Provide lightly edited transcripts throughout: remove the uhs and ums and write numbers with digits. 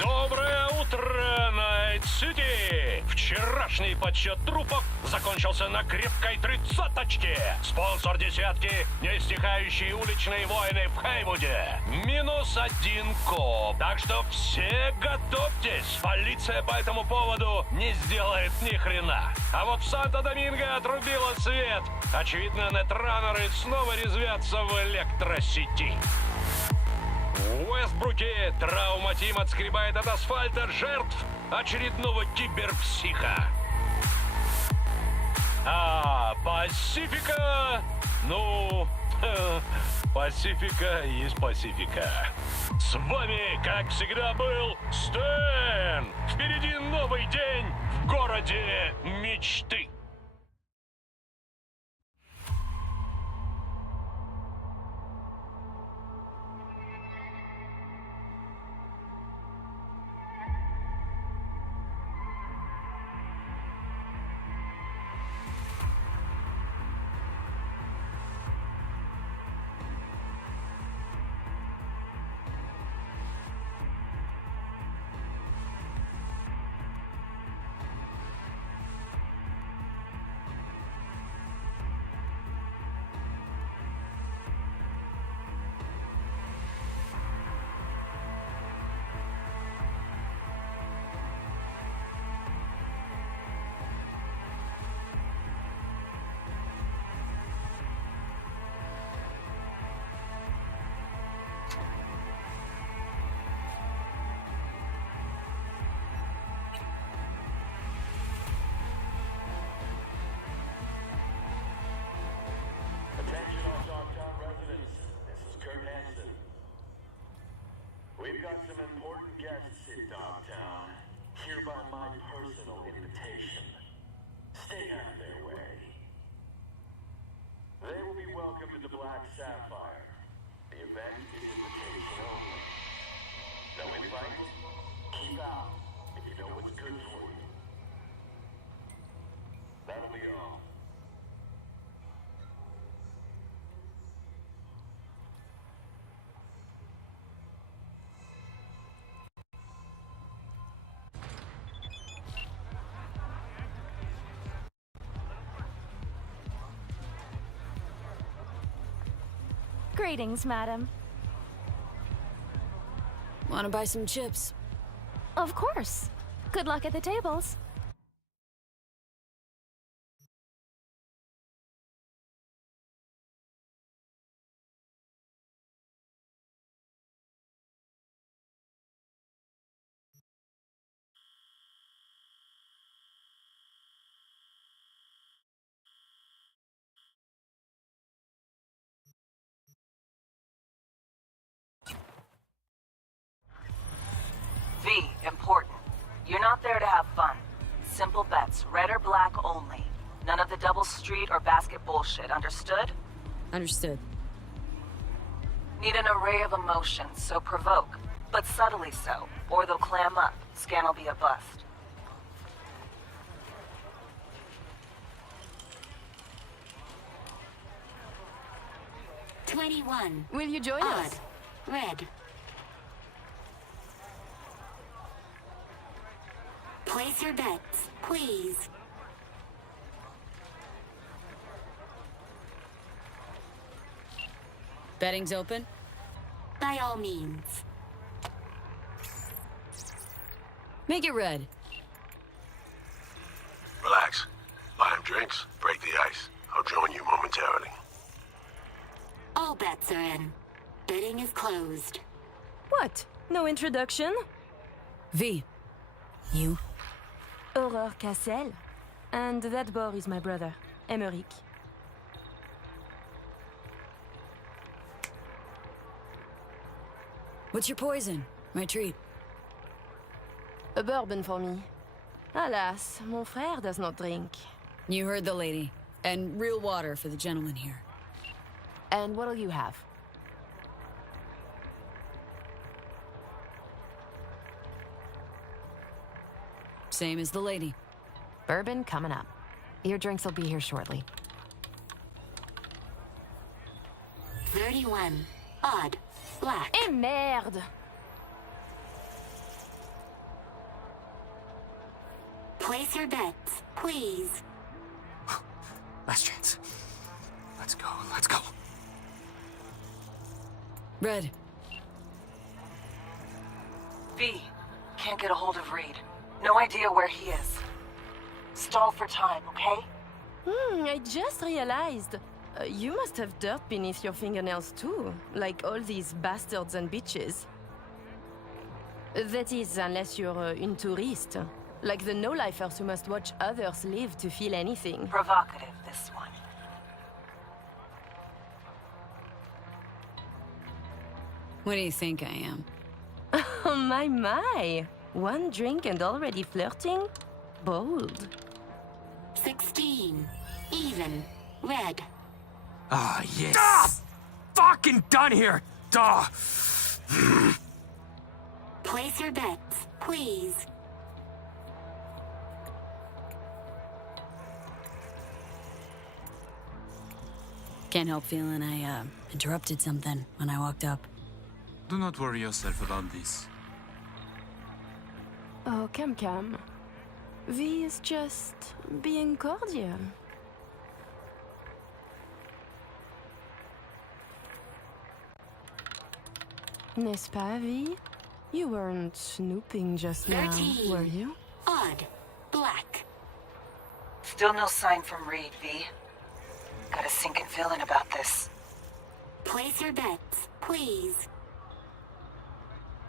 Доброе утро, Найт-Сити! Вчерашний подсчет трупов закончился на крепкой 30-очке. Спонсор десятки — неистихающие уличные войны в Хейвуде. -1 коп. Так что все готовьтесь. Полиция по этому поводу не сделает ни хрена. А вот в Санто-Доминго отрубило свет. Очевидно, нетранеры снова резвятся в электросети. В Уэстбруке травма-тим отскребает от асфальта жертв очередного киберпсиха. А Пасифика... Ну, Пасифика есть Пасифика. С вами, как всегда, был Стэн. Впереди новый день в городе мечты. We've got some important guests in Dogtown. Hereby my personal invitation. Stay out of their way. They will be welcome to the Black Sapphire. The event is invitation only. No invite? Keep out if you know what's good for you. Greetings, madam. Want to buy some chips? Of course. Good luck at the tables. V, important. You're not there to have fun. Simple bets, red or black only. None of the double street or basket bullshit, understood? Understood. Need an array of emotions, so provoke. But subtly so, or they'll clam up. Scan will be a bust. $21. Will you join Odd. us? Red. Place your bets, please. Betting's open? By all means. Make it red. Relax. Buy him drinks, break the ice. I'll join you momentarily. All bets are in. Bidding is closed. What? No introduction? V. You? Aurore Cassel. And that boar is my brother, Emmerich. What's your poison? My treat. A bourbon for me. Alas, mon frère does not drink. You heard the lady. And real water for the gentleman here. And what'll you have? Same as the lady. Bourbon coming up. Your drinks will be here shortly. 31. Odd. Black. Eh merde! Place your bets, please. Last chance. Let's go, let's go. Red. V, can't get a hold of Reed. No idea where he is. Stall for time, okay? I just realized. You must have dirt beneath your fingernails too, like all these bastards and bitches. That is, unless you're une touriste. Like the no-lifers who must watch others live to feel anything. Provocative, this one. What do you think I am? Oh my! One drink and already flirting? Bold. 16. Even. Red. Ah, yes. Ah! Fucking done here! Duh! Place your bets, please. Can't help feeling I, interrupted something when I walked up. Do not worry yourself about this. Oh, come. V is just being cordial. N'est-ce pas, V? You weren't snooping just now, 13. were you? Odd. Black. Still no sign from Reed, V. Got a sinking feeling about this. Place your bets, please.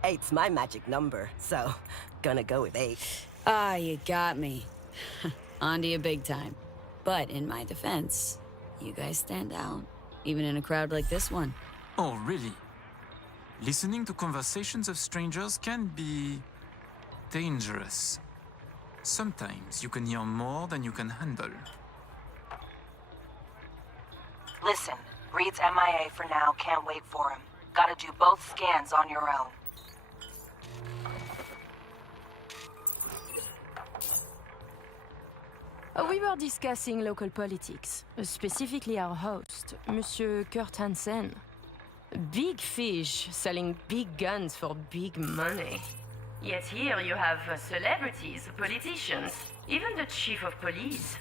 8's my magic number, so gonna go with 8. Ah, you got me. Onto you big time. But in my defense, you guys stand out. Even in a crowd like this one. Oh, really? Listening to conversations of strangers can be dangerous. Sometimes you can hear more than you can handle. Listen, Reed's MIA for now, can't wait for him. Gotta do both scans on your own. We were discussing local politics, specifically our host, Monsieur Kurt Hansen. Big fish selling big guns for big money. Yet here you have celebrities, politicians, even the chief of police.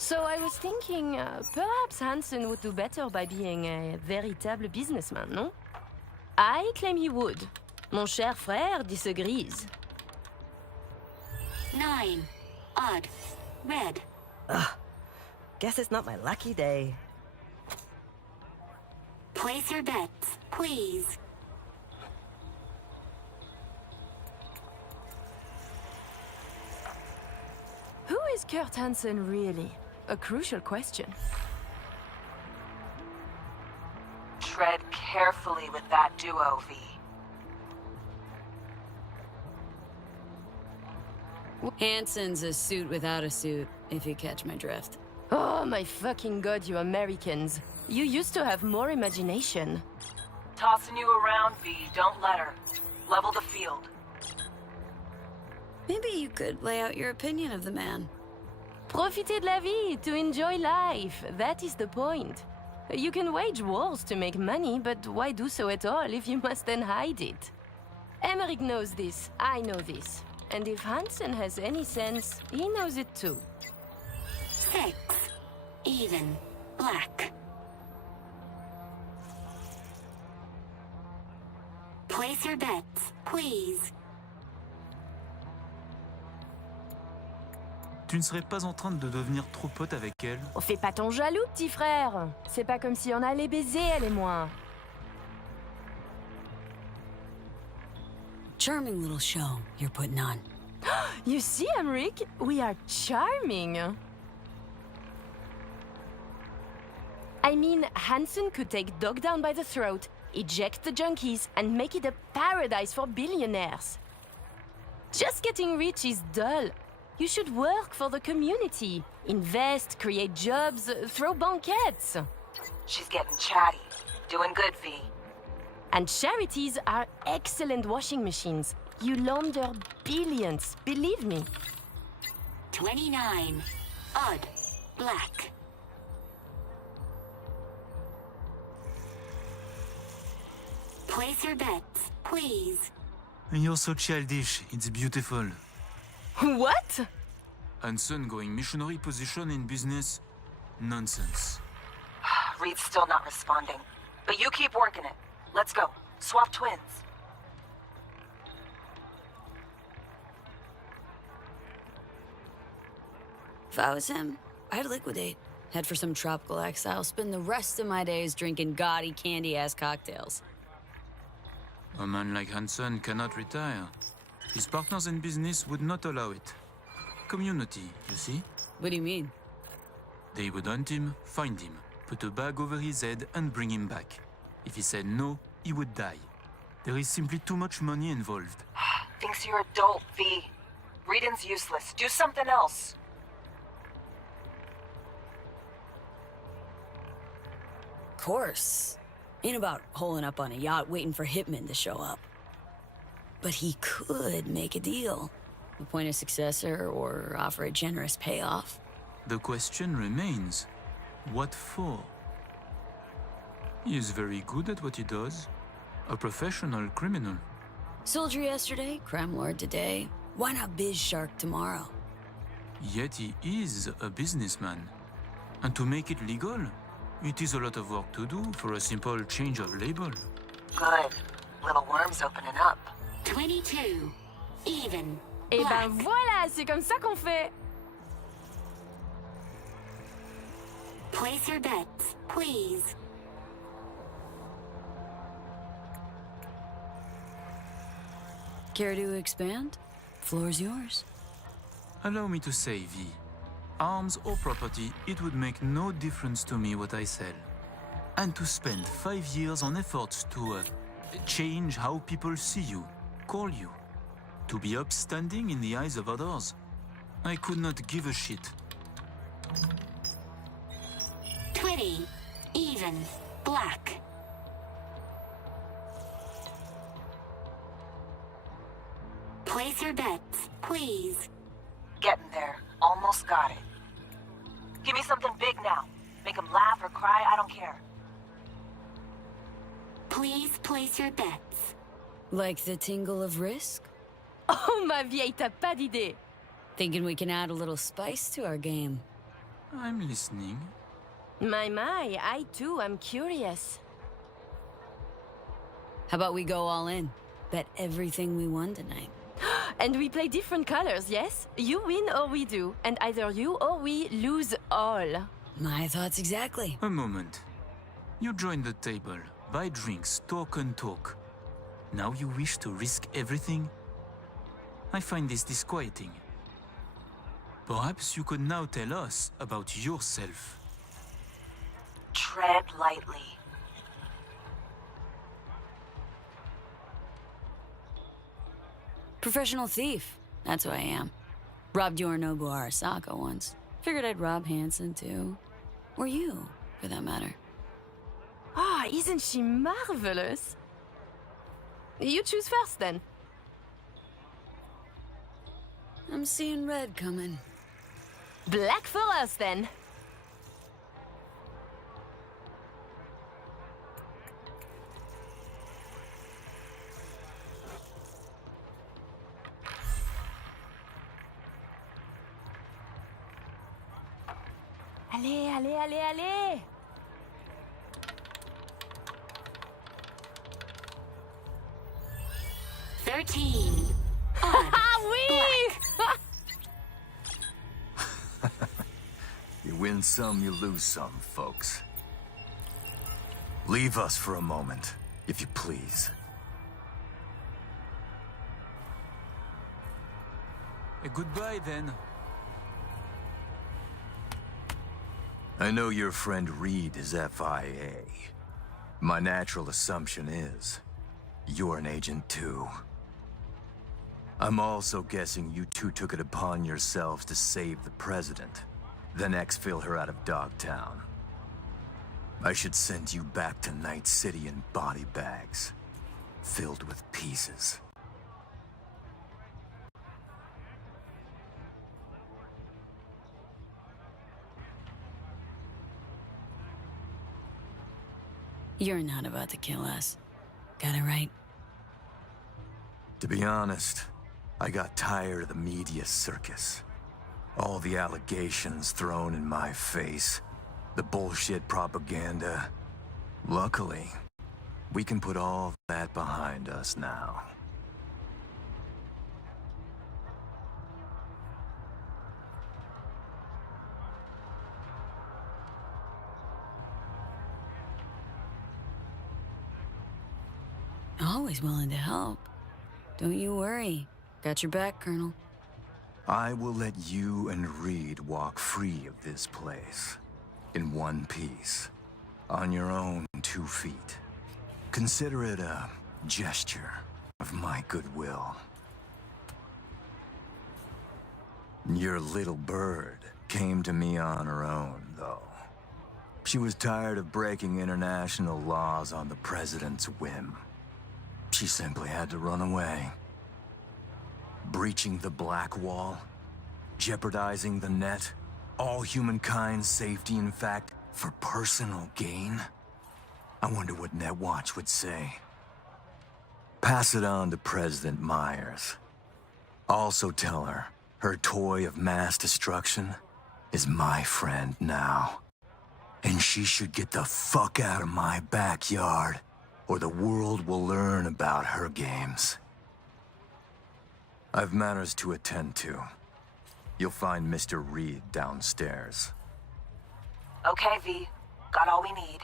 So I was thinking, perhaps Hansen would do better by being a véritable businessman, no? I claim he would. Mon cher frère disagrees. 9. Odd. Red. Guess it's not my lucky day. Place your bets, please. Who is Kurt Hansen really? A crucial question. Tread carefully with that duo, V. Hansen's a suit without a suit, if you catch my drift. Oh my fucking god, you Americans. You used to have more imagination. Tossing you around, V. Don't let her. Level the field. Maybe you could lay out your opinion of the man. Profitez de la vie, to enjoy life. That is the point. You can wage wars to make money, but why do so at all if you must then hide it? Emmerich knows this, I know this. And if Hansen has any sense, he knows it too. 6. Even. Black. Place your bets, please. Tu ne serais pas en train de devenir trop pote avec elle? On fait pas ton jaloux, petit frère. C'est pas comme si on allait baiser, elle et moi. Charming little show you're putting on. You see, Emmerich, we are charming. I mean, Hansen could take Dog down by the throat, eject the junkies, and make it a paradise for billionaires. Just getting rich is dull. You should work for the community. Invest, create jobs, throw banquets. She's getting chatty. Doing good, V. And charities are excellent washing machines. You launder billions, believe me. 29. Odd. Black. Place your bets, please. You're so childish, it's beautiful. What? Hansen going missionary position in business? Nonsense. Reed's still not responding. But you keep working it. Let's go. Swap twins. If I was him, I'd liquidate. Head for some tropical exile, spend the rest of my days drinking gaudy, candy-ass cocktails. A man like Hansen cannot retire. His partners in business would not allow it. Community, you see? What do you mean? They would hunt him, find him, put a bag over his head and bring him back. If he said no, he would die. There is simply too much money involved. Thinks you're adult, V. Reading's useless. Do something else. Course. Ain't about holing up on a yacht waiting for hitmen to show up. But he could make a deal. Appoint a successor or offer a generous payoff. The question remains, what for? He is very good at what he does. A professional criminal. Soldier yesterday, crime lord today. Why not biz shark tomorrow? Yet he is a businessman. And to make it legal, it is a lot of work to do for a simple change of label. Good. Little worm's opening up. 22. Even. Et Black. ben voilà, c'est comme ça qu'on fait. Place your bets, please. Care to expand? Floor's yours. Allow me to say, V. Arms or property, it would make no difference to me what I sell. And to spend 5 years on efforts to change how people see you, call you, to be upstanding in the eyes of others, I could not give a shit. 20. Even. Black. Place your bets, please. Getting there. Almost got it. Give me something big now. Make him laugh or cry, I don't care. Please place your bets. Like the tingle of risk? Oh ma vieille, t'as pas d'idée. Thinking we can add a little spice to our game. I'm listening. My, I too am curious. How about we go all in? Bet everything we won tonight. And we play different colors, yes? You win or we do, and either you or we lose all. My thoughts exactly. A moment. You join the table, buy drinks, talk and talk. Now you wish to risk everything? I find this disquieting. Perhaps you could now tell us about yourself. Tread lightly. Professional thief. That's who I am. Robbed Yorinobu Arasaka once. Figured I'd rob Hansen too. Or you, for that matter. Ah, isn't she marvelous? You choose first then. I'm seeing red coming. Black for us then. Allez, allez, allez, allez! 13. Ah oui! You win some, you lose some, folks. Leave us for a moment, if you please. Goodbye then. I know your friend Reed is FIA. My natural assumption is you're an agent too. I'm also guessing you two took it upon yourselves to save the president, then exfil her out of Dogtown. I should send you back to Night City in body bags, filled with pieces. You're not about to kill us. Got it right? To be honest, I got tired of the media circus. All the allegations thrown in my face, the bullshit propaganda. Luckily, we can put all that behind us now. Always willing to help. Don't you worry. Got your back, Colonel. I will let you and Reed walk free of this place. In one piece. On your own 2 feet. Consider it a gesture of my goodwill. Your little bird came to me on her own, though. She was tired of breaking international laws on the president's whim. She simply had to run away. Breaching the Black Wall, jeopardizing the net, all humankind's safety, in fact, for personal gain? I wonder what Netwatch would say. Pass it on to President Myers. Also tell her her toy of mass destruction is my friend now. And she should get the fuck out of my backyard, or the world will learn about her games. I've matters to attend to. You'll find Mr. Reed downstairs. Okay, V. Got all we need.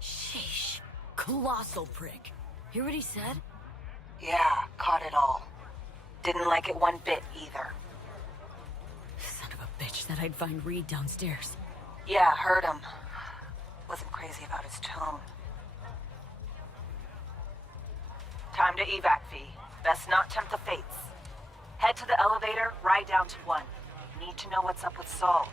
Sheesh. Colossal prick. Hear what he said? Yeah, caught it all. Didn't like it one bit either. Son of a bitch said I'd find Reed downstairs. Yeah, heard him. Wasn't crazy about his tone. Time to evac, V. Best not tempt the fates. Head to the elevator, ride down to 1. Need to know what's up with Saul.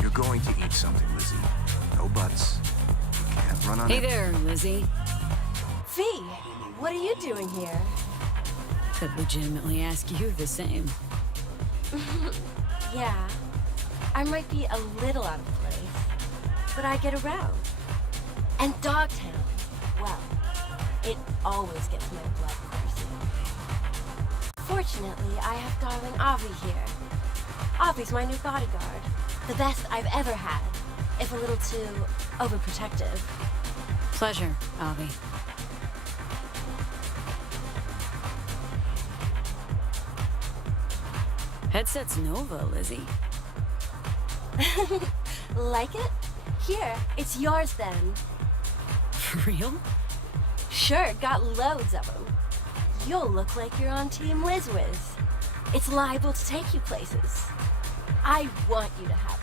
You're going to eat something, Lizzie. No buts. You can't run on Hey it. there, Lizzie. V, what are you doing here? Could legitimately ask you the same. Yeah, I might be a little out of place, but I get around. And Dogtown, well, it always gets my blood coursing. Fortunately, I have darling Avi here. Avi's my new bodyguard. The best I've ever had, if a little too overprotective. Pleasure, Avi. Headset's Nova, Lizzie. Like it? Here, it's yours then. For real? Sure, got loads of them. You'll look like you're on Team Liz Wiz. It's liable to take you places. I want you to have it.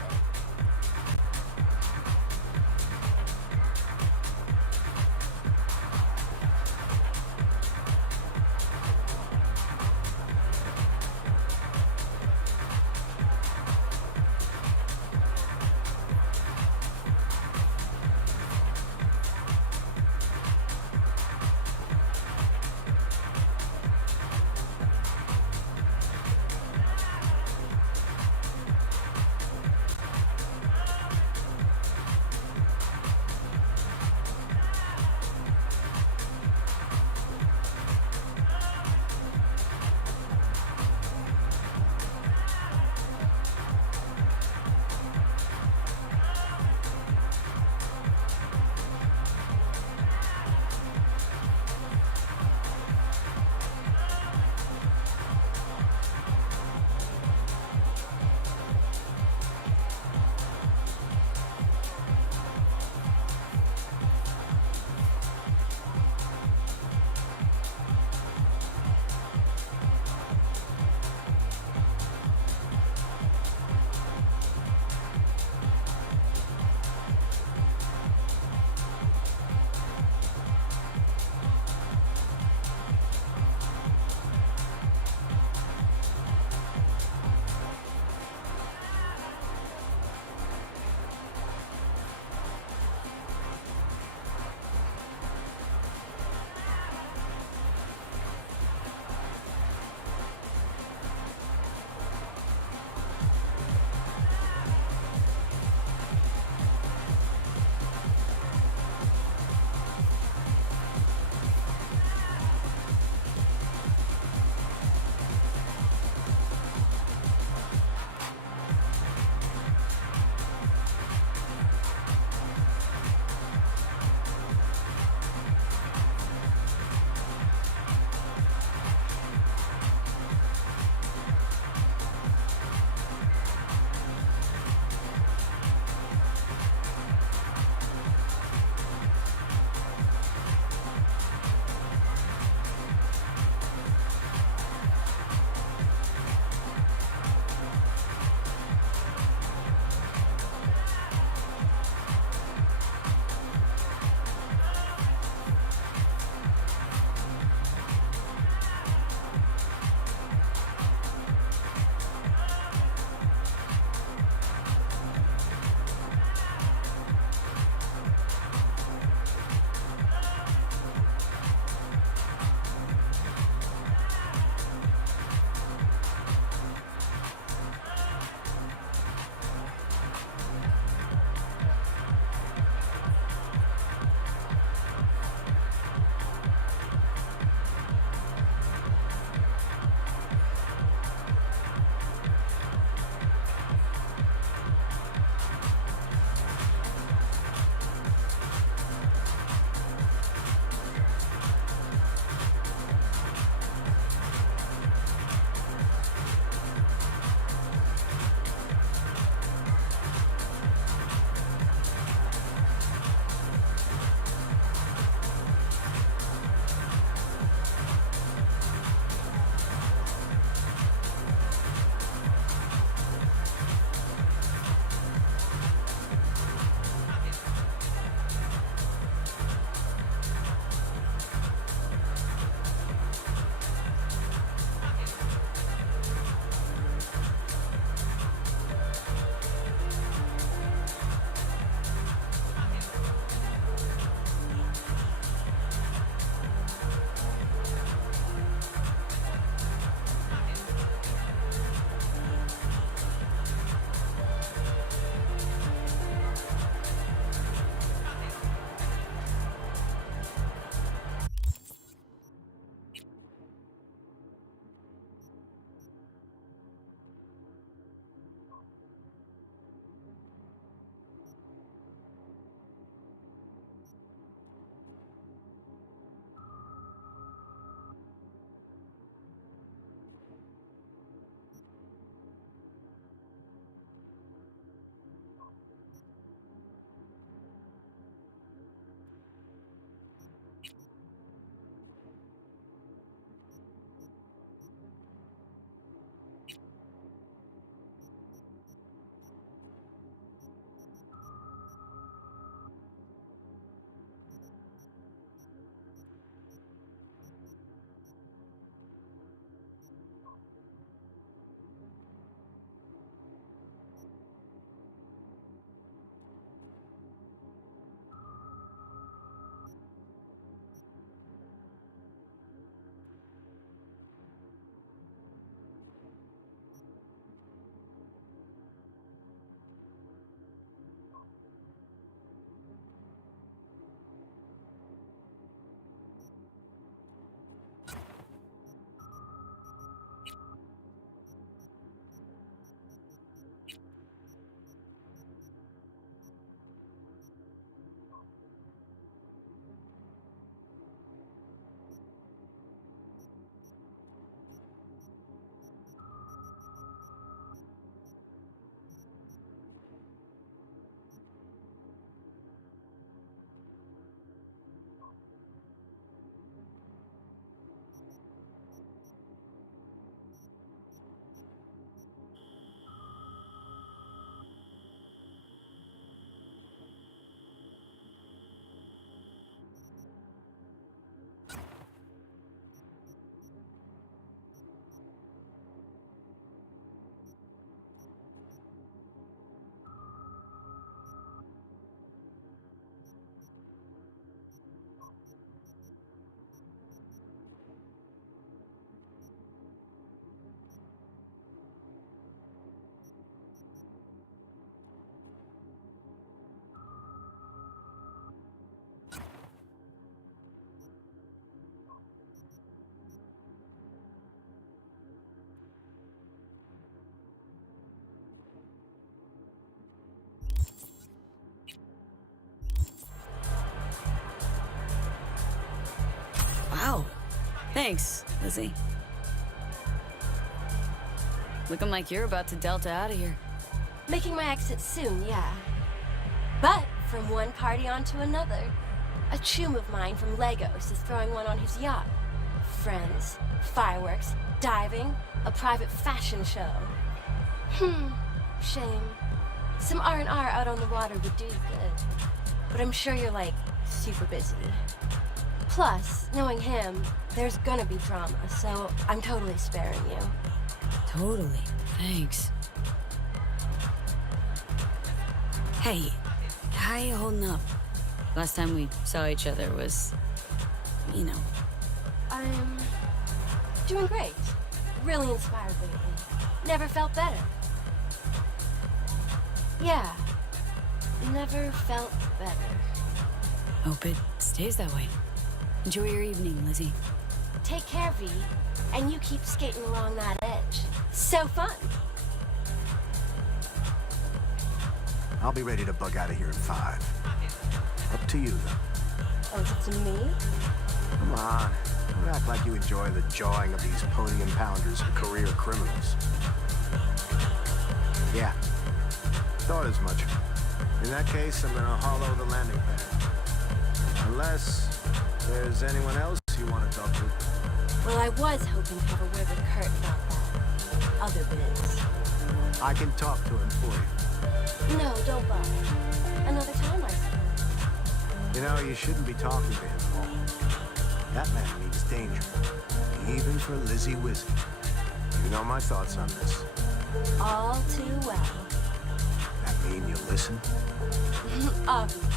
Thanks, Lizzie. Looking like you're about to Delta out of here. Making my exit soon, yeah. But from one party onto another. A chum of mine from Lagos is throwing one on his yacht. Friends, fireworks, diving, a private fashion show. Shame. Some R&R out on the water would do you good. But I'm sure you're, like, super busy. Plus, knowing him, there's gonna be drama, so I'm totally sparing you. Totally. Thanks. Hey, how you holding up? Last time we saw each other was, you know. I'm doing great. Really inspired lately. Never felt better. Yeah. Never felt better. Hope it stays that way. Enjoy your evening, Lizzie. Take care, V. And you keep skating along that edge. So fun. I'll be ready to bug out of here at 5. Up to you, though. Oh, is it to me? Come on. Don't act like you enjoy the jawing of these podium pounders and career criminals. Yeah. Thought as much. In that case, I'm gonna hollow the landing pad. Unless there's anyone else you want to talk to. Well, I was hoping to have a word with Kurt about that. Other biz. I can talk to him for you. No, don't bother. Another time, I suppose. You know, you shouldn't be talking to him at all. That man means danger. Even for Lizzie Wizzy. You know my thoughts on this. All too well. That mean you listen? Obviously.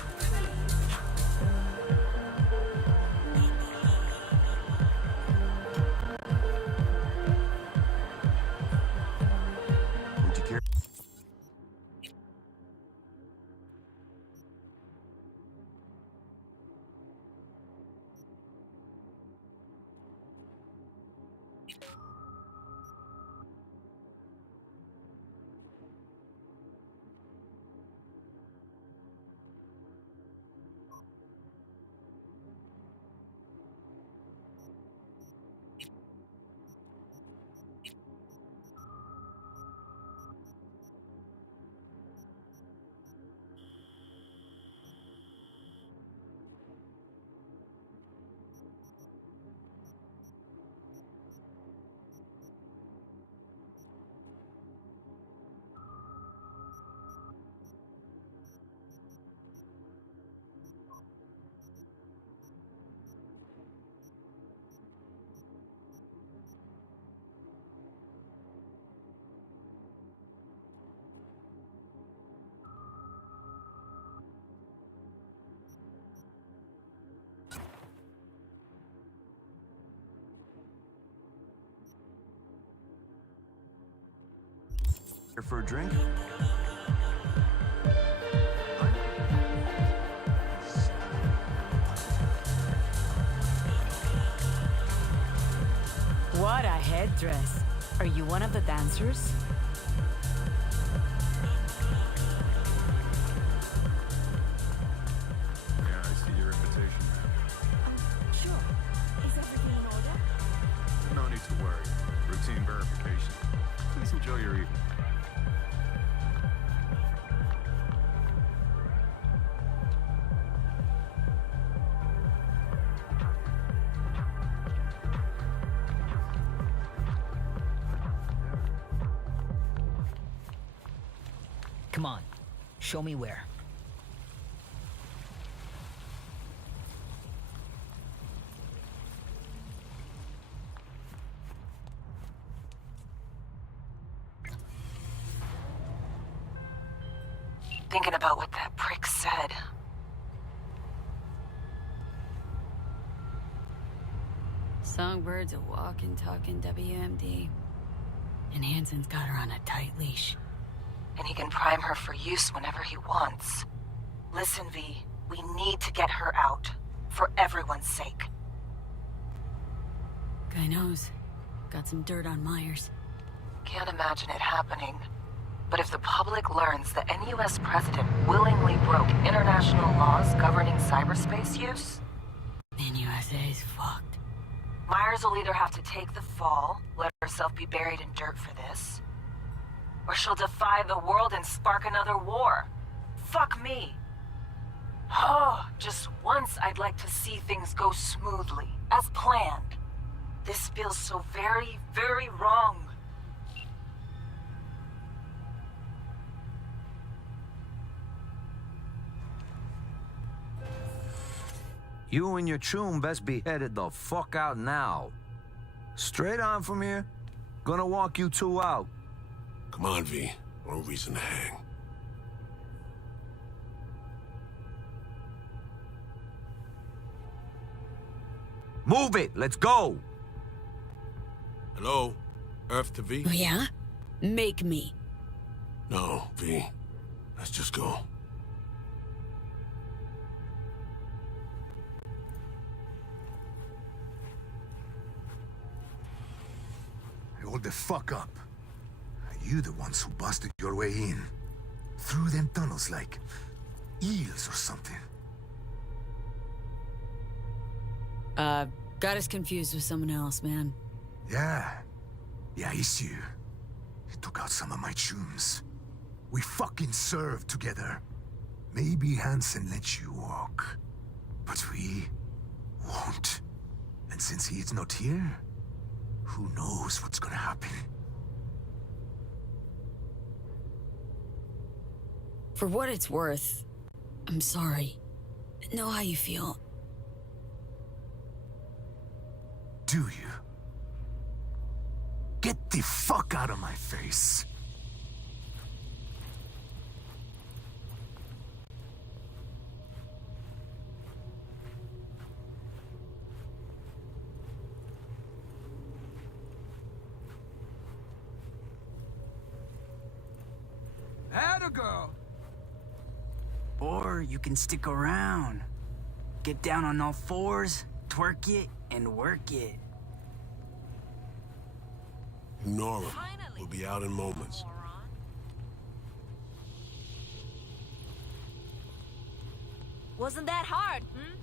Would you care? Here for a drink? What a headdress. Are you one of the dancers? Yeah, I see your reputation. Sure. Is everything in order? No need to worry. Routine verification. Please enjoy your evening. Come on, show me where. Thinking about what that prick said. Songbird's a walking, talking WMD. And Hansen's got her on a tight leash. And he can prime her for use whenever he wants. Listen, V, we need to get her out. For everyone's sake. Guy knows. Got some dirt on Myers. Can't imagine it happening. But if the public learns that any US president willingly broke international laws governing cyberspace use, then USA's fucked. Myers Myers will either have to take the fall, let herself be buried in dirt for this, or she'll defy the world and spark another war. Fuck me. Oh, just once I'd like to see things go smoothly, as planned. This feels so very, very wrong. You and your chum best be headed the fuck out now. Straight on from here. Gonna walk you two out. Come on, V. No reason to hang. Move it! Let's go! Hello? Earth to V? Oh, yeah? Make me. No, V. Let's just go. Hold the fuck up. You the ones who busted your way in. Through them tunnels like eels or something. Got us confused with someone else, man. Yeah. Yeah, it's you. You took out some of my chums. We fucking served together. Maybe Hansen let you walk. But we won't. And since he is not here, who knows what's gonna happen? For what it's worth, I'm sorry. I know how you feel. Do you? Get the fuck out of my face. Atta girl! Or you can stick around. Get down on all fours, twerk it, and work it. Ignore him. We'll be out in moments. Wasn't that hard, hmm?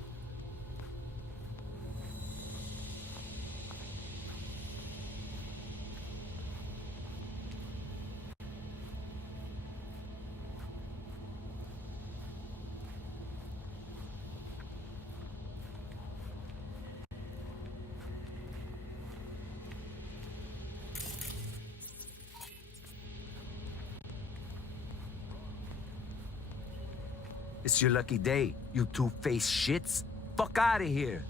It's your lucky day, you two-faced shits. Fuck out of here.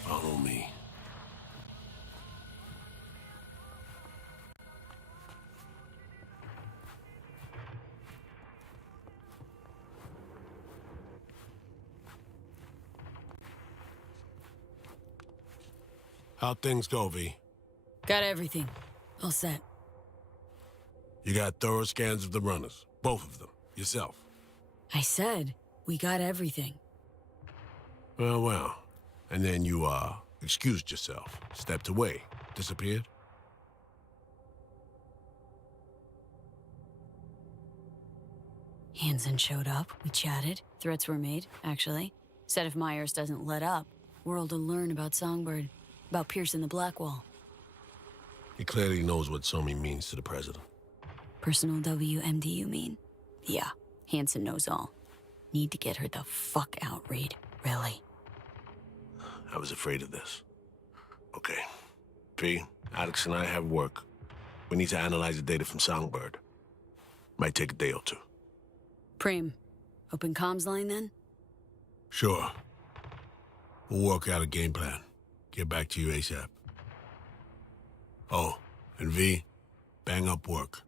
Follow me. How'd things go, V? Got everything. All set. You got thorough scans of the runners. Both of them. Yourself. I said, we got everything. Well, well. And then you, excused yourself. Stepped away. Disappeared? Hansen showed up. We chatted. Threats were made, actually. Said if Myers doesn't let up, world will learn about Songbird. About piercing the black wall. He clearly knows what Somi means to the president. Personal WMD, you mean? Yeah, Hansen knows all. Need to get her the fuck out, Reed. Really. I was afraid of this. Okay. P, Alex and I have work. We need to analyze the data from Songbird. Might take a day or two. Preem, open comms line then? Sure. We'll work out a game plan. Get back to you ASAP. Oh, and V, bang up work.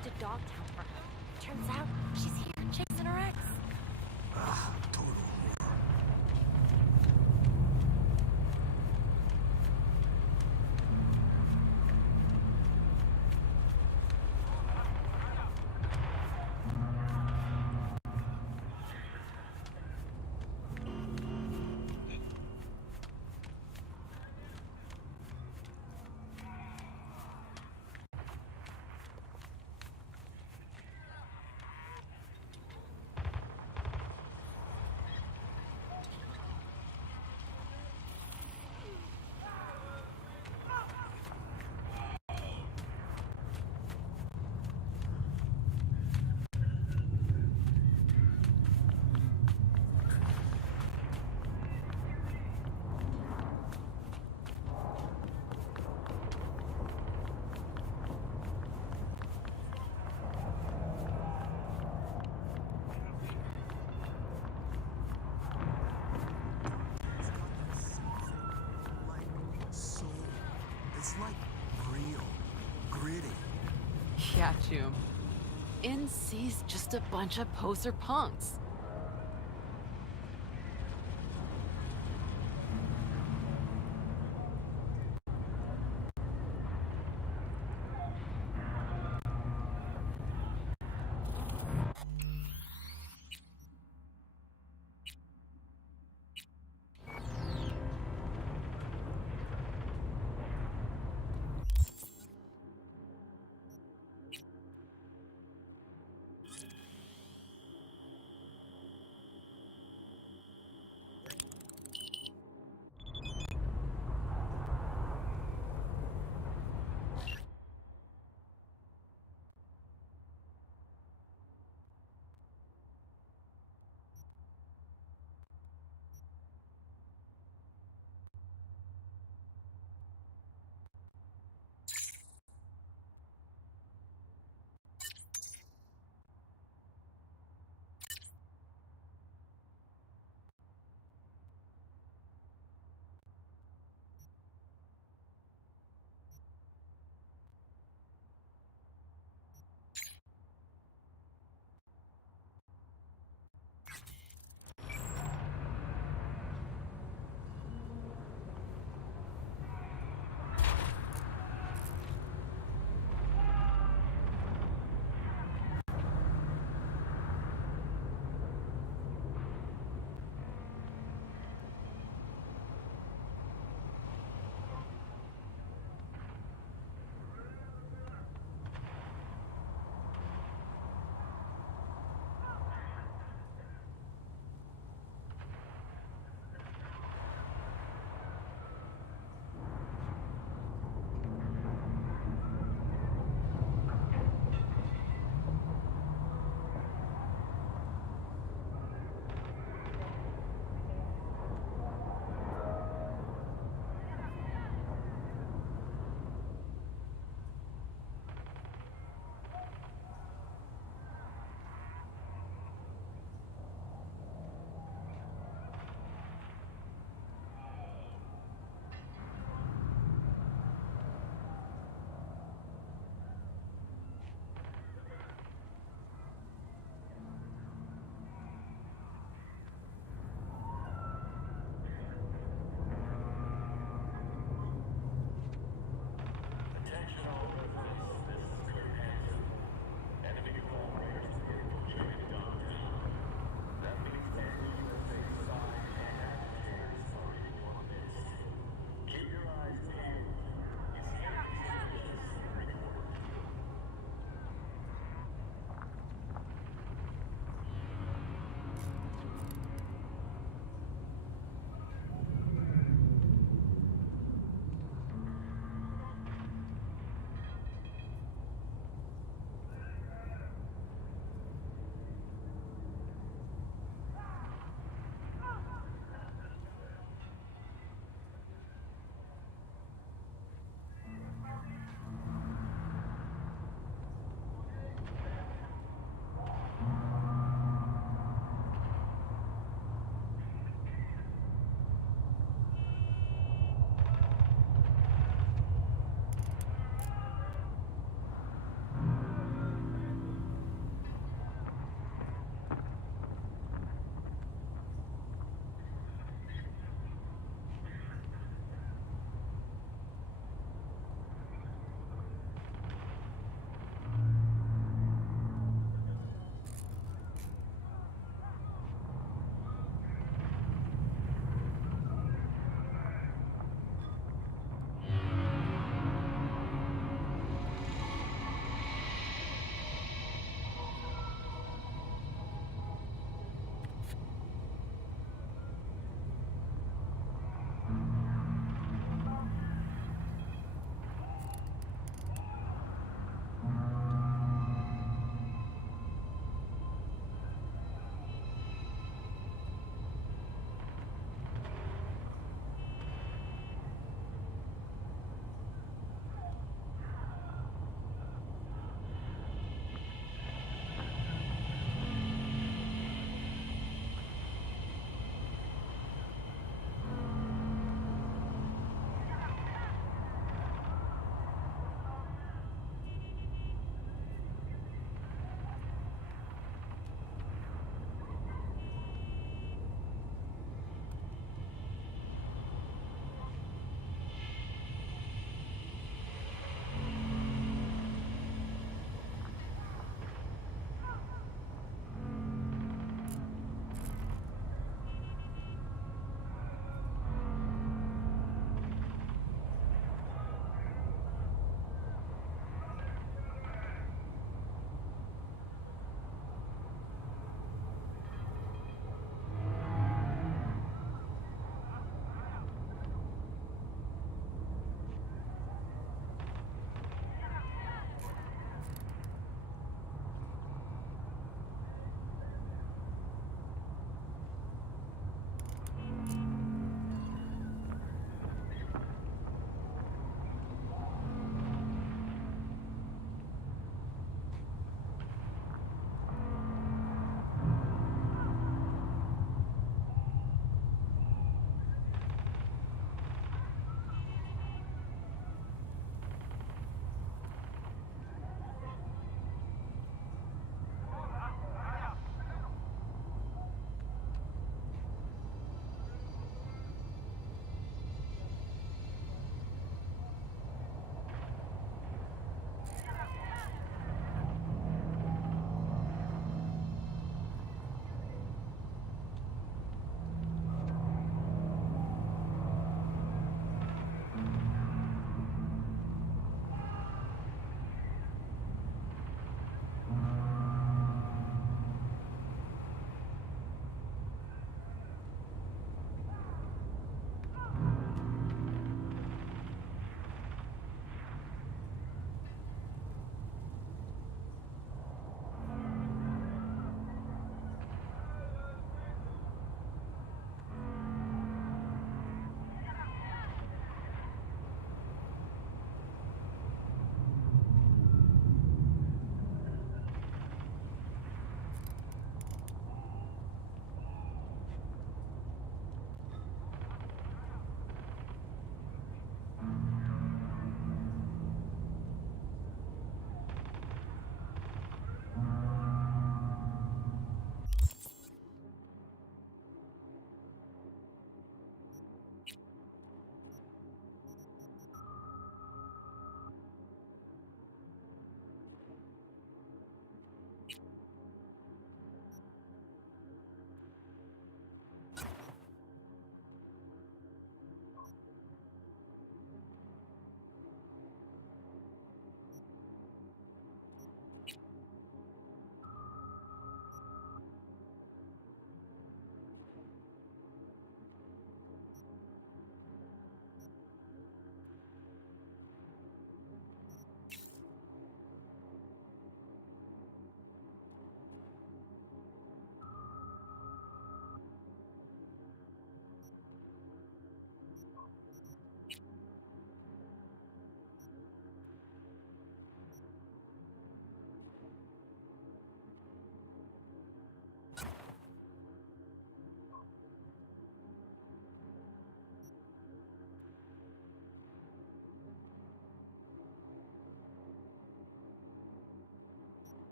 moved to Dogtown for her. Turns out she's here chasing her ex. Total whore. It's like real, gritty. Yeah, June. NC's just a bunch of poser punks.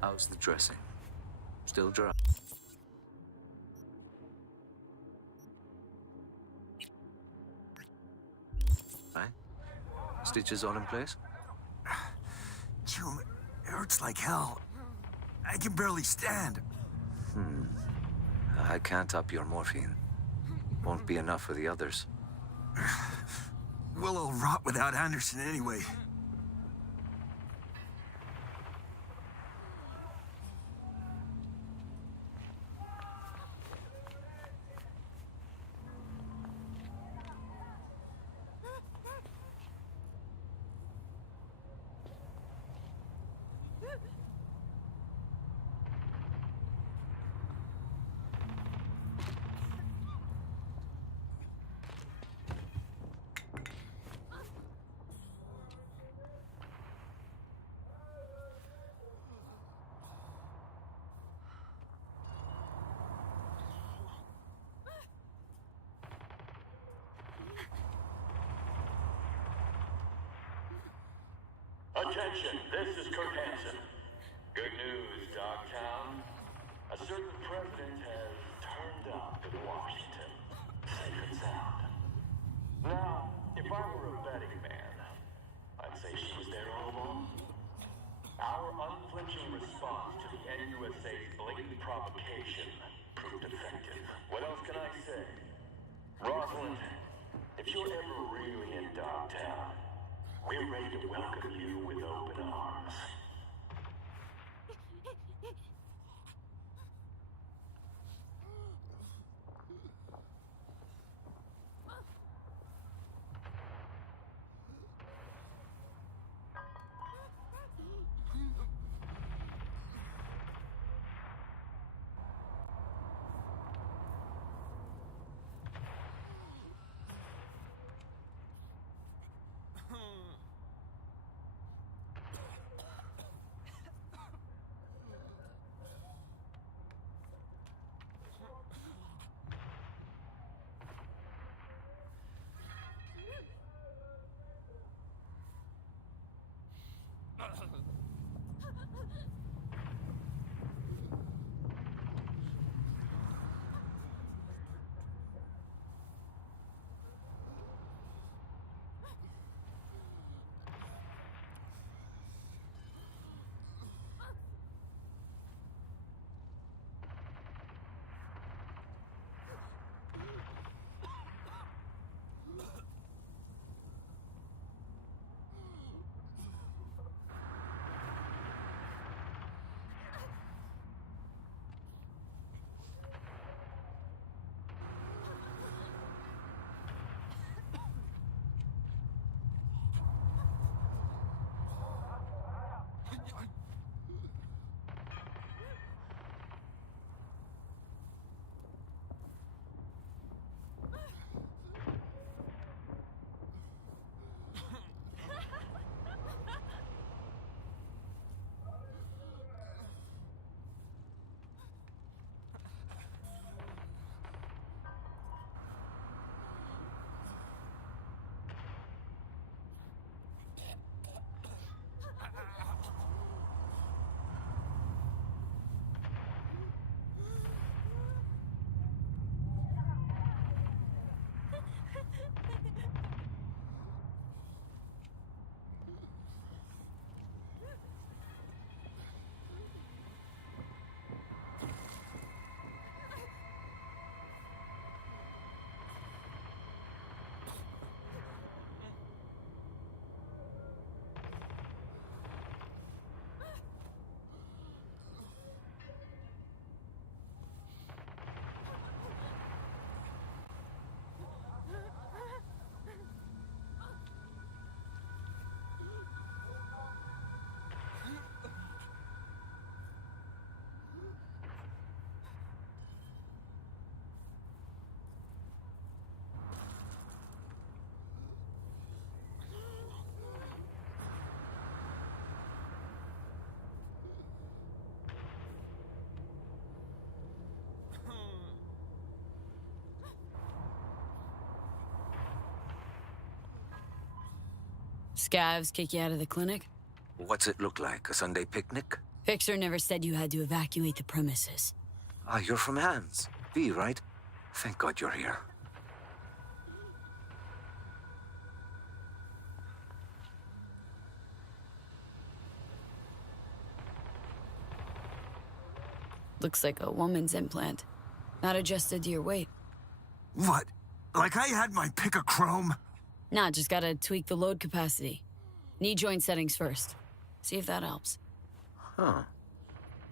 How's the dressing? Still dry? Right? Stitches all in place? June, it hurts like hell. I can barely stand. I can't up your morphine. Won't be enough for the others. We'll all rot without Anderson anyway. Attention, this is Kurt Hansen. Good news, Dogtown. A certain president has turned up in Washington. Safe and sound. Now, if I were a betting man, I'd say she was there all along. Our unflinching response to the NUSA's blatant provocation proved effective. What else can I say? Rosalind, if you're ever really in Dogtown, we're ready to welcome you with open arms. Scavs kick you out of the clinic? What's it look like? A Sunday picnic? Fixer never said you had to evacuate the premises. Ah, you're from Hans. V, right? Thank God you're here. Looks like a woman's implant. Not adjusted to your weight. What? Like I had my pick of chrome? Nah, just gotta tweak the load capacity. Knee joint settings first. See if that helps. Huh.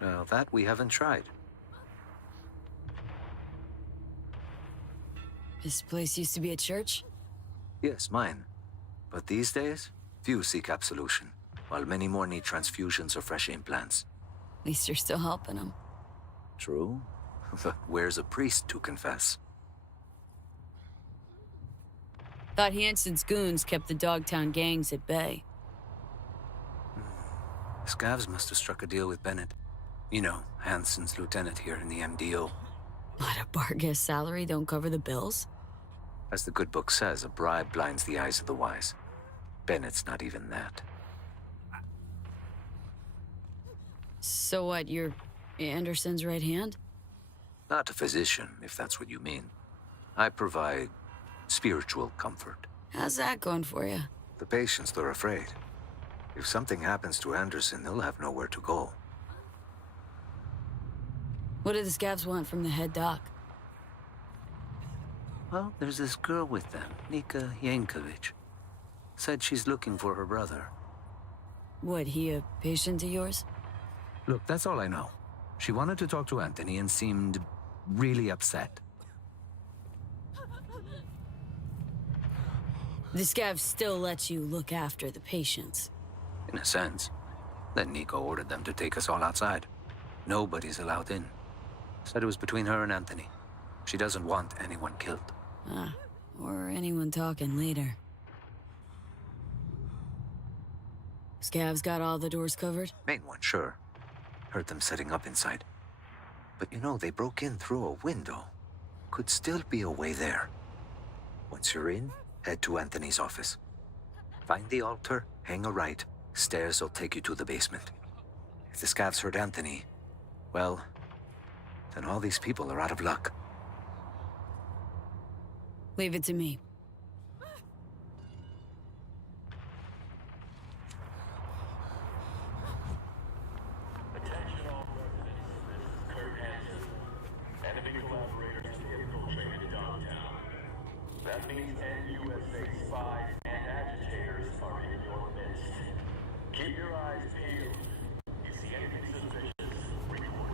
Well, that we haven't tried. This place used to be a church? Yes, mine. But these days, few seek absolution, while many more need transfusions or fresh implants. At least you're still helping them. True. But where's a priest to confess? Thought Hansen's goons kept the Dogtown gangs at bay. Scavs must have struck a deal with Bennett. You know, Hansen's lieutenant here in the MDO. What, a bar guest salary don't cover the bills? As the good book says, a bribe blinds the eyes of the wise. Bennett's not even that. So what, you're Anderson's right hand? Not a physician, if that's what you mean. I provide spiritual comfort. How's that going for you? The patients, they're afraid. If something happens to Anderson, they'll have nowhere to go. What do the scabs want from the head doc? Well, there's this girl with them, Nika Yankovic. Said she's looking for her brother. What, he a patient of yours? Look, that's all I know. She wanted to talk to Anthony and seemed really upset. The scabs still let you look after the patients. In a sense. Then Nico ordered them to take us all outside. Nobody's allowed in. Said it was between her and Anthony. She doesn't want anyone killed. Ah, or anyone talking later. Scavs got all the doors covered? Main one, sure. Heard them setting up inside. But you know, they broke in through a window. Could still be a way there. Once you're in, head to Anthony's office. Find the altar, hang a right. Stairs will take you to the basement. If the scavs heard Anthony, well, then all these people are out of luck. Leave it to me. Attention all residents, this is Kurt Hansen. Enemy collaborators to infiltrate Dogtown. That means NUSA spies and agitators are in your midst. Keep your eyes peeled. You see anything suspicious, report.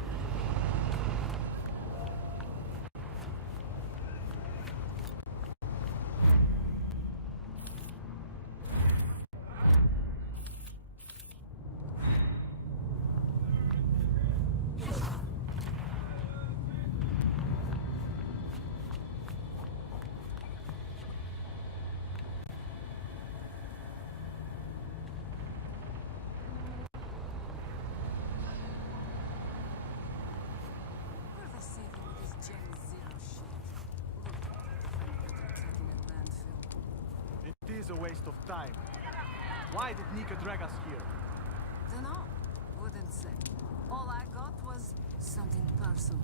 It is a waste of time. Why did Nika drag us here? Dunno. Wouldn't say. All I got was something personal.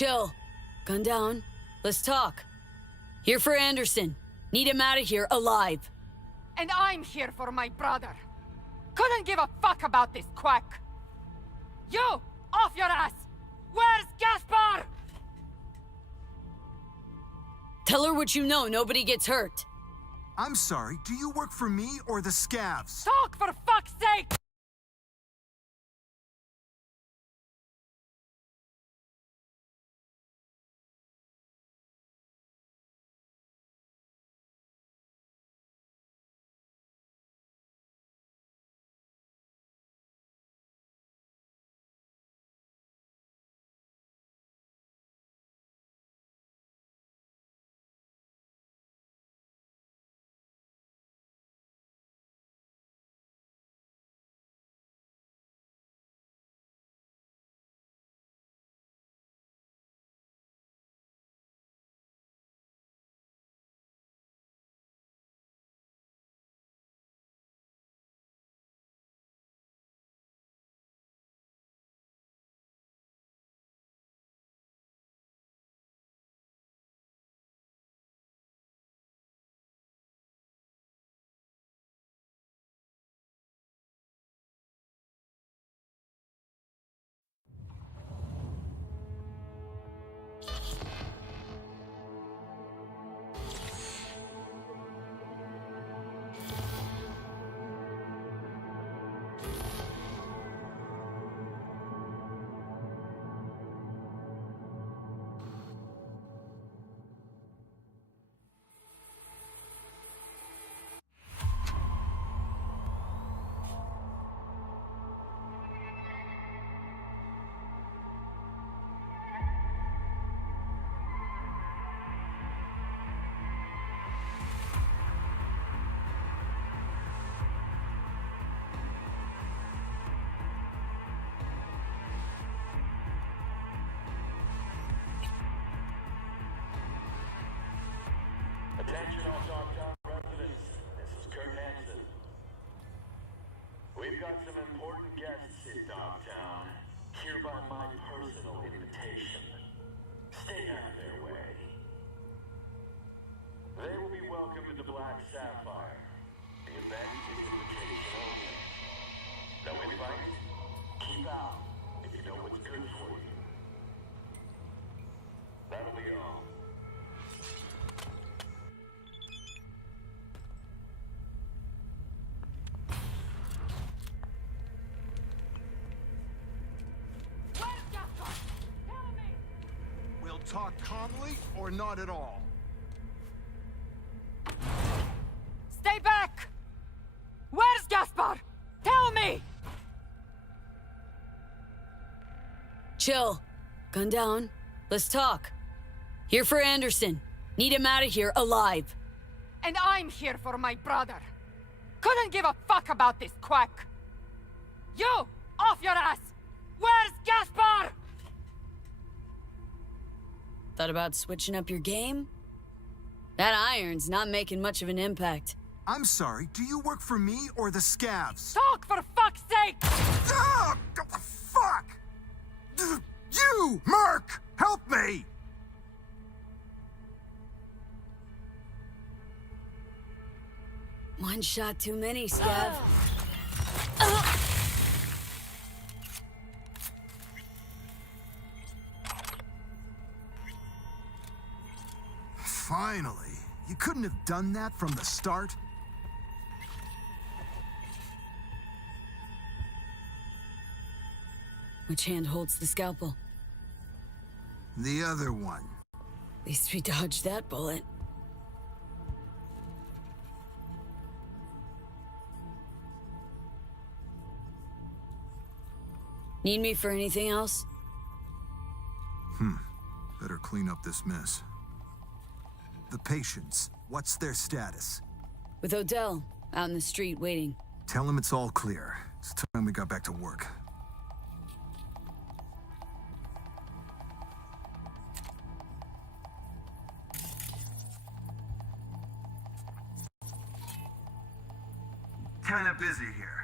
Chill. Gun down. Let's talk. Here for Anderson. Need him out of here alive. And I'm here for my brother. Couldn't give a fuck about this quack. You! Off your ass! Where's Gaspar? Tell her what you know. Nobody gets hurt. I'm sorry, do you work for me or the scavs? Talk for fuck's sake! Attention all Dogtown residents, this is Kurt Hansen. We've got some important guests in Dogtown, here by my personal invitation. Stay out of their way. They will be welcomed to the Black Sapphire. The event is invitation only. No invite? Keep out, if you know what's good for you. That'll be all. Talk calmly or not at all? Stay back! Where's Gaspar? Tell me! Chill. Gun down. Let's talk. Here for Anderson. Need him out of here alive. And I'm here for my brother. Couldn't give a fuck about this quack. You! Off your ass! Where's Gaspar? Thought about switching up your game? That iron's not making much of an impact. I'm sorry, do you work for me or the scavs? Talk for fuck's sake! Ah, fuck! You, Merc! Help me! One shot too many, Scav. Finally. You couldn't have done that from the start? Which hand holds the scalpel? The other one. At least we dodged that bullet. Need me for anything else? Better clean up this mess. The patients, what's their status? With Odell, out in the street waiting. Tell him it's all clear. It's time we got back to work. Kinda busy here.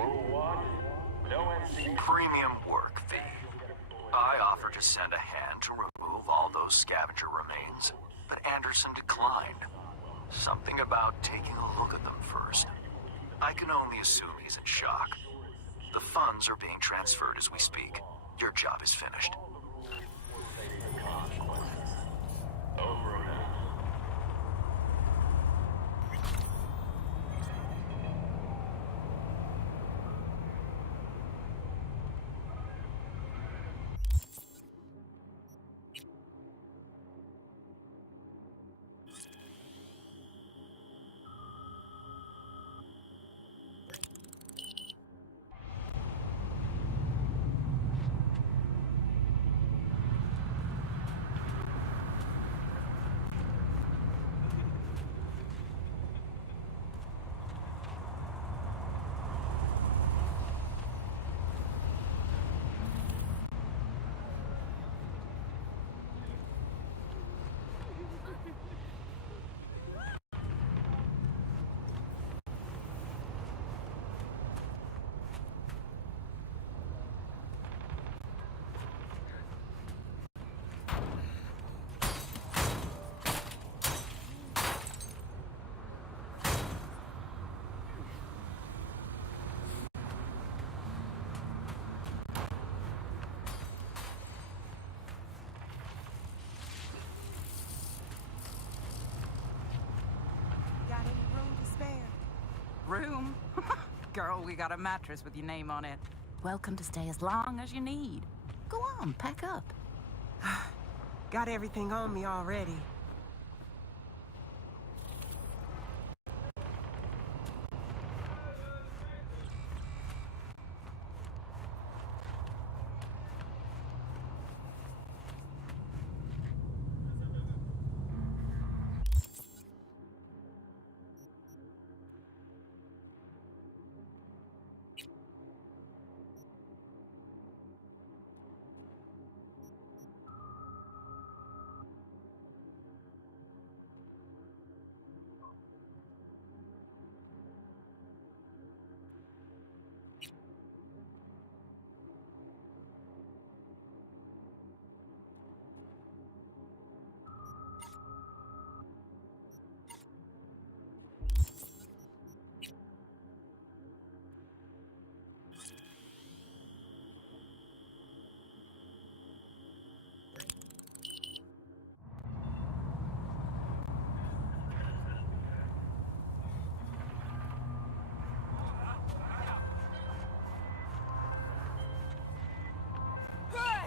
Rule 1, no MC... Premium work fee. I offered to send a hand to remove all those scavenger remains, but Anderson declined. Something about taking a look at them first. I can only assume he's in shock. The funds are being transferred as we speak. Your job is finished. Over and out. Room? Girl, we got a mattress with your name on it. Welcome to stay as long as you need. Go on, pack up. Got everything on me already.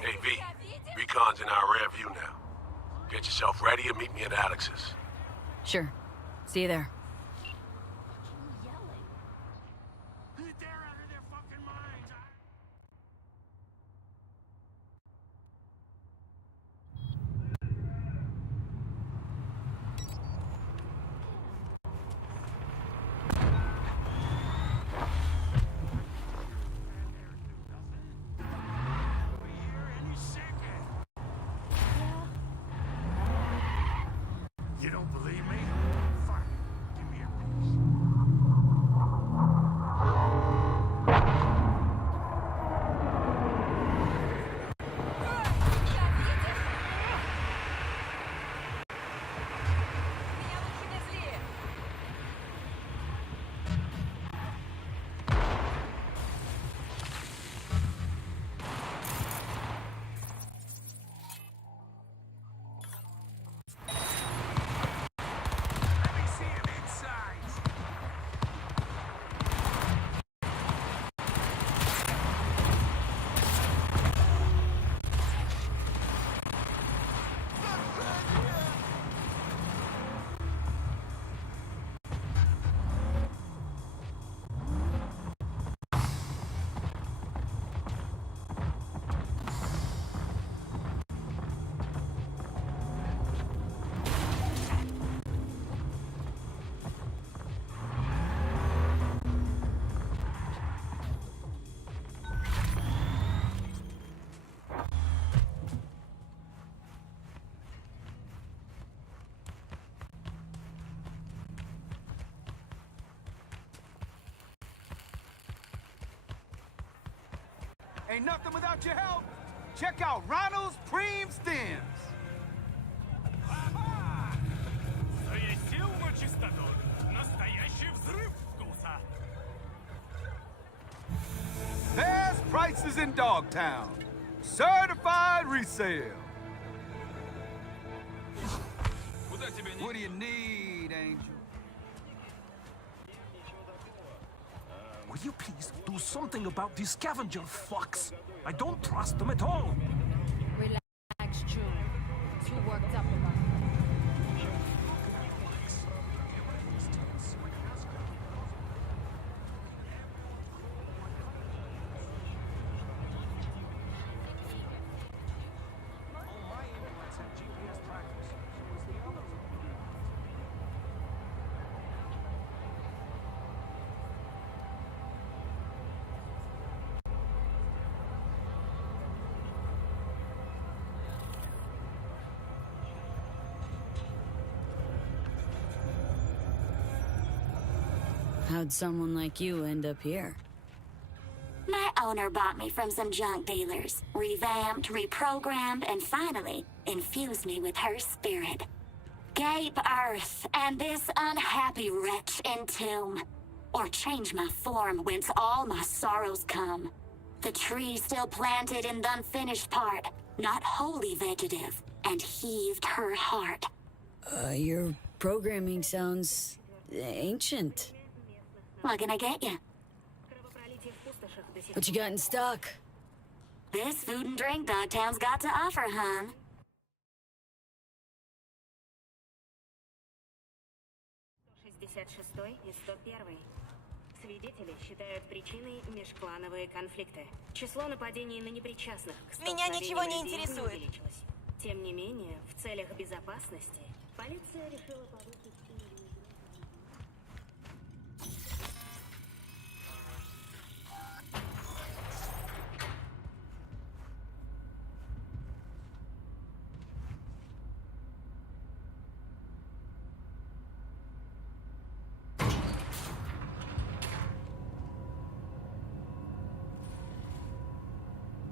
Hey, V. Recon's in our rear view now. Get yourself ready and meet me at Alex's. Sure. See you there. You don't believe me? Fine. Ain't nothing without your help. Check out Ronald's Cream Stems. Best prices in Dogtown. Certified resale. What do you need, Angel? Will you please do something about these scavenger fucks? I don't trust them at all. Relax, June. Too worked up about it. How'd someone like you end up here? My owner bought me from some junk dealers, revamped, reprogrammed, and finally infused me with her spirit. Gape Earth and this unhappy wretch entomb, or change my form whence all my sorrows come. The tree still planted in the unfinished part, not wholly vegetative, and heaved her heart. Your programming sounds ancient. What can I get you? What you got in stock? This food and drink Dogtown's got to offer, hon. Свидетели считают причиной межклановые конфликты. Число нападений на непричастных к Меня ничего не столкновениям интересует. увеличилось. Тем не менее, в целях безопасности полиция решила повысить...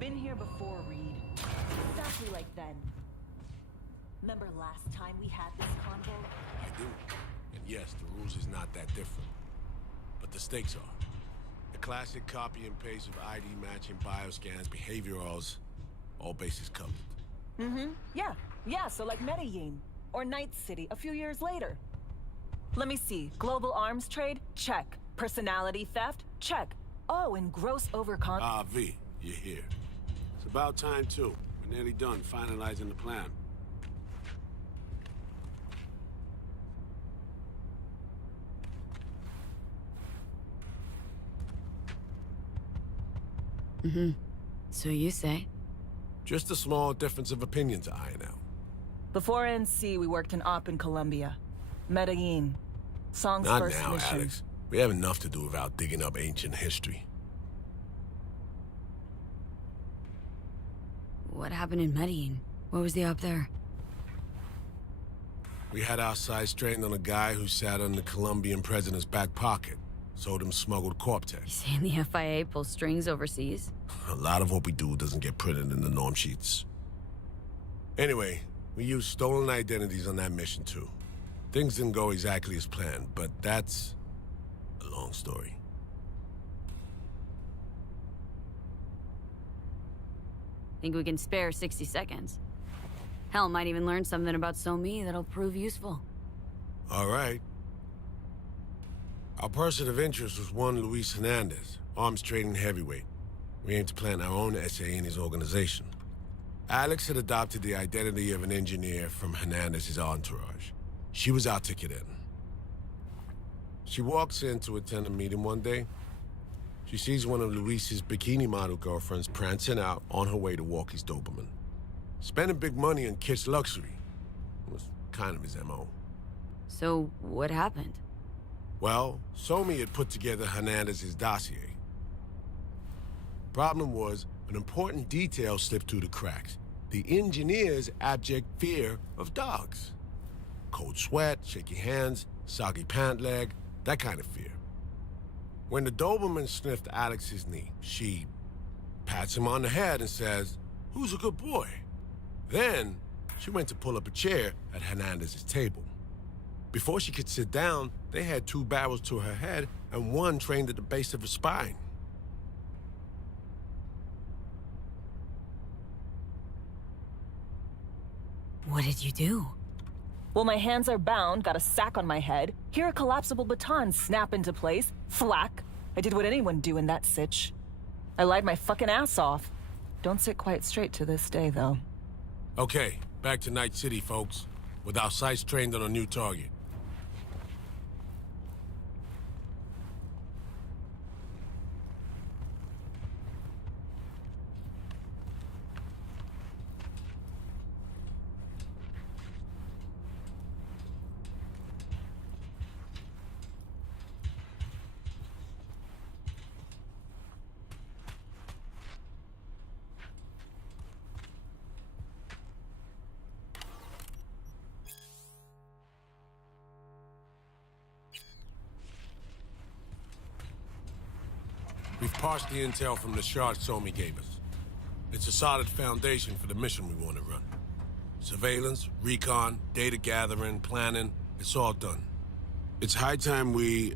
Been here before, Reed. Exactly like then. Remember last time we had this convo? I do. And yes, the rules is not that different. But the stakes are. The classic copy and paste of ID matching, bioscans, behaviorals, all bases covered. Mm-hmm. Yeah, so like Medellin. Or Night City a few years later. Let me see. Global arms trade? Check. Personality theft? Check. Oh, and gross overcon... V, you're here. It's about time, too. We're nearly done finalizing the plan. Mm-hmm. So you say? Just a small difference of opinion to iron out. Before NC, we worked in op in Colombia. Medellin. Song's Not first now, mission. Alex. We have enough to do without digging up ancient history. What happened in Medellin? What was the op there? We had our sights straightened on a guy who sat on the Colombian president's back pocket. Sold him smuggled Corp-Tex. Saying the FIA pulls strings overseas? A lot of what we do doesn't get printed in the norm sheets. Anyway, we used stolen identities on that mission too. Things didn't go exactly as planned, but that's a long story. Think we can spare 60 seconds? Hell, might even learn something about So-Me that'll prove useful. All right. Our person of interest was one Luis Hernandez, arms trading heavyweight. We aim to plant our own SA in his organization. Alex had adopted the identity of an engineer from Hernandez's entourage. She was our ticket in. She walks in to attend a meeting one day. She sees one of Luis's bikini model girlfriends prancing out on her way to walk his Doberman. Spending big money on kitsch luxury was kind of his MO. So, what happened? Well, So-Me had put together Hernandez's dossier. Problem was, an important detail slipped through the cracks. The engineer's abject fear of dogs. Cold sweat, shaky hands, soggy pant leg, that kind of fear. When the Doberman sniffed Alex's knee, she pats him on the head and says, "Who's a good boy?" Then she went to pull up a chair at Hernandez's table. Before she could sit down, they had 2 barrels to her head and 1 trained at the base of her spine. What did you do? Well, my hands are bound, got a sack on my head. Here a collapsible baton snap into place. Thwack. I did what anyone do in that sitch. I lied my fucking ass off. Don't sit quite straight to this day, though. Okay, back to Night City, folks. With our sights trained on a new target. We've parsed the intel from the shards Somi gave us. It's a solid foundation for the mission we want to run. Surveillance, recon, data gathering, planning, it's all done. It's high time we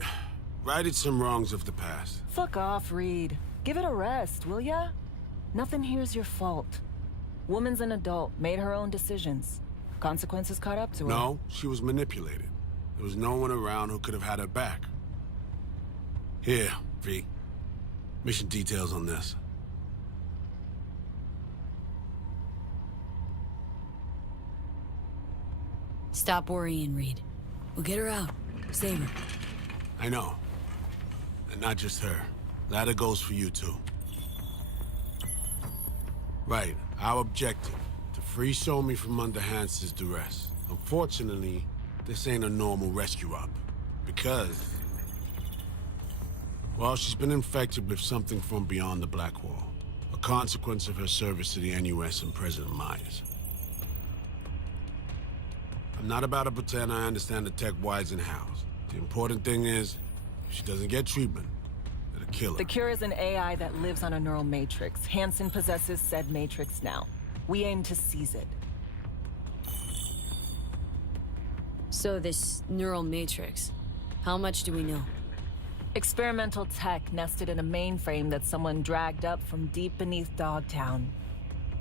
righted some wrongs of the past. Fuck off, Reed. Give it a rest, will ya? Nothing here's your fault. Woman's an adult, made her own decisions. Consequences caught up to her. No, she was manipulated. There was no one around who could have had her back. Here, V. Mission details on this. Stop worrying, Reed. We'll get her out. Save her. I know. And not just her. Ladder goes for you, too. Right. Our objective. To free Somi from under Hansen's duress. Unfortunately, this ain't a normal rescue op. Because... well, she's been infected with something from beyond the Black Wall. A consequence of her service to the NUS and President Myers. I'm not about to pretend I understand the tech whys and hows. The important thing is, if she doesn't get treatment, it'll kill her. The cure is an AI that lives on a neural matrix. Hansen possesses said matrix now. We aim to seize it. So this neural matrix, how much do we know? Experimental tech nested in a mainframe that someone dragged up from deep beneath Dogtown.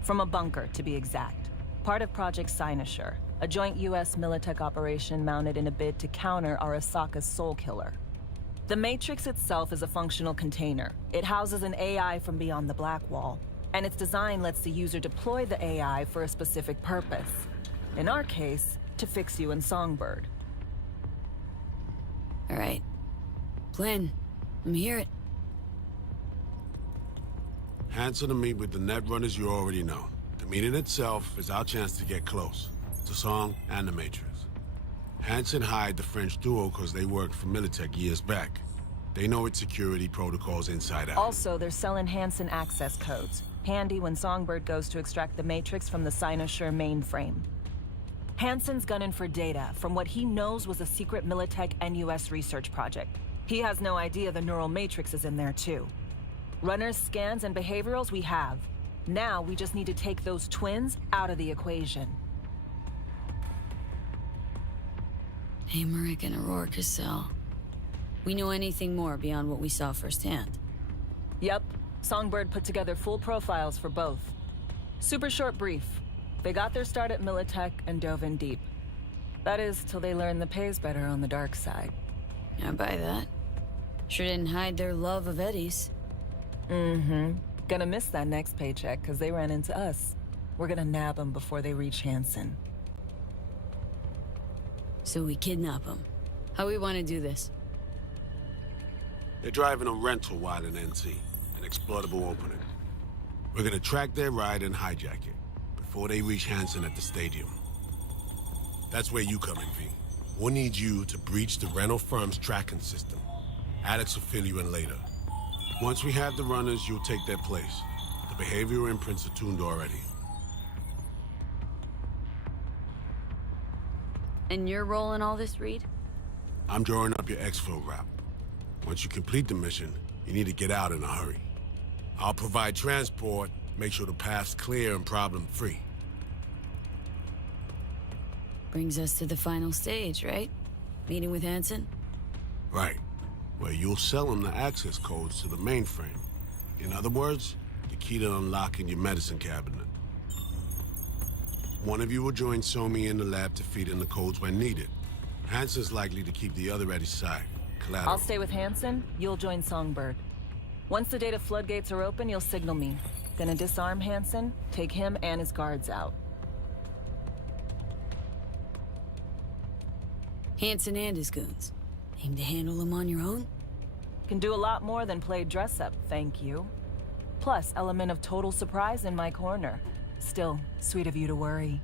From a bunker, to be exact. Part of Project Cynosure, a joint U.S. Militech operation mounted in a bid to counter Arasaka's Soul Killer. The Matrix itself is a functional container. It houses an AI from beyond the Black Wall, and its design lets the user deploy the AI for a specific purpose. In our case, to fix you and Songbird. All right. Plan. Let me hear it. Hansen to meet with the net runners you already know. The meeting itself is our chance to get close. To Song and the Matrix. Hansen hired the French duo because they worked for Militech years back. They know its security protocols inside out. Also, they're selling Hansen access codes. Handy when Songbird goes to extract the Matrix from the Cynosure mainframe. Hansen's gunning for data from what he knows was a secret Militech NUS research project. He has no idea the neural matrix is in there too. Runners, scans, and behaviorals we have. Now we just need to take those twins out of the equation. Amaric and Aurora Cassell. We know anything more beyond what we saw firsthand? Yep. Songbird put together full profiles for both. Super short brief. They got their start at Militech and dove in deep. That is, till they learned the pay's better on the dark side. I buy that. Sure didn't hide their love of Eddie's. Mm-hmm. Gonna miss that next paycheck, because they ran into us. We're gonna nab them before they reach Hansen. So we kidnap them. How we want to do this? They're driving a rental while in NC, an exploitable opening. We're gonna track their ride and hijack it, before they reach Hansen at the stadium. That's where you come in, V. We'll need you to breach the rental firm's tracking system. Alex will fill you in later. Once we have the runners, you'll take their place. The behavioral imprints are tuned already. And your role in all this, Reed? I'm drawing up your exfil route. Once you complete the mission, you need to get out in a hurry. I'll provide transport, make sure the path's clear and problem-free. Brings us to the final stage, right? Meeting with Hansen? Right. Where you'll sell him the access codes to the mainframe. In other words, the key to unlocking your medicine cabinet. One of you will join Somi in the lab to feed in the codes when needed. Hansen's likely to keep the other at his side. Collateral. I'll stay with Hansen, you'll join Songbird. Once the data floodgates are open, you'll signal me. Gonna disarm Hansen, take him and his guards out. Hansen and his goons. Aim to handle them on your own? Can do a lot more than play dress-up, thank you. Plus, element of total surprise in my corner. Still, sweet of you to worry.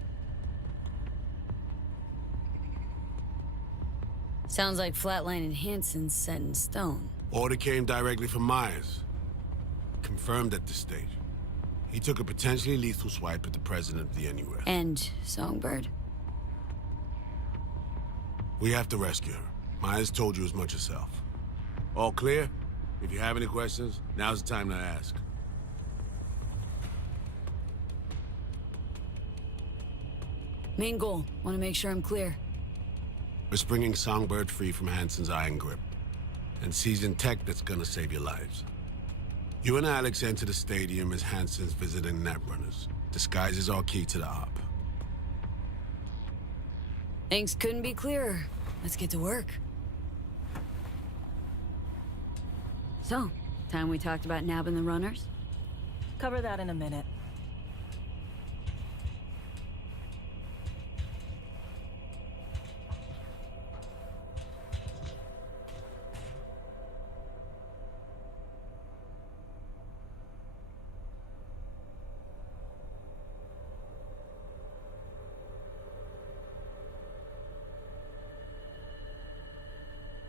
Sounds like Flatline and Hansen's set in stone. Order came directly from Myers. Confirmed at this stage. He took a potentially lethal swipe at the president of the NUS. And Songbird? We have to rescue her. Myers told you as much herself. All clear? If you have any questions, now's the time to ask. Main goal. Want to make sure I'm clear. We're springing Songbird free from Hansen's iron grip. And seizing tech that's gonna save your lives. You and Alex enter the stadium as Hansen's visiting netrunners. Disguise is our key to the op. Things couldn't be clearer. Let's get to work. So, time we talked about nabbing the runners? Cover that in a minute.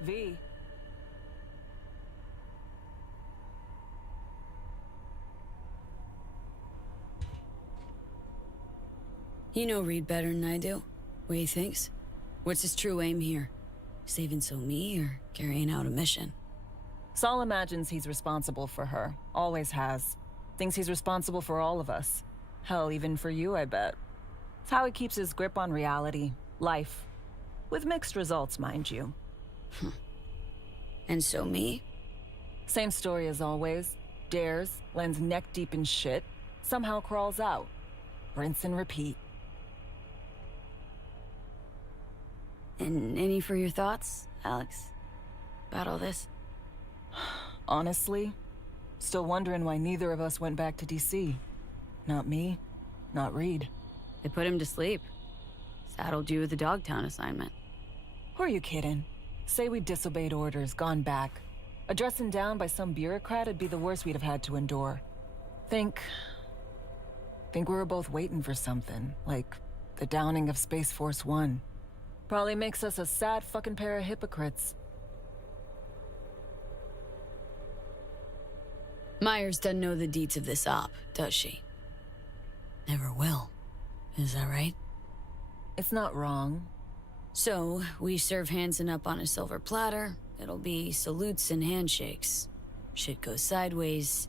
V. You know Reed better than I do. What he thinks? What's his true aim here? Saving Somi or carrying out a mission? Saul imagines he's responsible for her. Always has. Thinks he's responsible for all of us. Hell, even for you, I bet. It's how he keeps his grip on reality. Life. With mixed results, mind you. And Somi? Same story as always. Dares, lands neck deep in shit, somehow crawls out. Rinse and repeat. And any for your thoughts, Alex? About all this? Honestly, still wondering why neither of us went back to DC. Not me, not Reed. They put him to sleep. Saddled you with the Dogtown assignment. Who are you kidding? Say we disobeyed orders, gone back. Addressing down by some bureaucrat would be the worst we'd have had to endure. Think we were both waiting for something, like the downing of Space Force One. Probably makes us a sad fucking pair of hypocrites. Myers doesn't know the deets of this op, does she? Never will. Is that right? It's not wrong. So, we serve Hansen up on a silver platter. It'll be salutes and handshakes. Shit goes sideways.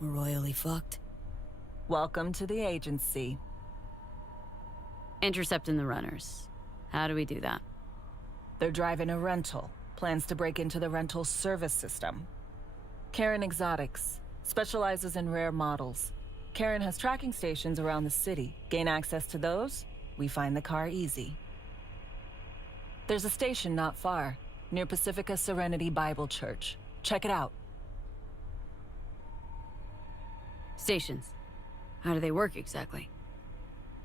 We're royally fucked. Welcome to the agency. Intercepting the runners. How do we do that? They're driving a rental. Plans to break into the rental service system. Karen Exotics. Specializes in rare models. Karen has tracking stations around the city. Gain access to those, we find the car easy. There's a station not far, near Pacifica Serenity Bible Church. Check it out. Stations. How do they work exactly?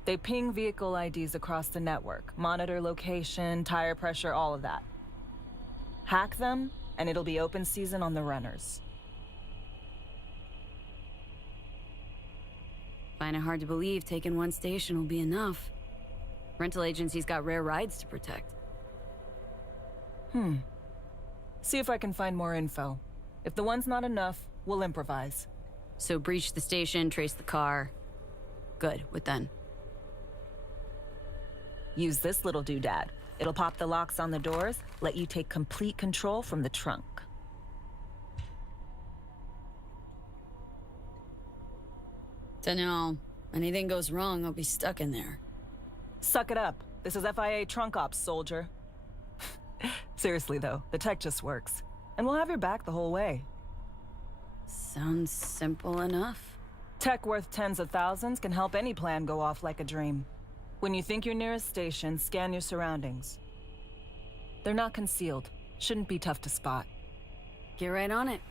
They ping vehicle IDs across the network, monitor location, tire pressure, all of that. Hack them, and it'll be open season on the runners. Find it hard to believe taking one station will be enough. Rental agency's got rare rides to protect. See if I can find more info. If the one's not enough, we'll improvise. So breach the station, trace the car. Good, what then? Use this little doodad. It'll pop the locks on the doors, let you take complete control from the trunk. To know. Anything goes wrong, I'll be stuck in there. Suck it up. This is FIA trunk ops, soldier. Seriously, though, the tech just works. And we'll have your back the whole way. Sounds simple enough. Tech worth tens of thousands can help any plan go off like a dream. When you think you're near a station, scan your surroundings. They're not concealed. Shouldn't be tough to spot. Get right on it.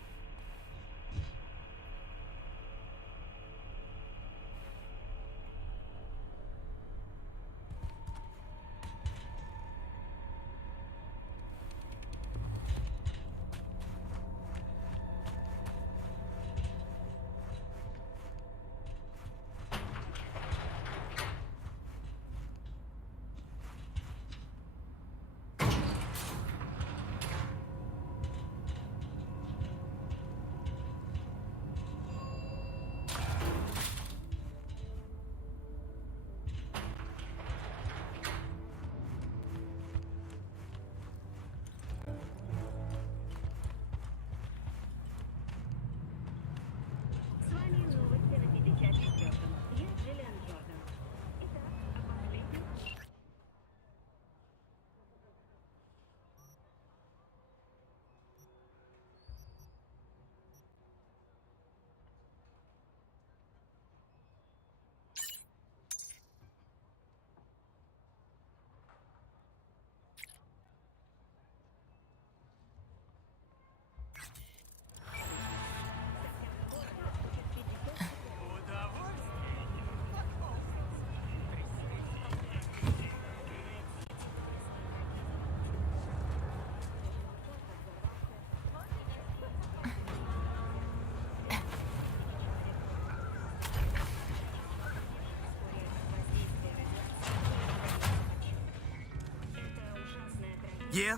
Yeah?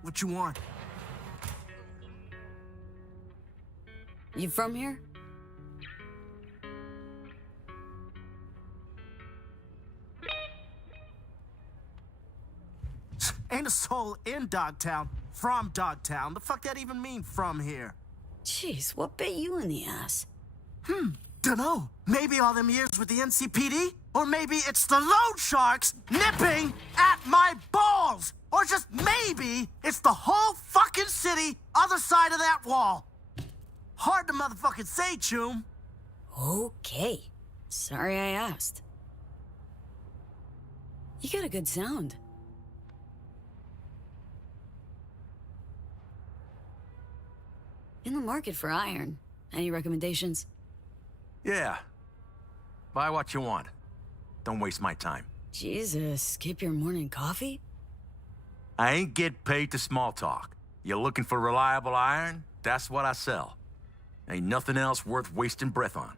What you want? You from here? Ain't a soul in Dogtown from Dogtown. The fuck that even mean, from here? Jeez, what bit you in the ass? Dunno. Maybe all them years with the NCPD? Or maybe it's the loan sharks nipping at my balls! Or just maybe it's the whole fucking city other side of that wall. Hard to motherfucking say, Choom. Okay. Sorry I asked. You got a good sound. In the market for iron. Any recommendations? Yeah. Buy what you want. Don't waste my time. Jesus, skip your morning coffee? I ain't get paid to small talk. You looking for reliable iron? That's what I sell. Ain't nothing else worth wasting breath on.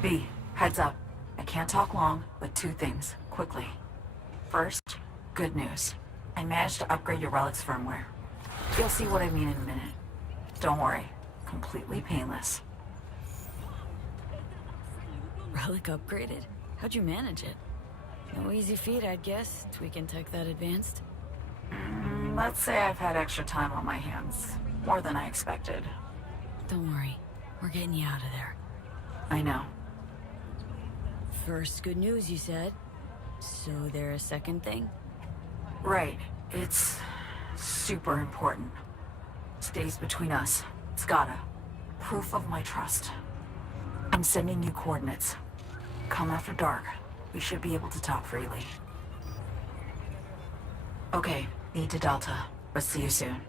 B, heads up. I can't talk long, but two things, quickly. First, good news. I managed to upgrade your relic's firmware. You'll see what I mean in a minute. Don't worry, completely painless. Relic upgraded? How'd you manage it? No easy feat, I'd guess, tweaking tech that advanced. Let's say I've had extra time on my hands. More than I expected. Don't worry, we're getting you out of there. I know. First good news, you said. So there a second thing? Right. It's super important. Stays between us. It's gotta. Proof of my trust. I'm sending you coordinates. Come after dark. We should be able to talk freely. Okay, need to Delta. Let's see you soon.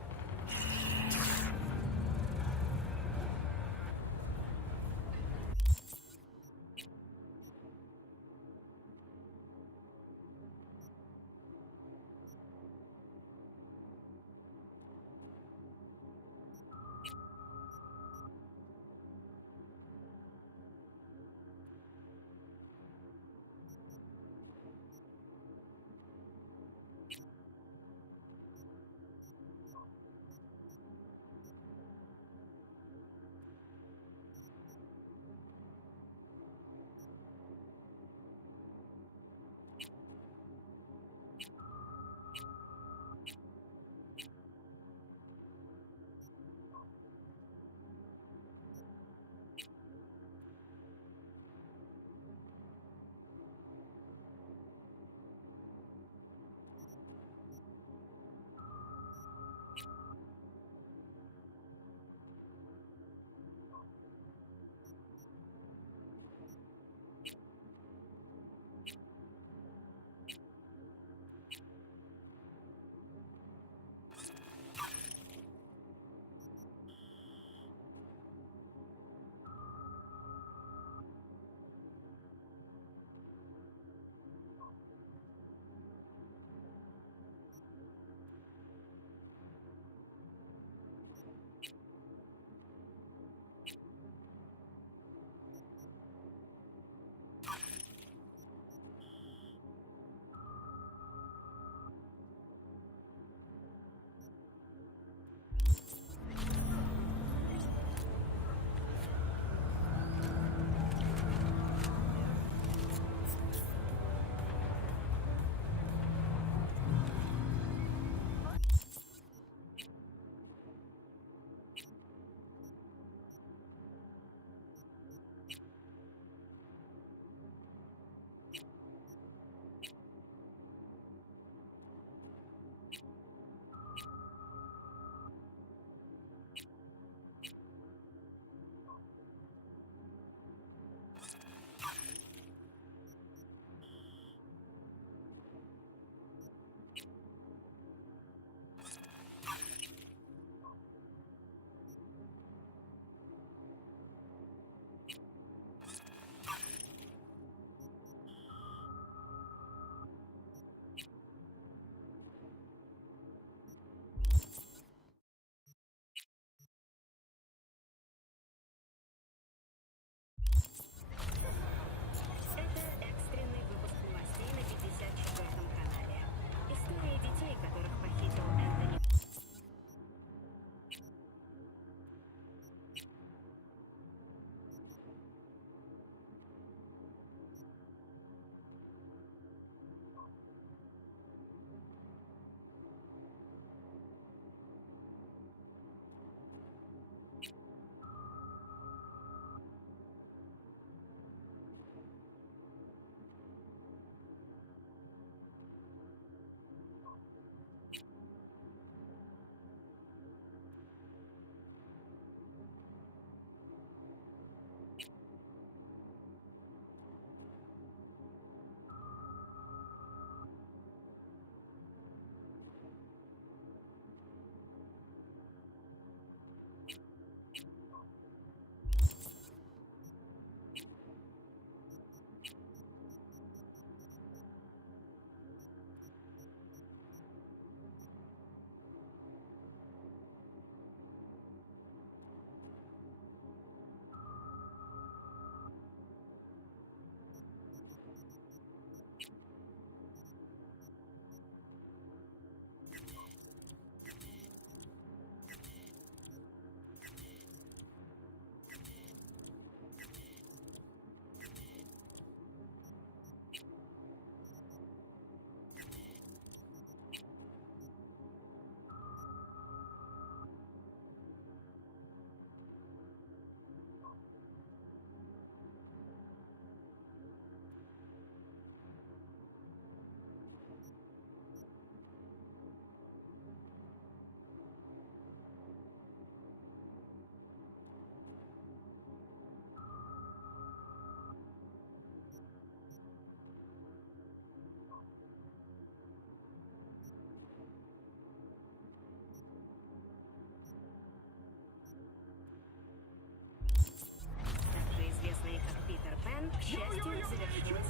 К счастью, завершилась.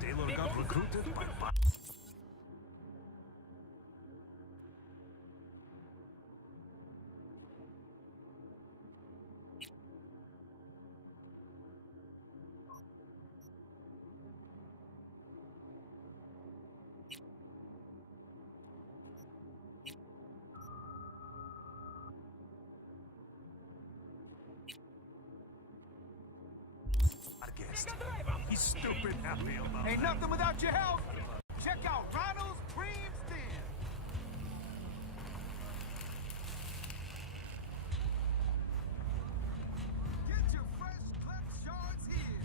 Taylor got recruited by... He's stupid happy about Ain't nothing without your help. Check out Ronald's Creams Den. Get your fresh clipped shards here.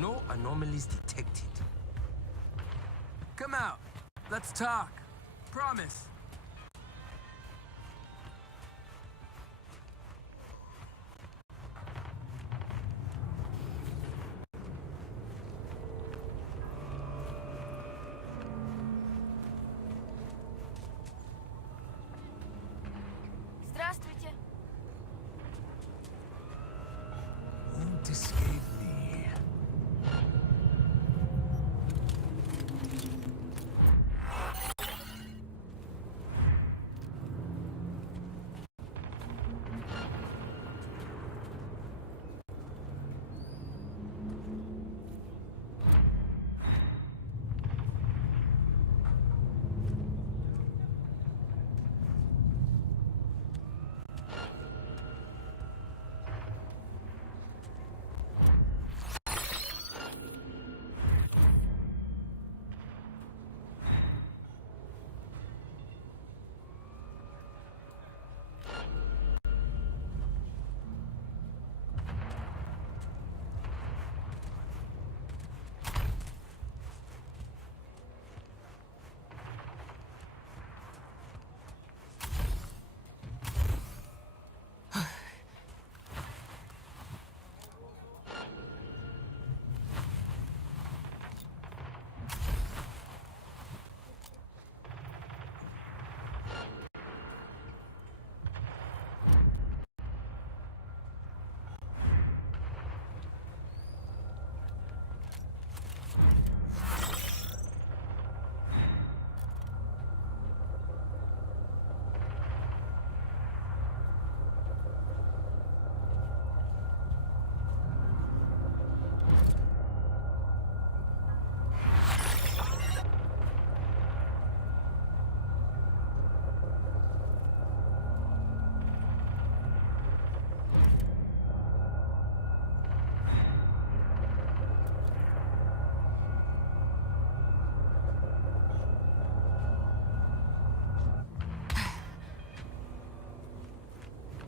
No anomalies detected. Come out. Let's talk. Promise. Здравствуйте. Won't escape me.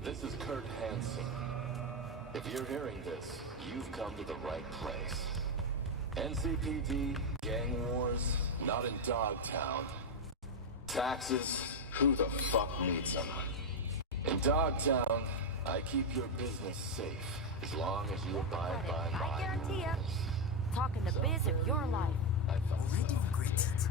This is Kurt Hansen. If you're hearing this, you've come to the right place. NCPD, gang wars, not in Dogtown. Taxes, who the fuck needs them? In Dogtown, I keep your business safe as long as you abide by my I guarantee ya. rules. Talking to Biz of your life. Already regretted.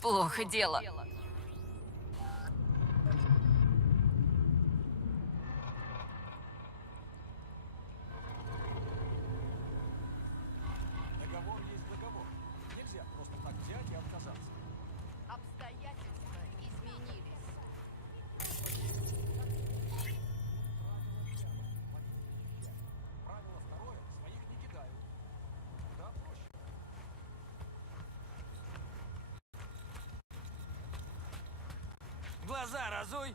Плохо дело. Договор есть договор. Нельзя просто так взять и отказаться. Обстоятельства изменились. Правило второе. Своих не кидают. Да, проще. Глаза разуй!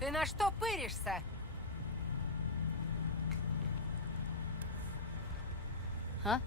Ты на что пыришься? А?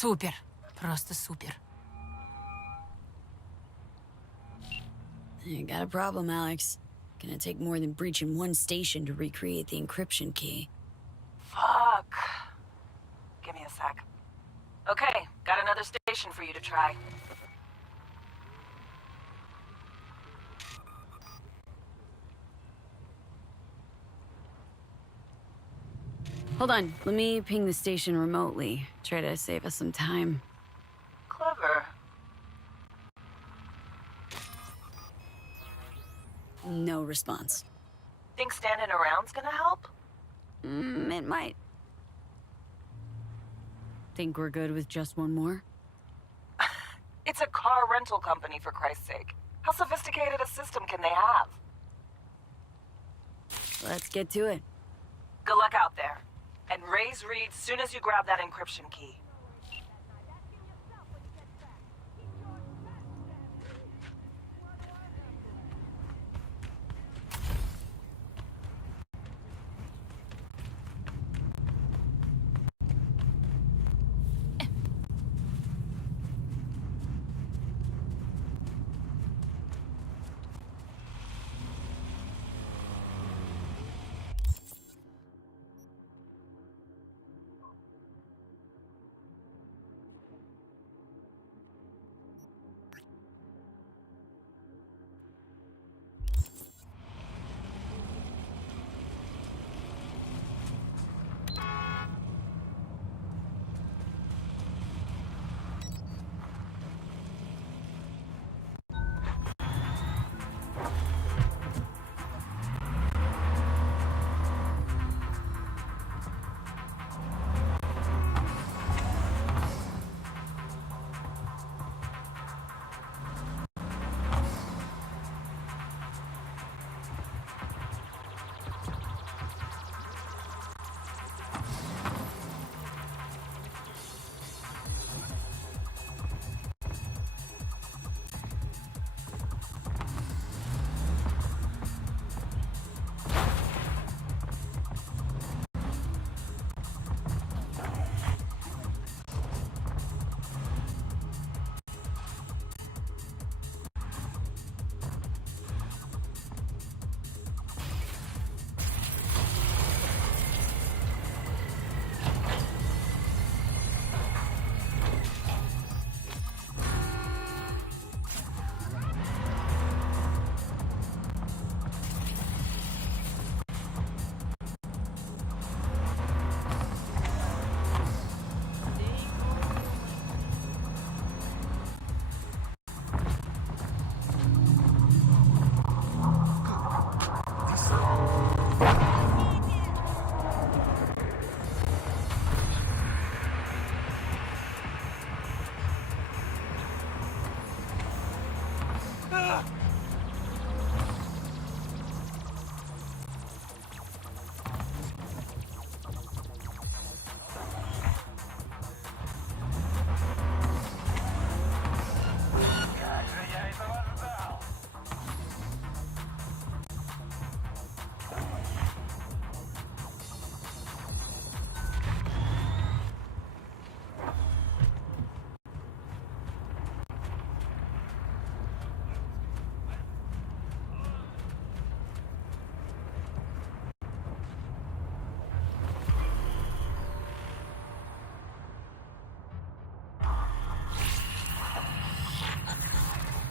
Супер. Просто супер. You got a problem, Alex. Gonna take more than breaching one station to recreate the encryption key. Fuck. Give me a sec. Okay, got another station for you to try. Hold on, let me ping the station remotely. Try to save us some time. Clever. No response. Think standing around's gonna help? It might. Think we're good with just one more? It's a car rental company, for Christ's sake. How sophisticated a system can they have? Let's get to it. Good luck out there. And raise Reed soon as you grab that encryption key.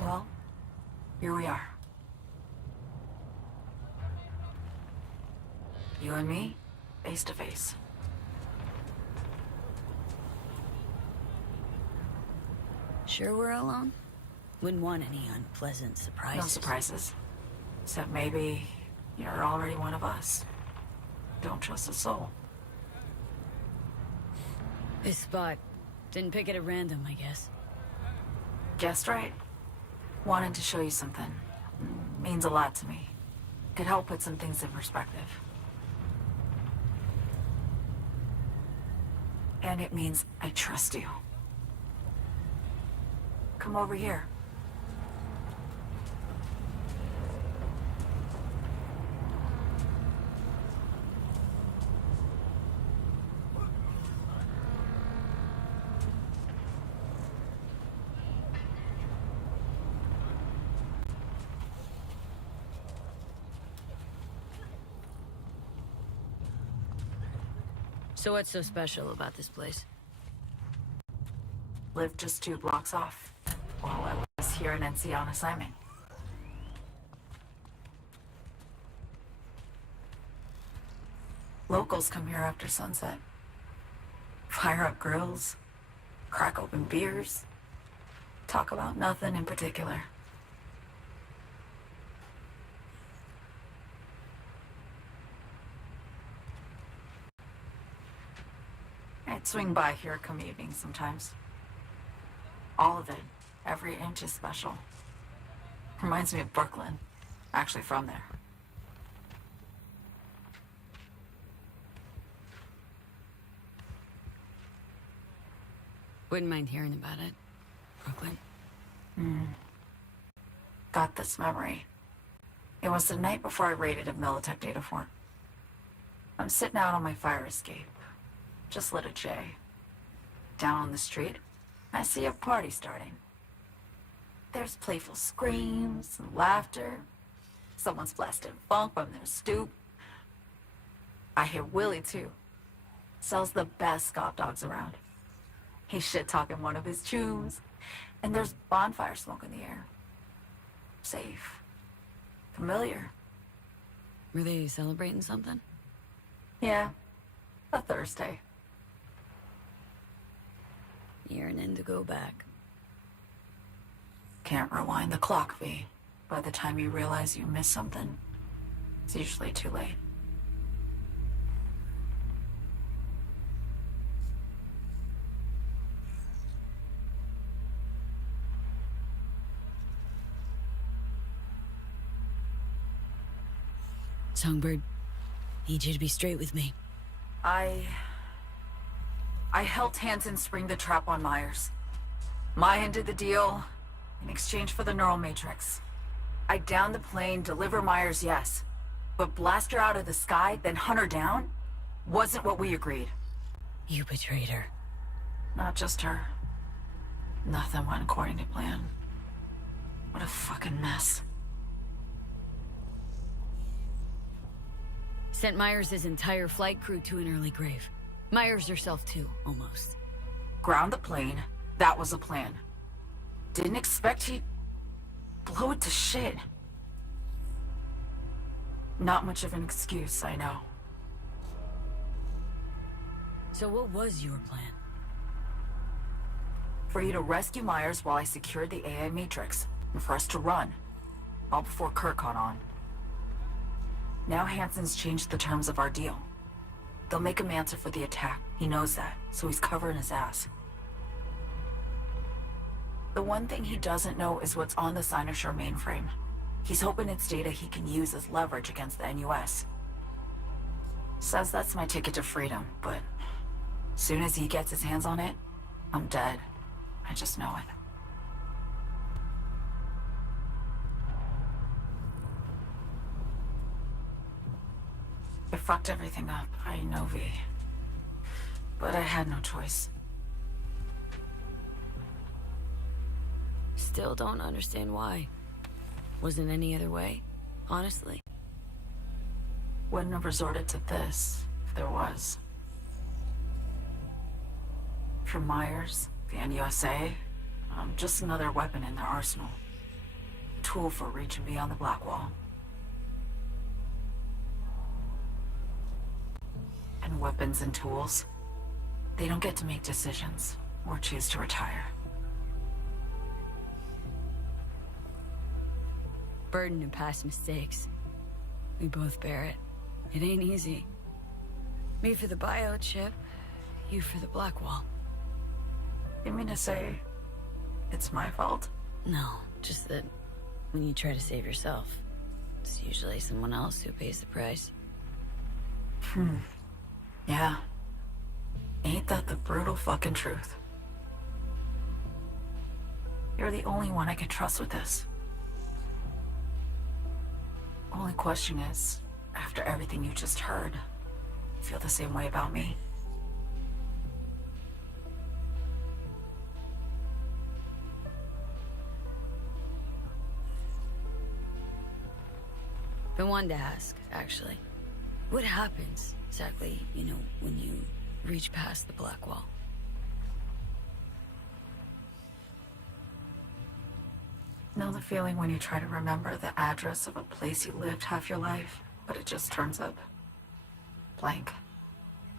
Well, here we are. You and me, face to face. Sure we're alone? Wouldn't want any unpleasant surprises. No surprises. Except maybe you're already one of us. Don't trust a soul. This spot. Didn't pick it at random, I guess. Guessed right. Wanted to show you something. Means a lot to me. Could help put some things in perspective. And it means I trust you. Come over here. So what's so special about this place? Lived just 2 blocks off while I was here in NC on assignment. Locals come here after sunset. Fire up grills, crack open beers, talk about nothing in particular. I'd swing by here come evening sometimes. All of it, every inch is special. Reminds me of Brooklyn, actually from there. Wouldn't mind hearing about it. Brooklyn. Got this memory. It was the night before I raided a Militech data farm. I'm sitting out on my fire escape. Just lit a J. Down on the street, I see a party starting. There's playful screams and laughter. Someone's blasting funk from their stoop. I hear Willie, too. Sells the best scop dogs around. He's shit-talking one of his chews. And there's bonfire smoke in the air. Safe. Familiar. Were they celebrating something? Yeah. A Thursday. Yearning to go back. Can't rewind the clock, V. By the time you realize you missed something, it's usually too late. Songbird, need you to be straight with me. I helped Hansen spring the trap on Myers. Maya did the deal in exchange for the neural matrix. I downed the plane, deliver Myers, yes. But blast her out of the sky, then hunt her down? Wasn't what we agreed. You betrayed her. Not just her. Nothing went according to plan. What a fucking mess. Sent Myers' entire flight crew to an early grave. Myers herself too, almost. Ground the plane. That was the plan. Didn't expect he'd blow it to shit. Not much of an excuse, I know. So what was your plan? For you to rescue Myers while I secured the AI Matrix, and for us to run. All before Kirk caught on. Now Hansen's changed the terms of our deal. They'll make him answer for the attack. He knows that, so he's covering his ass. The one thing he doesn't know is what's on the Cynosure mainframe. He's hoping it's data he can use as leverage against the NUS. Says that's my ticket to freedom, but soon as he gets his hands on it, I'm dead. I just know it. I fucked everything up, I know, V. But I had no choice. Still don't understand why. Wasn't any other way, honestly. Wouldn't have resorted to this, if there was. For Myers, the NUSA, I'm just another weapon in their arsenal. A tool for reaching beyond the Black Wall. And weapons and tools, they don't get to make decisions or choose to retire. Burden of past mistakes. We both bear it. It ain't easy. Me for the biochip, you for the Black Wall. You mean to say it's my fault? No, just that when you try to save yourself, it's usually someone else who pays the price. Yeah. Ain't that the brutal fucking truth? You're the only one I can trust with this. Only question is, after everything you just heard, you feel the same way about me? Been wanting to ask, actually. What happens exactly, when you reach past the black wall. Know the feeling when you try to remember the address of a place you lived half your life, but it just turns up blank?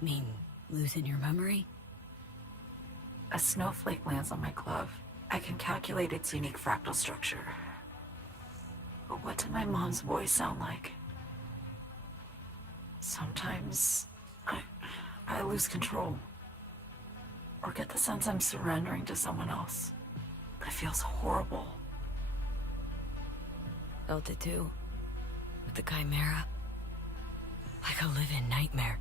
Mean losing your memory? A snowflake lands on my glove. I can calculate its unique fractal structure. But what did my mom's voice sound like? Sometimes I lose control. Or get the sense I'm surrendering to someone else. It feels horrible. Felt it too. With the Chimera. Like a living nightmare.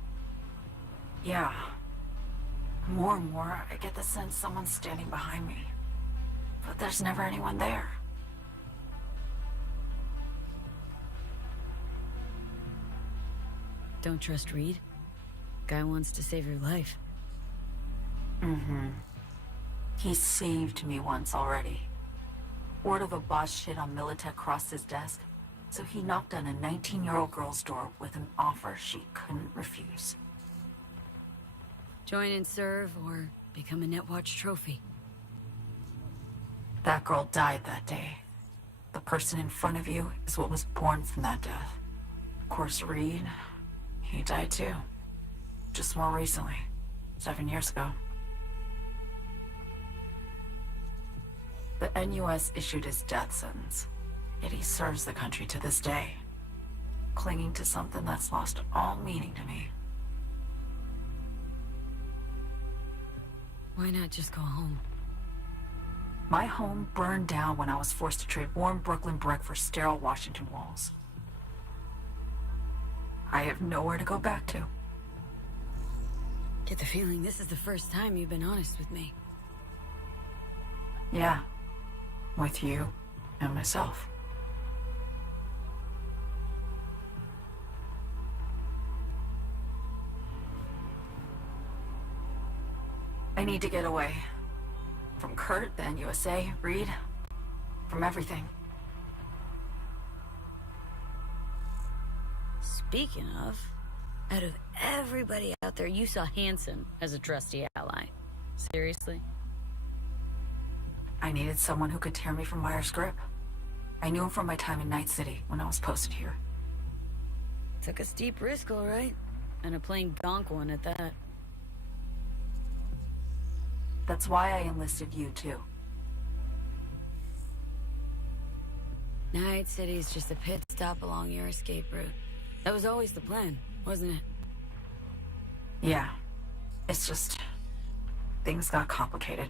Yeah. More and more, I get the sense someone's standing behind me. But there's never anyone there. Don't trust Reed? Guy wants to save your life. Mm-hmm. He saved me once already. Word of a boss shit on Militech crossed his desk, so he knocked on a 19-year-old girl's door with an offer she couldn't refuse. Join and serve, or become a Netwatch trophy. That girl died that day. The person in front of you is what was born from that death. Of course, Reed, he died too. Just more recently. 7 years ago. The NUS issued his death sentence, yet he serves the country to this day, clinging to something that's lost all meaning to me. Why not just go home? My home burned down when I was forced to trade warm Brooklyn brick for sterile Washington walls. I have nowhere to go back to. Get the feeling this is the first time you've been honest with me. Yeah. With you and myself. I need to get away. From Kurt, then USA, Reed. From everything. Speaking of, out of everybody out there, you saw Hansen as a trusty ally. Seriously? I needed someone who could tear me from Myers' grip. I knew him from my time in Night City when I was posted here. Took a steep risk, all right. And a plain gonk one at that. That's why I enlisted you, too. Night City's just a pit stop along your escape route. That was always the plan, wasn't it? Yeah. It's just... things got complicated.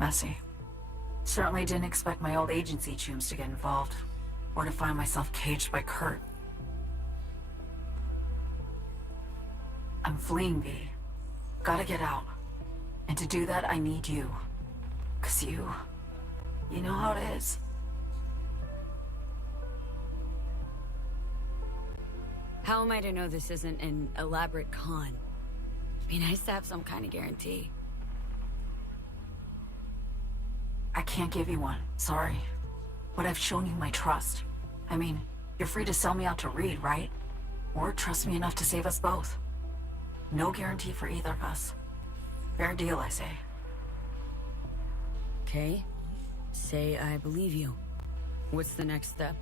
Messy. Certainly didn't expect my old agency chooms to get involved, or to find myself caged by Kurt. I'm fleeing, V. Gotta get out. And to do that, I need you. 'Cause you know how it is. How am I to know this isn't an elaborate con? Be nice to have some kind of guarantee. I can't give you one, sorry. But I've shown you my trust. I mean, you're free to sell me out to Reed, right? Or trust me enough to save us both. No guarantee for either of us. Fair deal, I say. Okay. Say I believe you. What's the next step?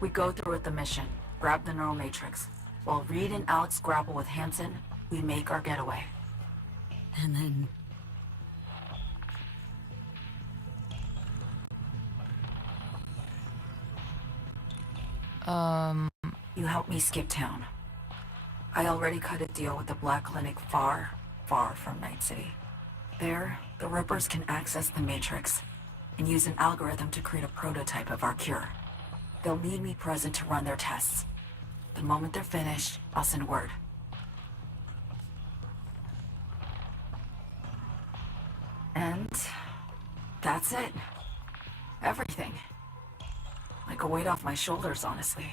We go through with the mission. Grab the neural matrix. While Reed and Alex grapple with Hansen, we make our getaway. And then... You help me skip town. I already cut a deal with the Black Clinic far, far from Night City. There, the Rippers can access the Matrix and use an algorithm to create a prototype of our cure. They'll need me present to run their tests. The moment they're finished, I'll send word. And that's it. Everything. Like a weight off my shoulders, honestly.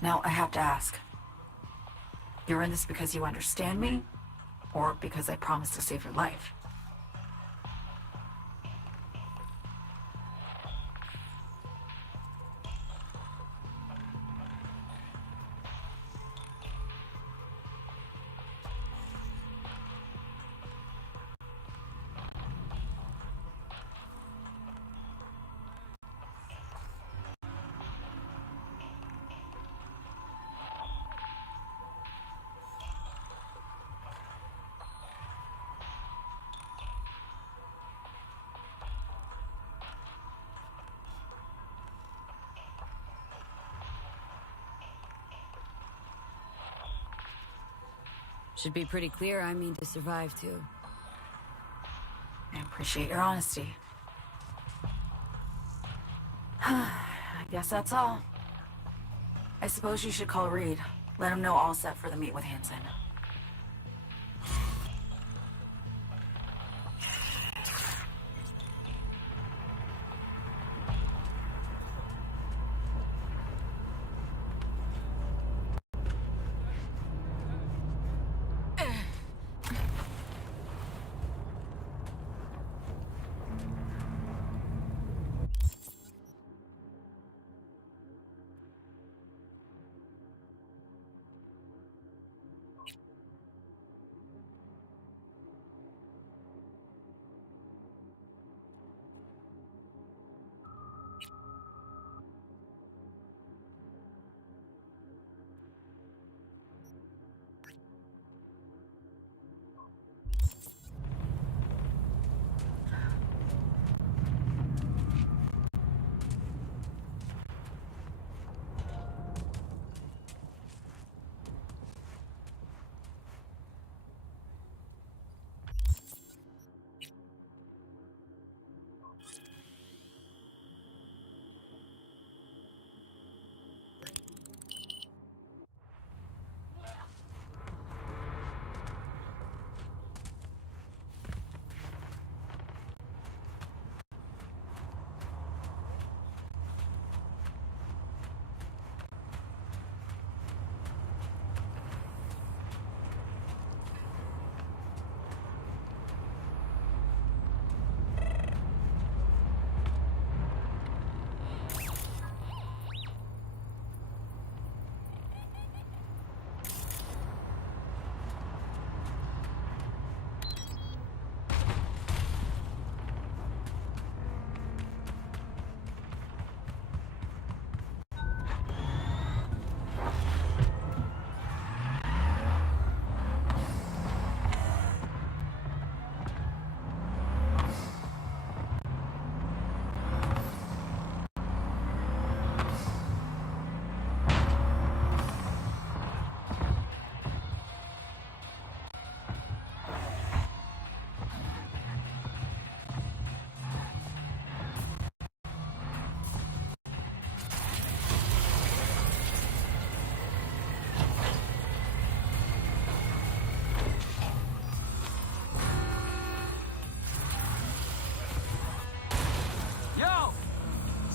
Now I have to ask. You're in this because you understand me? Or because I promised to save your life? Should be pretty clear I mean to survive, too. I appreciate your honesty. I guess that's all. I suppose you should call Reed. Let him know all set for the meet with Hansen.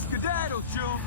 Skedaddle, chum!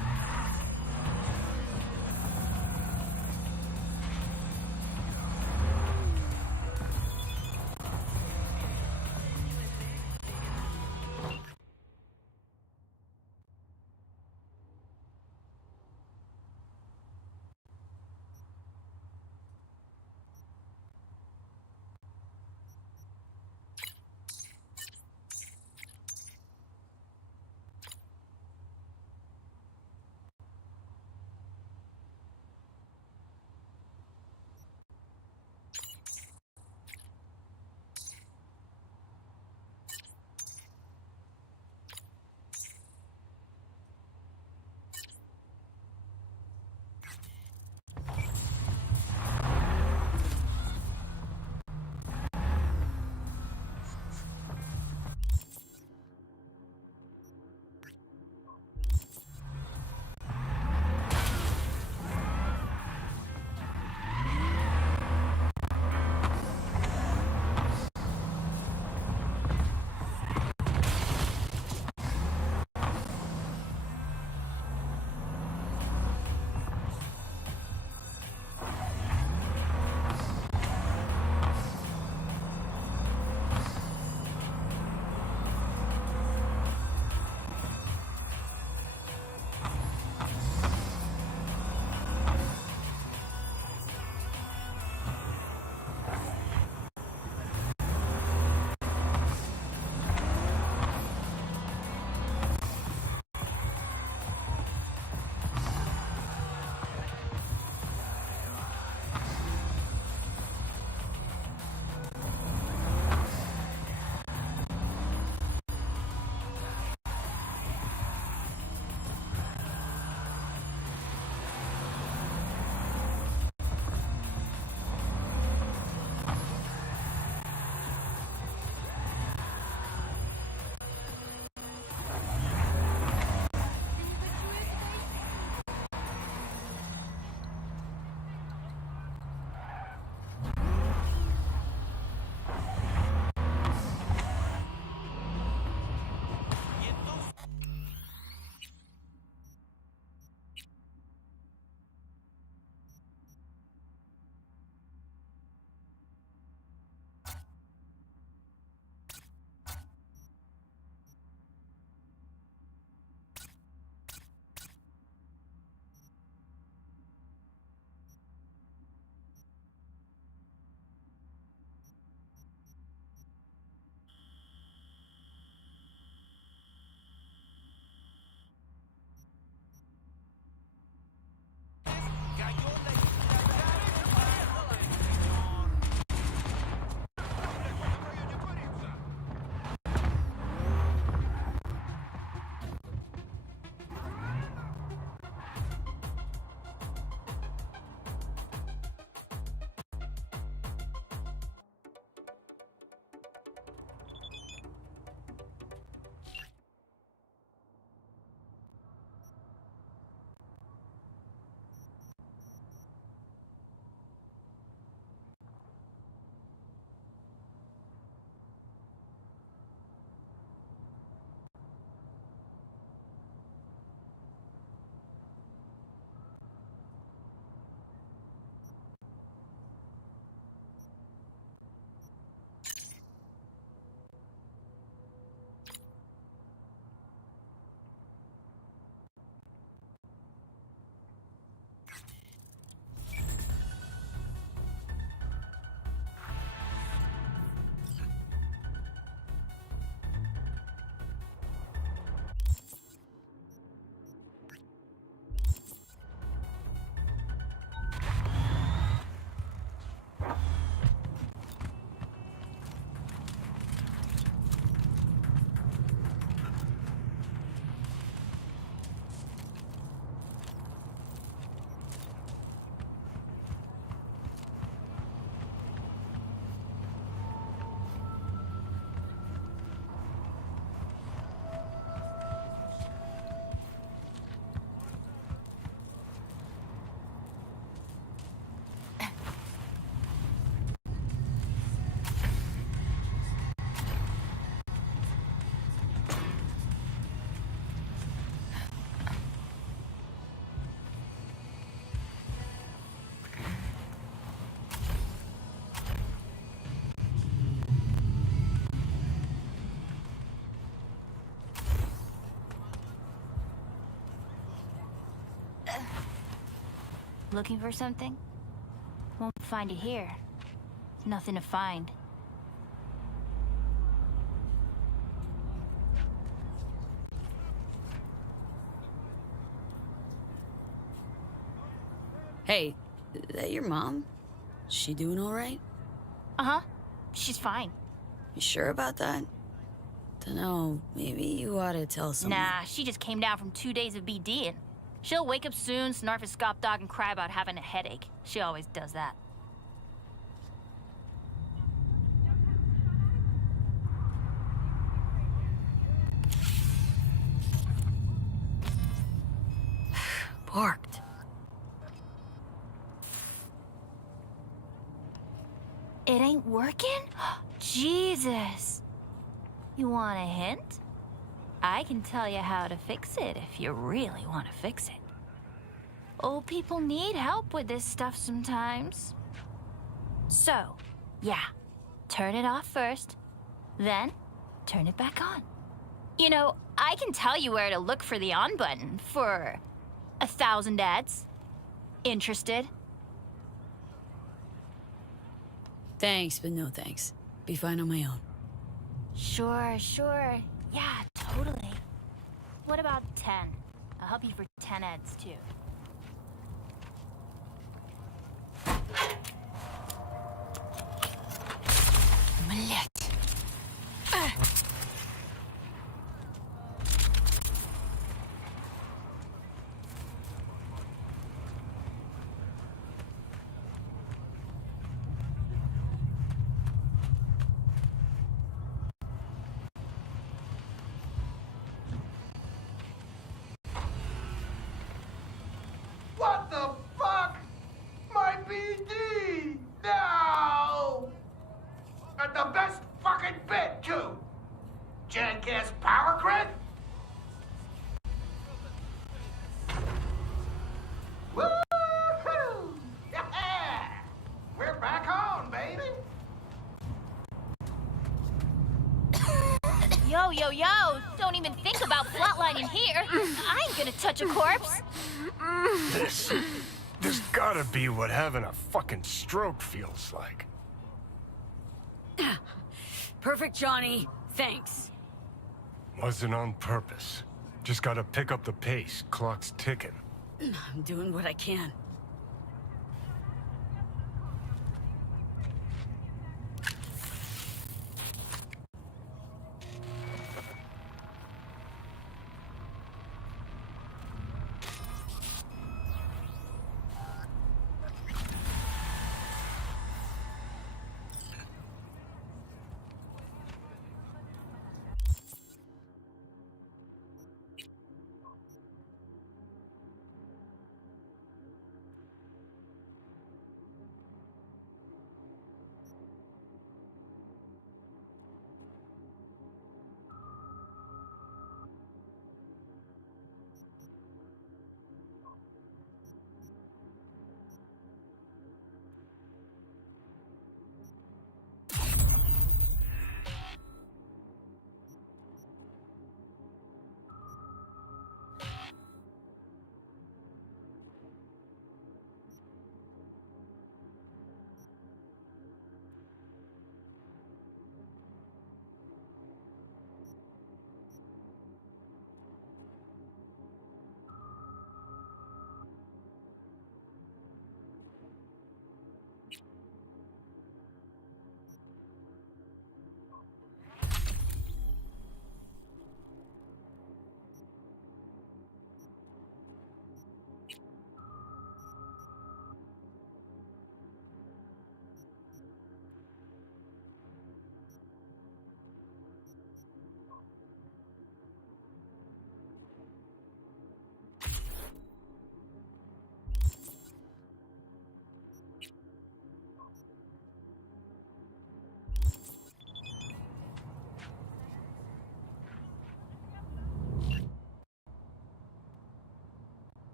Looking for something? Won't find it here. Nothing to find. Hey, is that your mom? Is she doing all right? Uh-huh. She's fine. You sure about that? Dunno, maybe you ought to tell someone. Nah, she just came down from 2 days of BDing. She'll wake up soon, snarf a scop dog, and cry about having a headache. She always does that. Parked. It ain't working? Jesus. You want a hint? I can tell you how to fix it if you really want to fix it. Old people need help with this stuff sometimes. So, yeah, turn it off first, then turn it back on. You know, I can tell you where to look for the on button for 1,000 ads. Interested? Thanks, but no thanks. Be fine on my own. Sure. Yeah, totally. What about 10? I'll help you for 10 ads, too. Блять. What the fuck? My BD! No! And the best fucking bit, too! Jackass power grid? Woo-hoo! Yeah! We're back on, baby! Yo! Don't even think about flatlining here. I ain't gonna touch a corpse. This gotta be what having a fucking stroke feels like. Perfect, Johnny. Thanks. Wasn't on purpose. Just gotta pick up the pace. Clock's ticking. I'm doing what I can.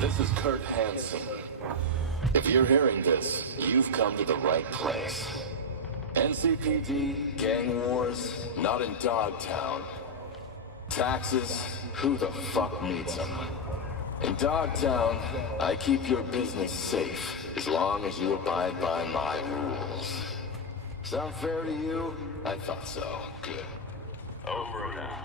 This is Kurt Hansen. If you're hearing this, you've come to the right place. NCPD, gang wars, not in Dogtown. Taxes, who the fuck needs them? In Dogtown, I keep your business safe as long as you abide by my rules. Sound fair to you? I thought so. Good. Over and out.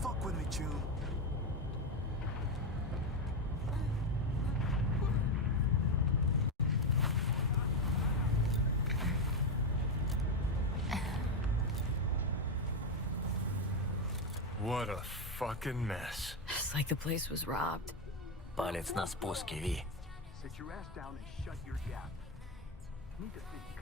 Fuck with me, June. What a fucking mess. It's like the place was robbed. Палец на спуске, Ви. Sit your ass down and shut your gap. Need to think.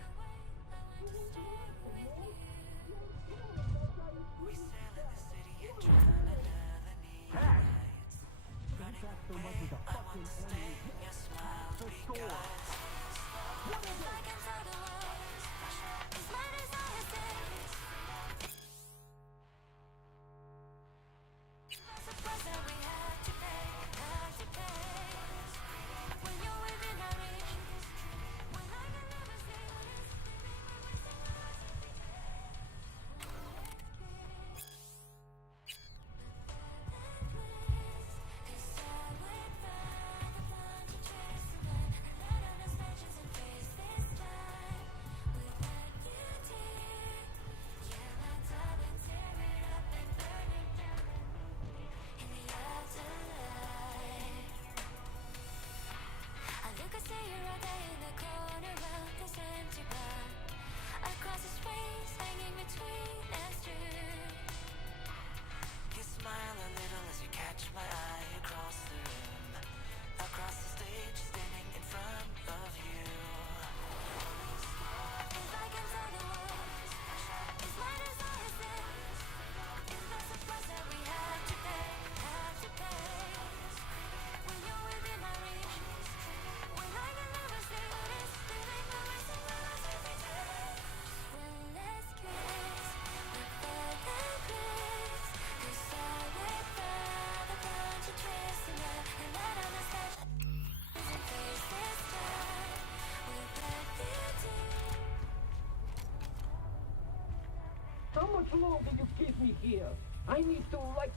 How much longer you keep me here? I need to, like,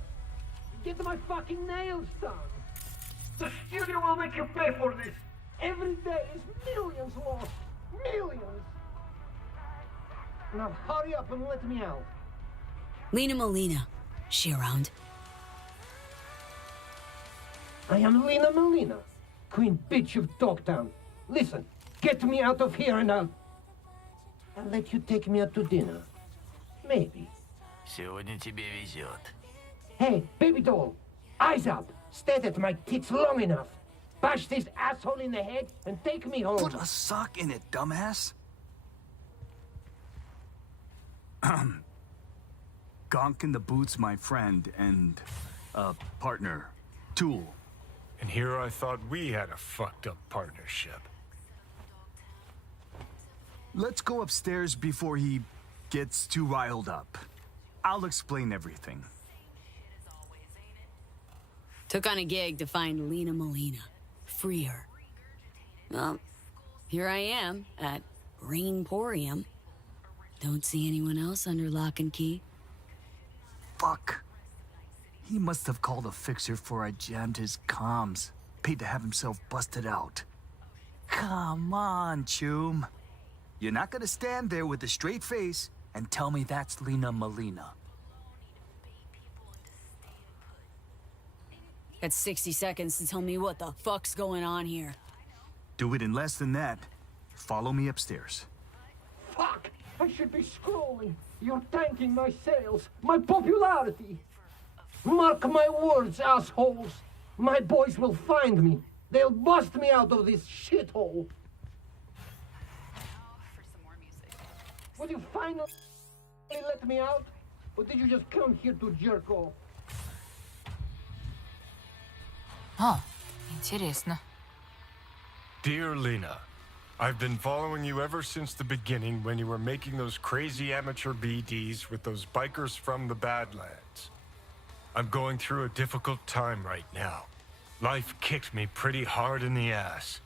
get my fucking nails done. The studio will make you pay for this. Every day is millions lost. Millions. Now hurry up and let me out. Lena Molina. She around? I am Lena Melina, queen bitch of Dogtown. Listen, get me out of here and I'll let you take me out to dinner. Maybe. Сегодня тебе везет. Hey, baby doll, eyes up. Stare at my tits long enough. Bash this asshole in the head and take me home. Put a sock in it, dumbass. Gonk in the Boots, my friend, and partner, Tool. And here I thought we had a fucked up partnership. Let's go upstairs before he gets too riled up. I'll explain everything. Took on a gig to find Lena Melina. Free her. Well, here I am at Rainporium. Don't see anyone else under lock and key. Fuck. He must have called a fixer before I jammed his comms. Paid to have himself busted out. Come on, Choom. You're not gonna stand there with a straight face and tell me that's Lena Melina. Got 60 seconds to tell me what the fuck's going on here. Do it in less than that. Follow me upstairs. Fuck! I should be scrolling. You're tanking my sales, my popularity. Mark my words, assholes. My boys will find me. They'll bust me out of this shithole. Will you finally let me out? Or did you just come here to jerk off? Интересно. Dear Lena, I've been following you ever since the beginning when you were making those crazy amateur BDs with those bikers from the Badlands. I'm going through a difficult time right now. Life kicked me pretty hard in the ass.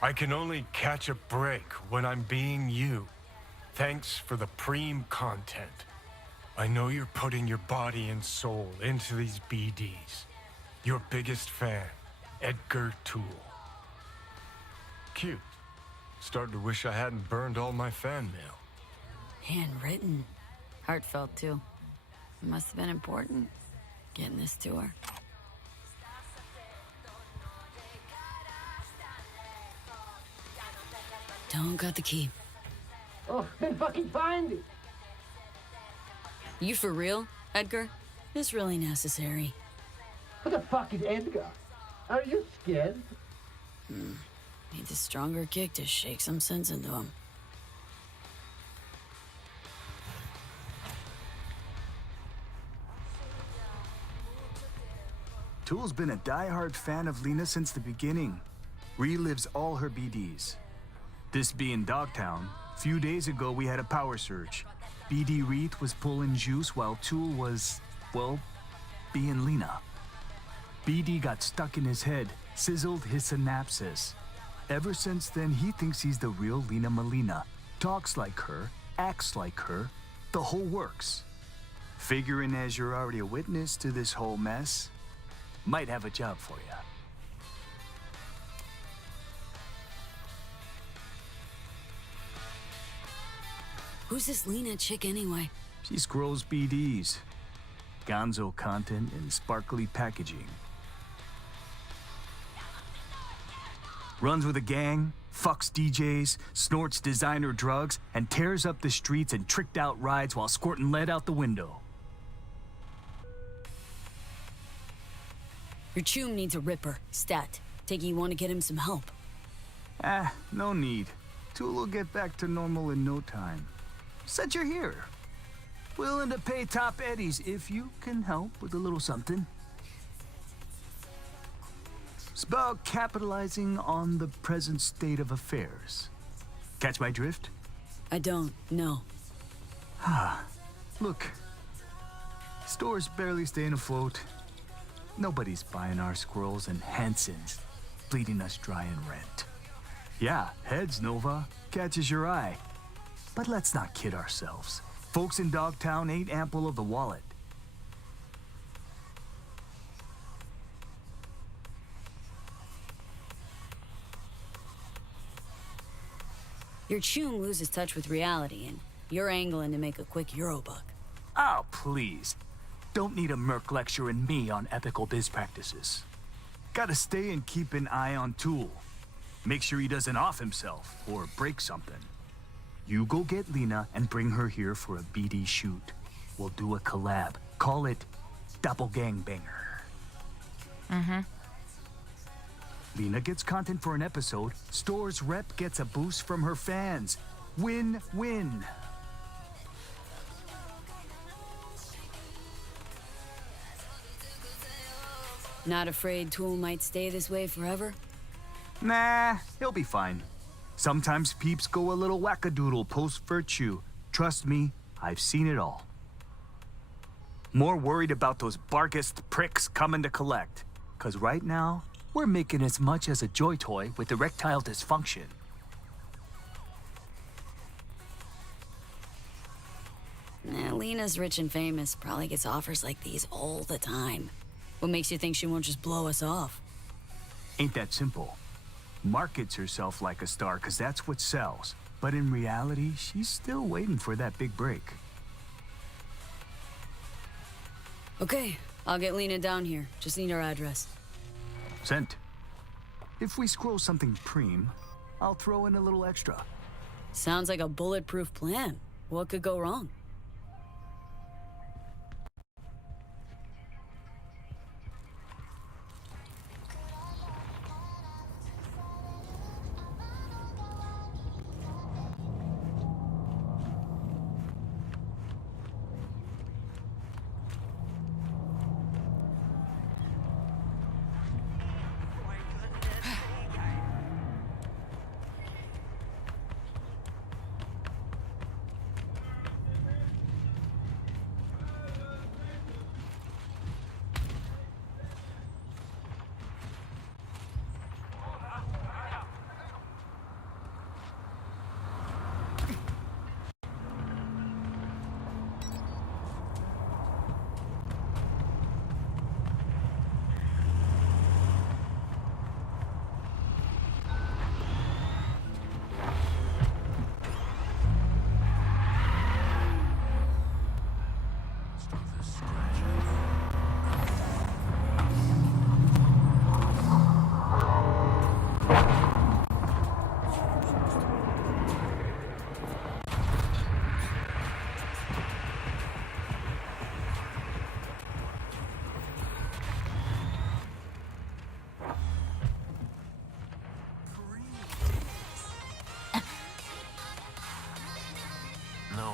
I can only catch a break when I'm being you. Thanks for the preem content. I know you're putting your body and soul into these BDs. Your biggest fan, Edgar Toole. Cute. Starting to wish I hadn't burned all my fan mail. Handwritten. Heartfelt, too. It must have been important, getting this to her. Don't got the key. Oh, then fucking find it. You for real, Edgar? This really necessary. Who the fuck is Edgar? Are you scared? Needs a stronger kick to shake some sense into him. Tool's been a die-hard fan of Lena since the beginning. Relives all her BDs. This being Dogtown, few days ago we had a power surge. BD Reeth was pulling juice while Tool was, well, being Lena. BD got stuck in his head, sizzled his synapses. Ever since then, he thinks he's the real Lena Melina. Talks like her, acts like her, the whole works. Figuring as you're already a witness to this whole mess, might have a job for you. Who's this Lena chick anyway? She scrolls BDs. Gonzo content and sparkly packaging. Runs with a gang, fucks DJs, snorts designer drugs, and tears up the streets in tricked out rides while squirting lead out the window. Your Choom needs a ripper. Stat. Take you want to get him some help. No need. Tool will get back to normal in no time. Said you're here. Willing to pay top eddies if you can help with a little something. It's about capitalizing on the present state of affairs. Catch my drift? I don't, no. Look. Store's barely staying afloat. Nobody's buying our squirrels and Hansons, bleeding us dry in rent. Yeah, heads, Nova. Catches your eye. But let's not kid ourselves. Folks in Dogtown ain't ample of the wallet. Your Choom loses touch with reality, and you're angling to make a quick Eurobuck. Oh, please. Don't need a merc lecturing me on ethical biz practices. Gotta stay and keep an eye on Tool. Make sure he doesn't off himself or break something. You go get Lena and bring her here for a BD shoot. We'll do a collab. Call it Doppelgangbanger. Mm-hmm. Lena gets content for an episode. Store's rep gets a boost from her fans. Win-win. Not afraid Tool might stay this way forever? Nah, he'll be fine. Sometimes peeps go a little wackadoodle post-virtue. Trust me, I've seen it all. More worried about those barkist pricks coming to collect. 'Cause right now, we're making as much as a joy toy with erectile dysfunction. Lena's rich and famous, probably gets offers like these all the time. What makes you think she won't just blow us off? Ain't that simple. Markets herself like a star 'cause that's what sells. But in reality, she's still waiting for that big break. Okay, I'll get Lena down here. Just need her address. Sent. If we scroll something preem, I'll throw in a little extra. Sounds like a bulletproof plan. What could go wrong?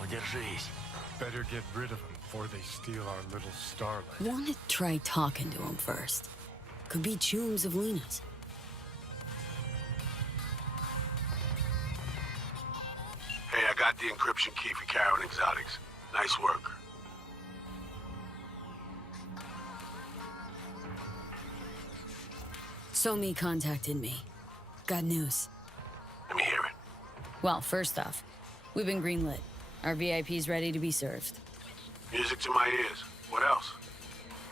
Держись. Better get rid of them before they steal our little starlet. Wanna try talking to him first. Could be chooms of Lena's. Hey, I got the encryption key for Karen Exotics. Nice work. Somi contacted me. Got news. Let me hear it. Well, first off, we've been greenlit. Our VIP's ready to be served. Music to my ears. What else?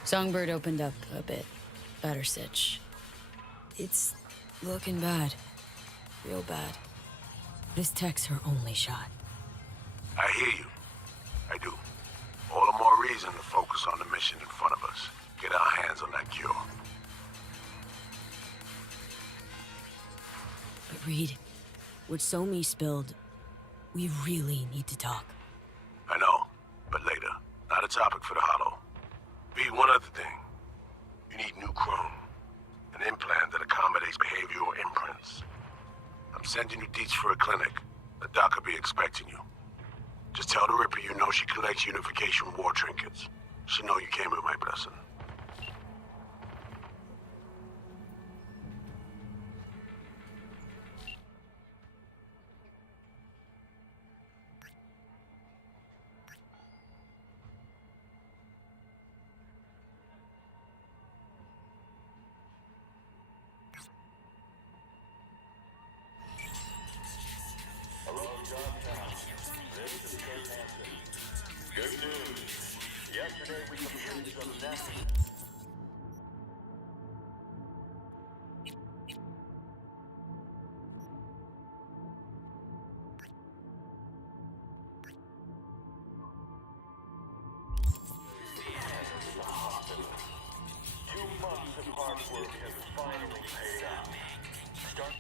Songbird opened up a bit. Better sitch. It's looking bad. Real bad. This tech's her only shot. I hear you. I do. All the more reason to focus on the mission in front of us. Get our hands on that cure. But Reed, what Somi spilled, we really need to talk. I know, but later. Not a topic for the hollow. Pete, one other thing. You need new chrome. An implant that accommodates behavioral imprints. I'm sending you deets for a clinic. The doc will be expecting you. Just tell the Ripper you know she collects unification war trinkets. She know you came with my blessing. Good news. Yesterday we completed some nasty... Too much of hard hard work has finally paid off. Start.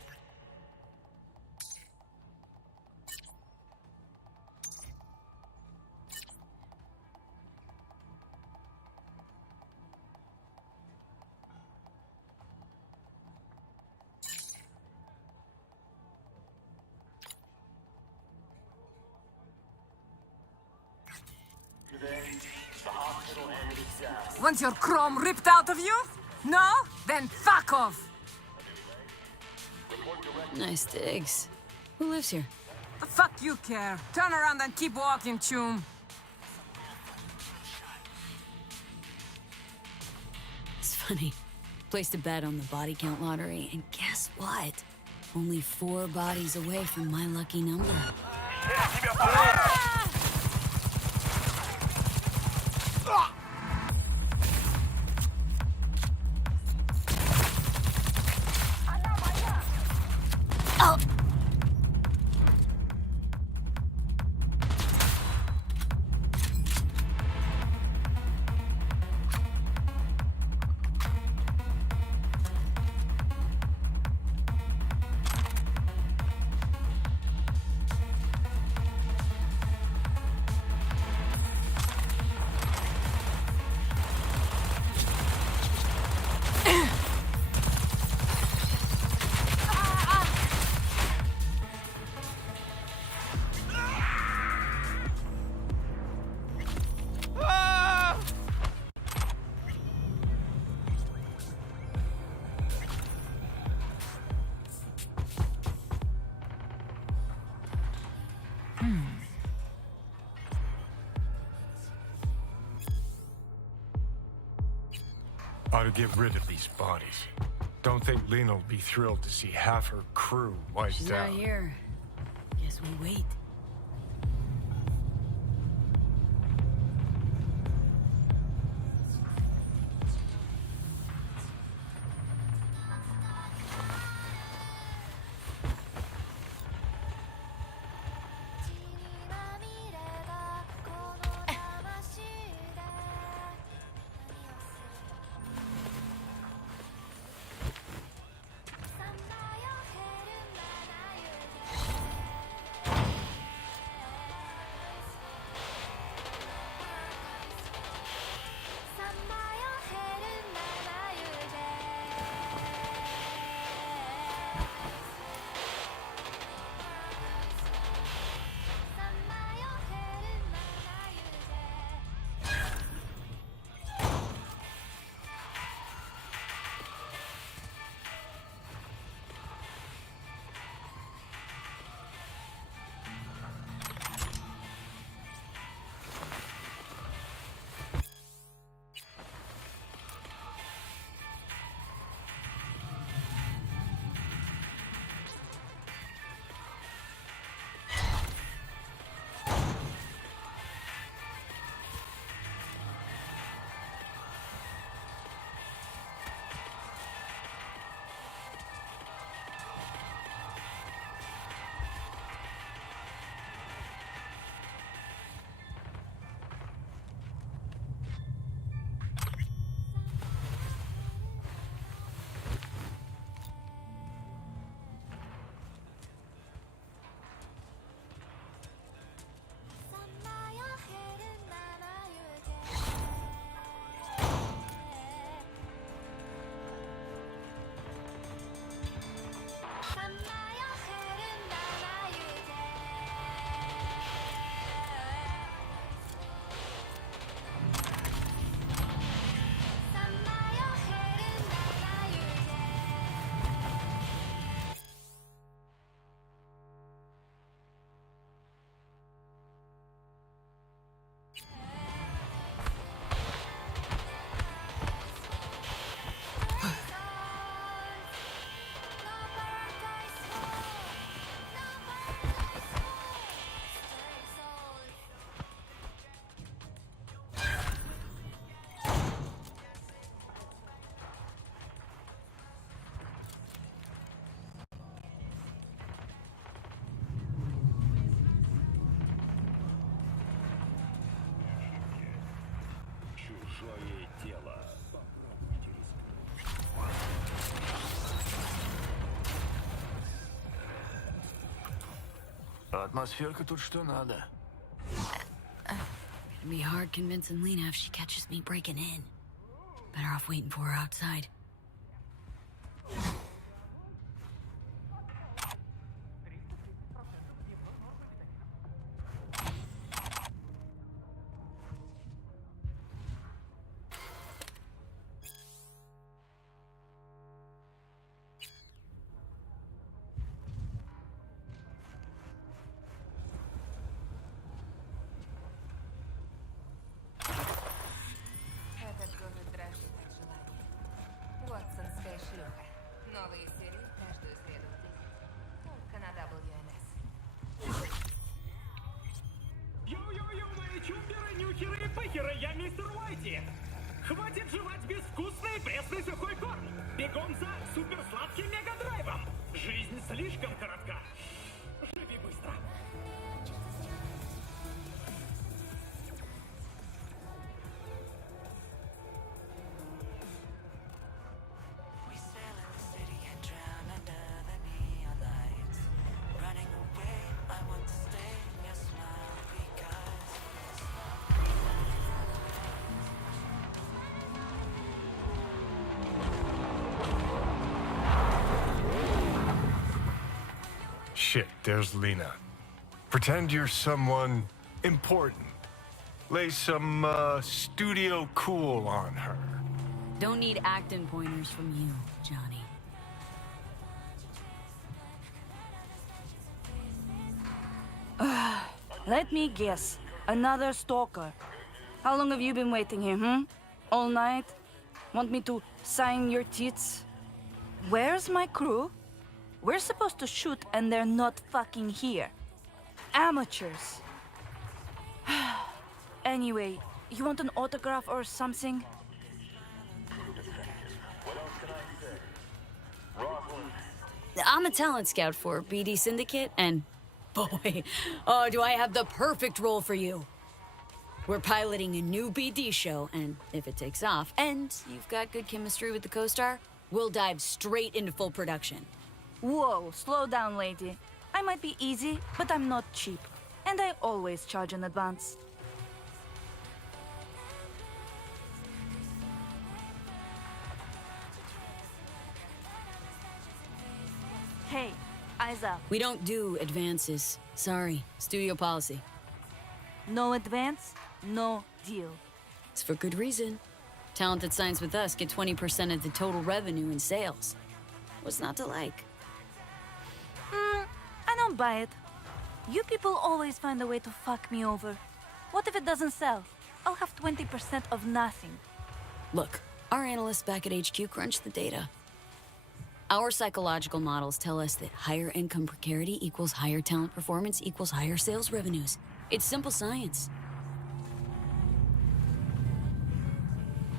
Want your chrome ripped out of you? No? Then fuck off! Nice digs. Who lives here? The fuck you care? Turn around and keep walking, chum. It's funny. Placed a bet on the body count lottery, and guess what? Only 4 bodies away from my lucky number. Ought to get rid of these bodies. Don't think Lena will be thrilled to see half her crew wiped She's out. not here. Guess we wait. Атмосферка тут что надо. It'd be hard convincing Lena if she catches me breaking in. Better off waiting for her outside. Этот город дрожит от желания. Вотсонская шлюха. Новые серии каждую среду в 10. Только на WNS. Йоу-йоу-йоу, мои чумперы, нюхеры и пыхеры, я мистер Уайти. Хватит жевать безвкусный пресный сухой корм. Бегом за суперсладким мегадрайвом. Жизнь слишком коротка. Живи быстро. Shit, there's Lena. Pretend you're someone important. Lay some, studio cool on her. Don't need acting pointers from you, Johnny. Let me guess. Another stalker. How long have you been waiting here, All night? Want me to sign your tits? Where's my crew? We're supposed to shoot and they're not fucking here. Amateurs. Anyway, you want an autograph or something? I'm a talent scout for BD Syndicate, and boy, oh, do I have the perfect role for you. We're piloting a new BD show, and if it takes off, and you've got good chemistry with the co-star, we'll dive straight into full production. Whoa, slow down, lady. I might be easy, but I'm not cheap. And I always charge in advance. Hey, eyes up. We don't do advances. Sorry, studio policy. No advance, no deal. It's for good reason. Talent that signs with us get 20% of the total revenue in sales. What's not to like? I don't buy it. You people always find a way to fuck me over. What if it doesn't sell? I'll have 20% of nothing. Look, our analysts back at HQ crunch the data. Our psychological models tell us that higher income precarity equals higher talent performance equals higher sales revenues. It's simple science.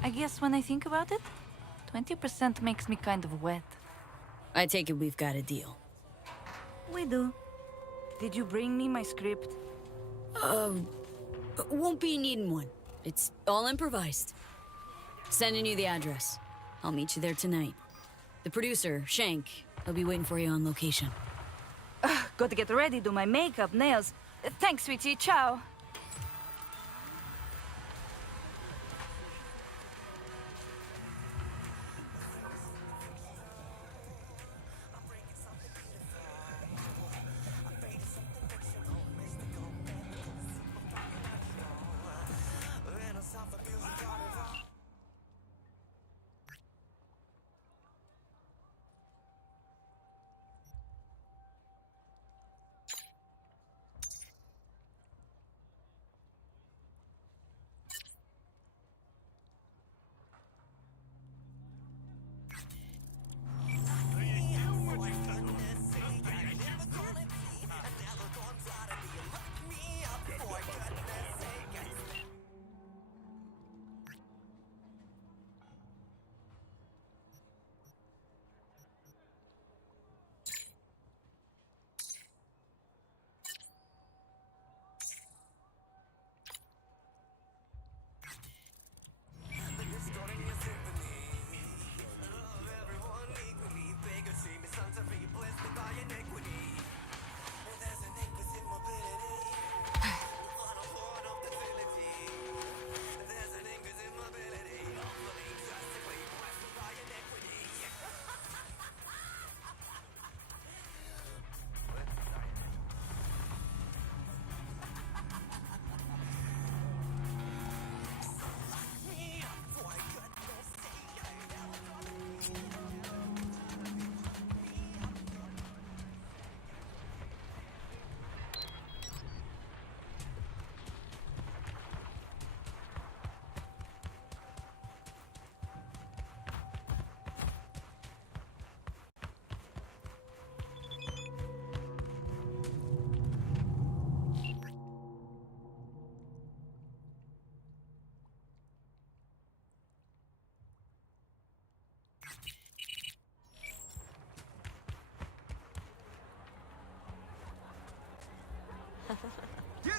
I guess when I think about it, 20% makes me kind of wet. I take it we've got a deal. We do. Did you bring me my script? Won't be needing one. It's all improvised. Sending you the address. I'll meet you there tonight. The producer, Shank, he'll be waiting for you on location. Got to get ready, do my makeup, nails. Thanks, sweetie. Ciao.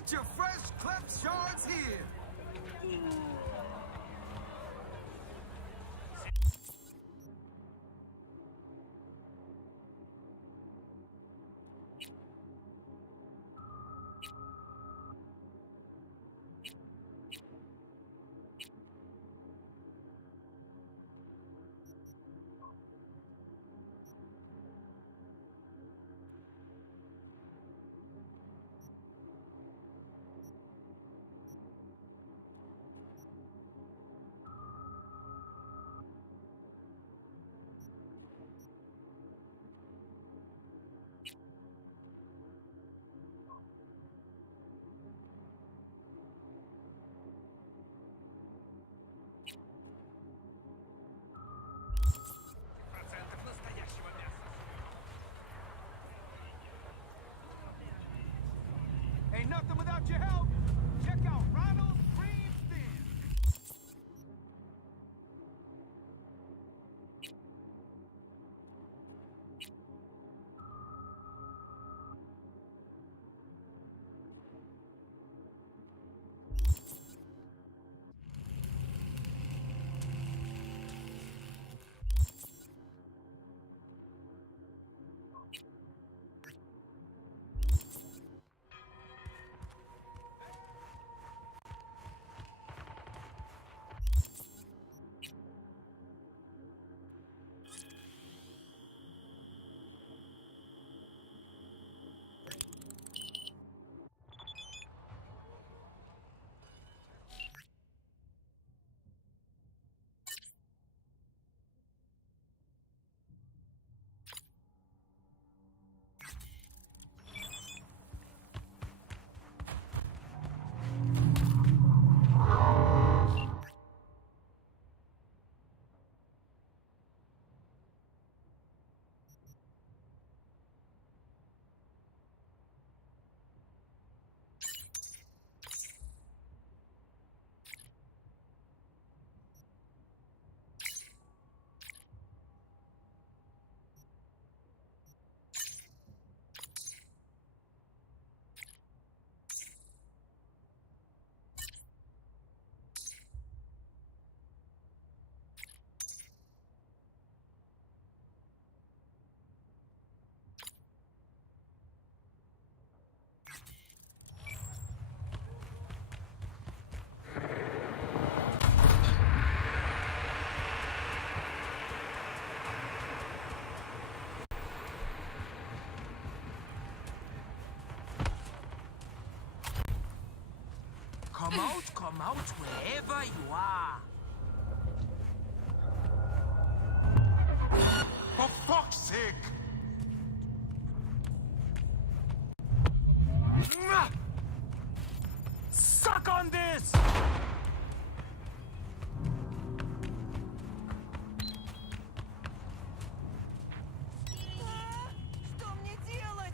Get your fresh clipped shards here. Ain't nothing without your help. Check out Ronald's Cream Thin. Come out wherever you are. For fuck's sake! Suck on this! Что мне делать?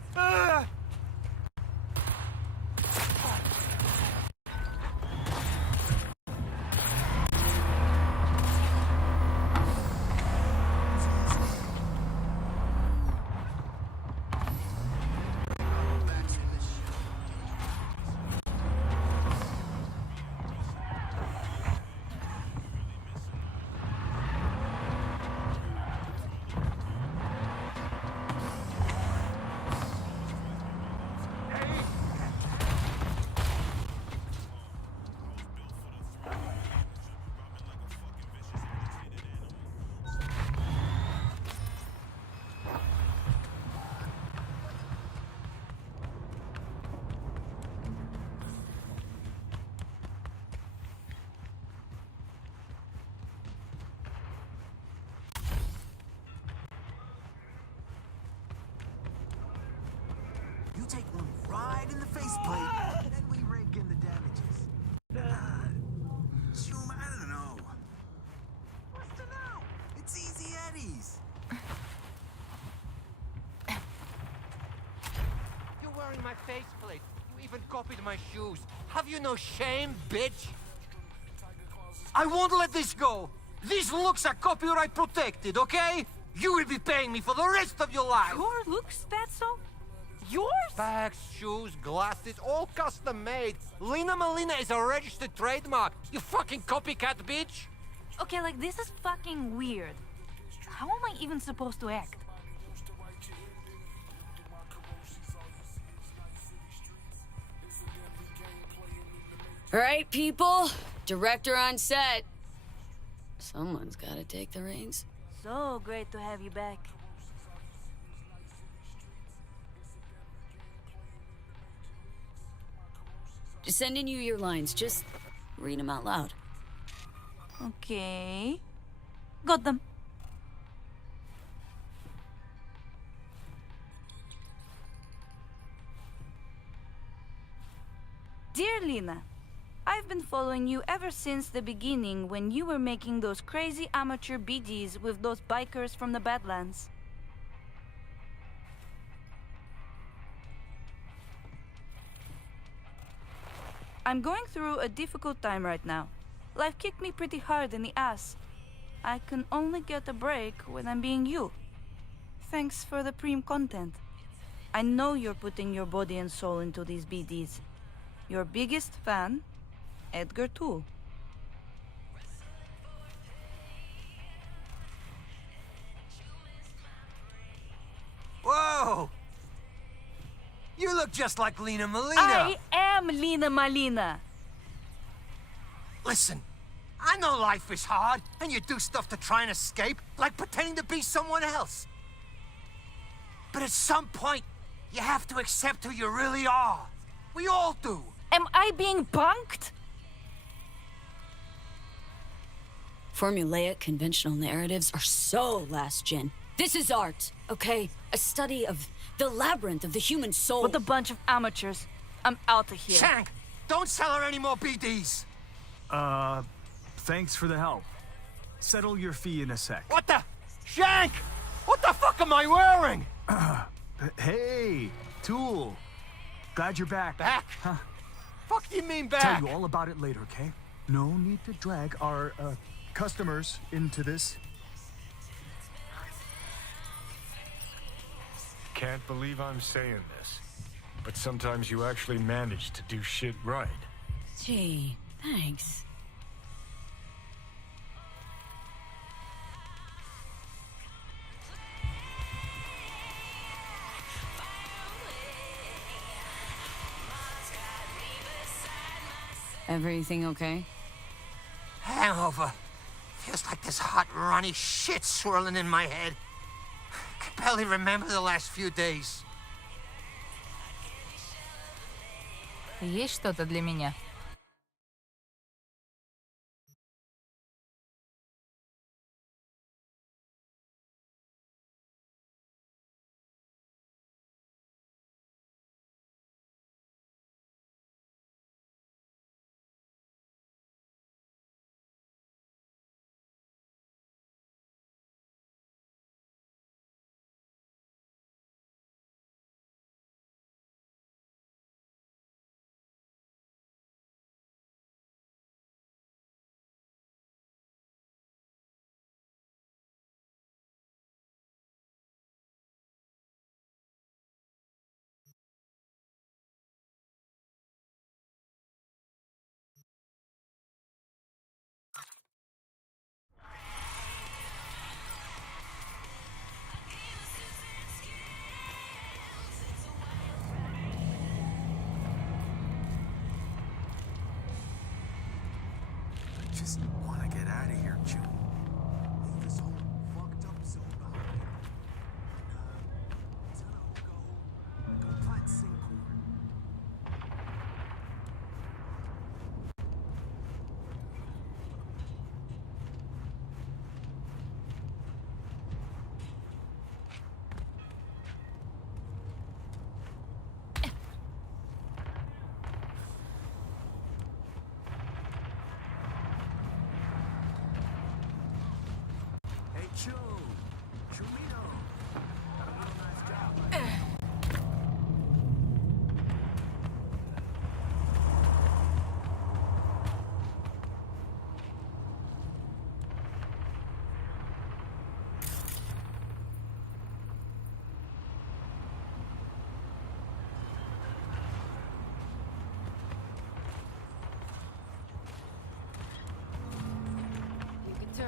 You take one right in the faceplate, then we rake in the damages. Zoom, I don't know. What's to know? It's easy Eddie's. You're wearing my faceplate. You even copied my shoes. Have you no shame, bitch? I won't let this go. These looks are copyright protected, okay? You will be paying me for the rest of your life. Your looks, Fatso? Yours? Bags, shoes, glasses, all custom made. Lena Malina is a registered trademark. You fucking copycat bitch. Okay, like, this is fucking weird. How am I even supposed to act? All right, people. Director on set. Someone's gotta take the reins. So great to have you back. Sending you your lines. Just read them out loud. Okay. Got them. Dear Lena, I've been following you ever since the beginning when you were making those crazy amateur BDs with those bikers from the Badlands. I'm going through a difficult time right now. Life kicked me pretty hard in the ass. I can only get a break when I'm being you. Thanks for the preem content. I know you're putting your body and soul into these BDs. Your biggest fan, Edgar Toole. Whoa! You look just like Lena Malina. I am Lena Malina. Listen, I know life is hard, and you do stuff to try and escape, like pretending to be someone else. But at some point, you have to accept who you really are. We all do. Am I being punked? Formulaic, conventional narratives are so last gen. This is art, okay? A study of the labyrinth of the human soul. With a bunch of amateurs. I'm out of here. Shank, don't sell her any more BDs. Thanks for the help. Settle your fee in a sec. What the? Shank! What the fuck am I wearing? Hey, Tool. Glad you're back. Back? Huh? Fuck do you mean back? Tell you all about it later, okay? No need to drag our, customers into this. Can't believe I'm saying this, but sometimes you actually manage to do shit right. Gee, thanks. Everything okay? Hangover. Feels like there's hot, runny shit swirling in my head. I can barely remember the last few days. Есть что-то для меня? Just want to get out of here, Joe. Leave this whole fucked up zone behind. And, go plant Singapore. Hey, Joe. Chumino. Got a real nice job.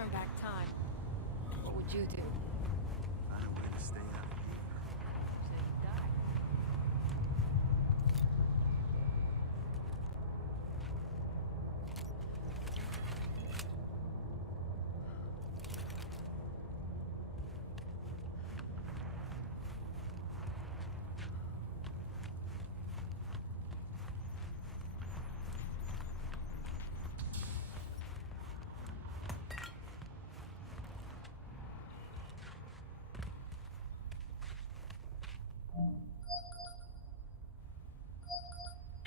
turn back time, what would you do? Find a way to stay out of here. Say you die.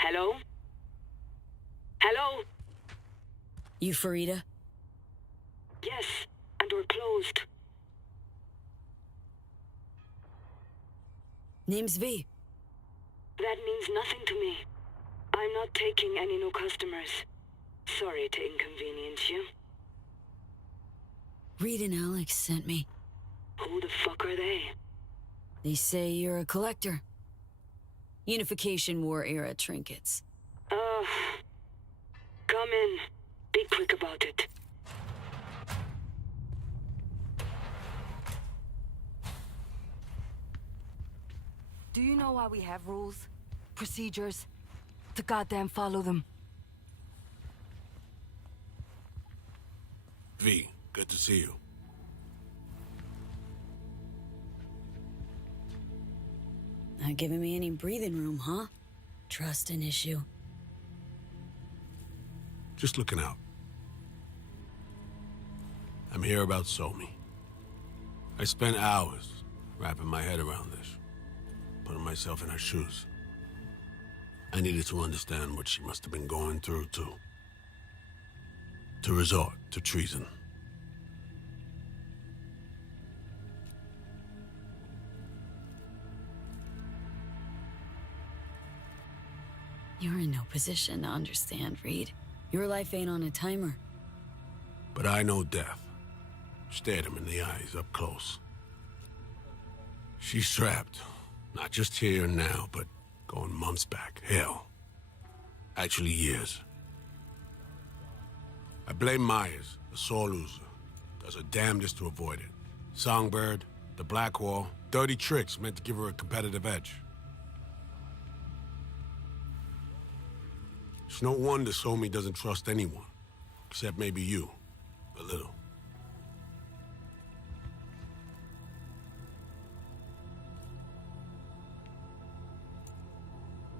Hello? Hello? You Farida? Yes, and we're closed. Name's V. That means nothing to me. I'm not taking any new customers. Sorry to inconvenience you. Reed and Alex sent me. Who the fuck are they? They say you're a collector. Unification War era trinkets. Come in. Be quick about it. Do you know why we have rules? Procedures? To goddamn follow them. V, good to see you. Not giving me any breathing room, huh? Trust an issue. Just looking out. I'm here about Somi. I spent hours wrapping my head around this, putting myself in her shoes. I needed to understand what she must have been going through to resort to treason. You're in no position to understand, Reed. Your life ain't on a timer. But I know death. Stared him in the eyes up close. She's trapped. Not just here and now, but going months back. Hell. Actually years. I blame Myers, a sore loser. Does her damnedest to avoid it. Songbird, the Black Wall, dirty tricks meant to give her a competitive edge. It's no wonder Somi doesn't trust anyone. Except maybe you. A little.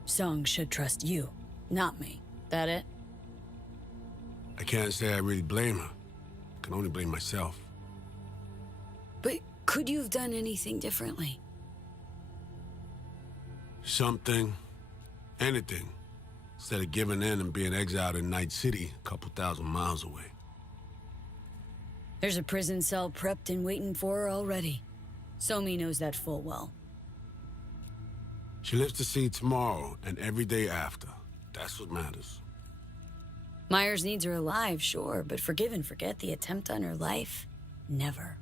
Song should trust you, not me. That it? I can't say I really blame her. I can only blame myself. But could you have done anything differently? Something. Anything. Instead of giving in and being exiled in Night City, a couple thousand miles away. There's a prison cell prepped and waiting for her already. Somi knows that full well. She lives to see tomorrow and every day after. That's what matters. Myers needs her alive, sure, but forgive and forget the attempt on her life? Never.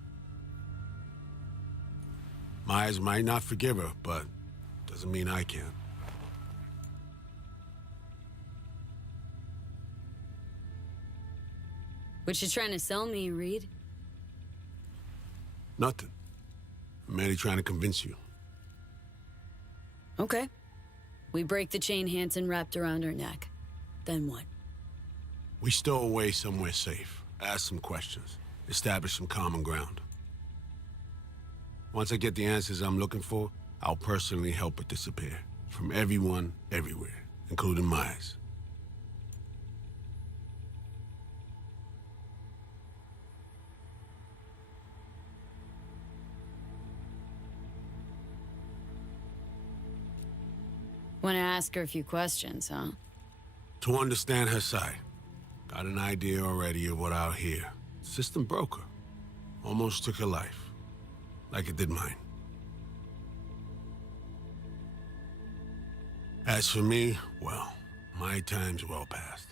Myers might not forgive her, but doesn't mean I can. What you trying to sell me, Reed? Nothing. I'm merely trying to convince you. Okay. We break the chain Hansen wrapped around her neck. Then what? We stow away somewhere safe, ask some questions, establish some common ground. Once I get the answers I'm looking for, I'll personally help it disappear. From everyone, everywhere, including Myers. Want to ask her a few questions, huh? To understand her side. Got an idea already of what I'll hear. System broke her. Almost took her life. Like it did mine. As for me, well, my time's well past.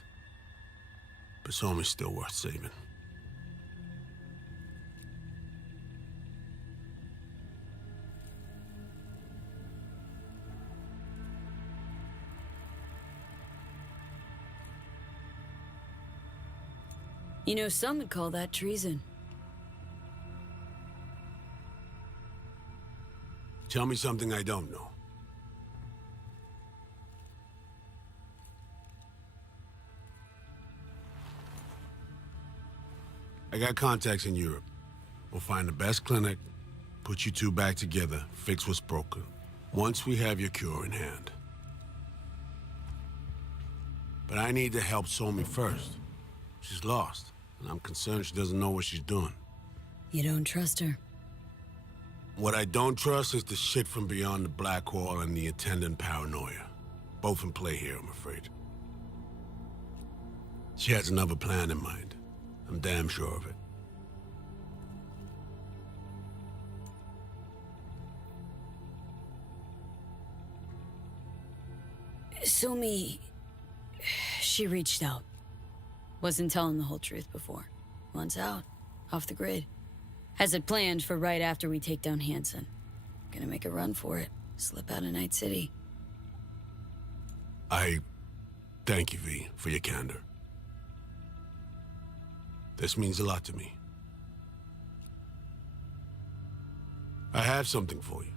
But Somi's still worth saving. You know, some would call that treason. Tell me something I don't know. I got contacts in Europe. We'll find the best clinic, put you two back together, fix what's broken. Once we have your cure in hand. But I need to help Somi first. She's lost, and I'm concerned she doesn't know what she's doing. You don't trust her? What I don't trust is the shit from beyond the black hole and the attendant paranoia. Both in play here, I'm afraid. She has another plan in mind. I'm damn sure of it. Sumi, she reached out. Wasn't telling the whole truth before. Wants out. Off the grid. Has it planned for right after we take down Hansen. Gonna make a run for it. Slip out of Night City. I thank you, V, for your candor. This means a lot to me. I have something for you.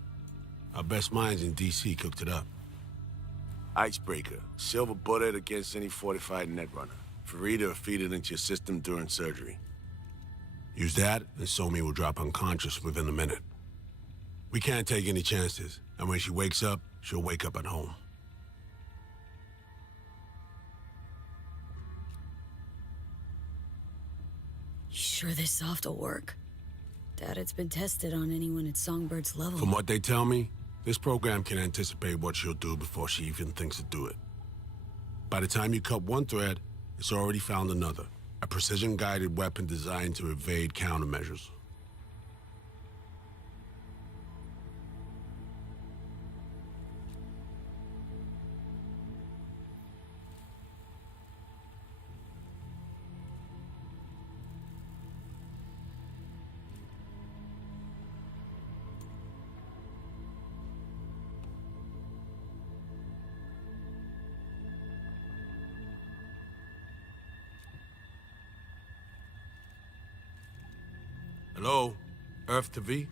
Our best minds in DC cooked it up. Icebreaker. Silver bullet against any fortified netrunner. Free to feed it into your system during surgery. Use that, and Somi will drop unconscious within a minute. We can't take any chances, and when she wakes up, she'll wake up at home. You sure this soft will work? Doubt it's been tested on anyone at Songbird's level. From what they tell me, this program can anticipate what she'll do before she even thinks to do it. By the time you cut one thread, it's already found another. A precision-guided weapon designed to evade countermeasures. Hello? Earth to V?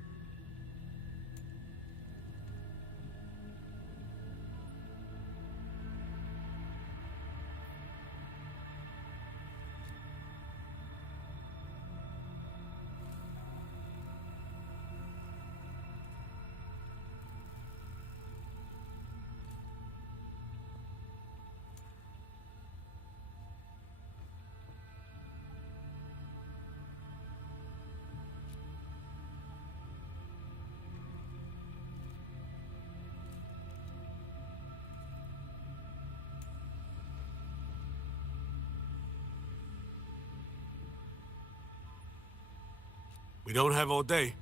We don't have all day.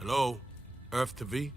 Hello? Earth to V?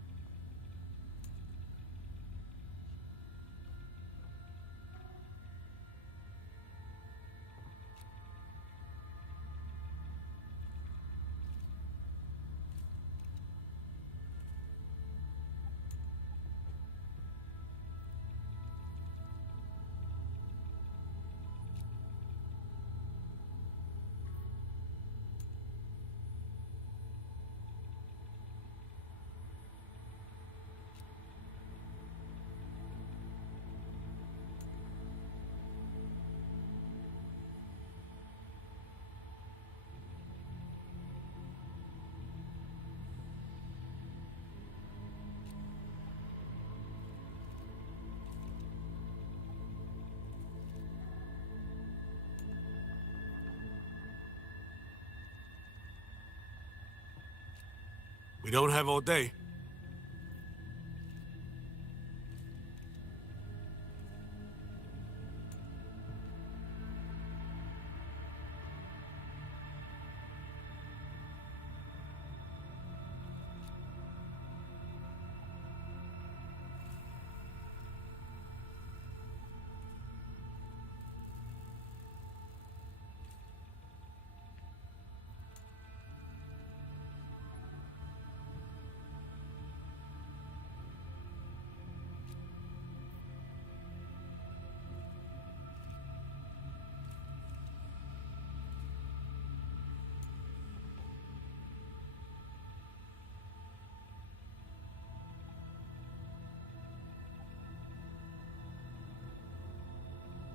We don't have all day.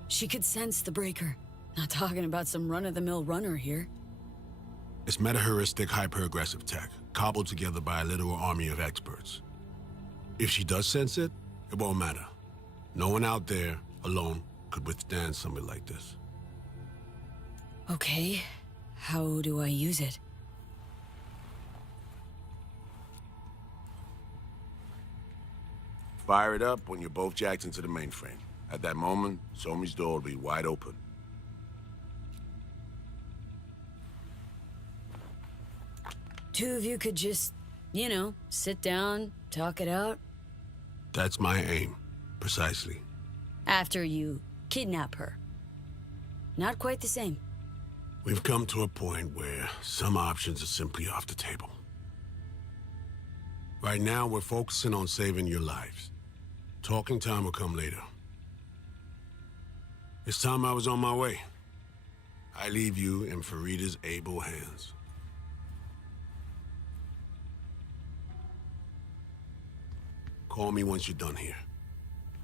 She could sense the breaker. Not talking about some run-of-the-mill runner here. It's meta-heuristic hyper-aggressive tech, cobbled together by a literal army of experts. If she does sense it, it won't matter. No one out there, alone, could withstand something like this. Okay, how do I use it? Fire it up when you're both jacked into the mainframe. At that moment, Somi's door will be wide open. Two of you could just, you know, sit down, talk it out. That's my aim, precisely. After you kidnap her. Not quite the same. We've come to a point where some options are simply off the table. Right now, we're focusing on saving your lives. Talking time will come later. It's time I was on my way. I leave you in Farida's able hands. Call me once you're done here.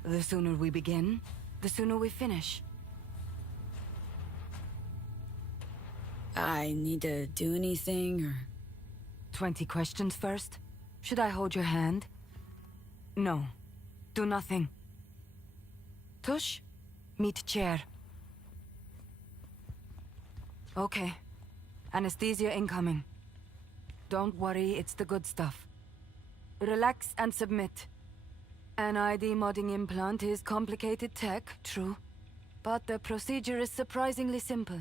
The sooner we begin, the sooner we finish. I need to do anything, or... 20 questions first? Should I hold your hand? No. Do nothing. Tush? Meet chair. Okay. Anesthesia incoming. Don't worry, it's the good stuff. Relax and submit. An ID modding implant is complicated tech, true. But the procedure is surprisingly simple.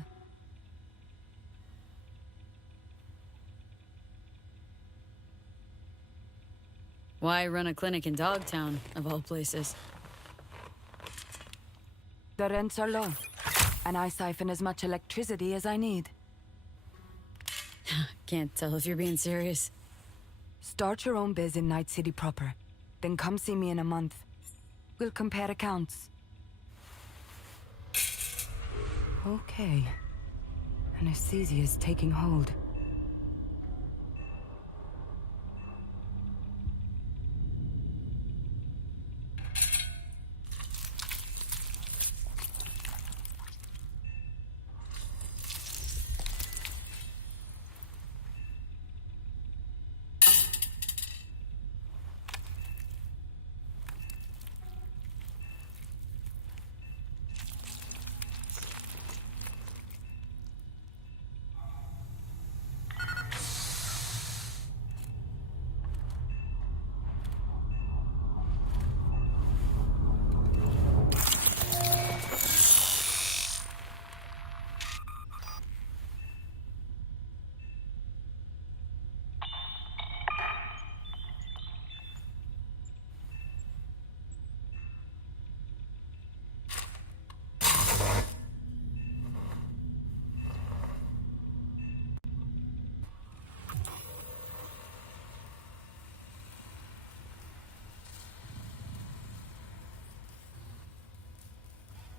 Why run a clinic in Dogtown, of all places? The rents are low, and I siphon as much electricity as I need. Can't tell if you're being serious. Start your own biz in Night City proper. Then come see me in a month. We'll compare accounts. Okay. Anesthesia is taking hold.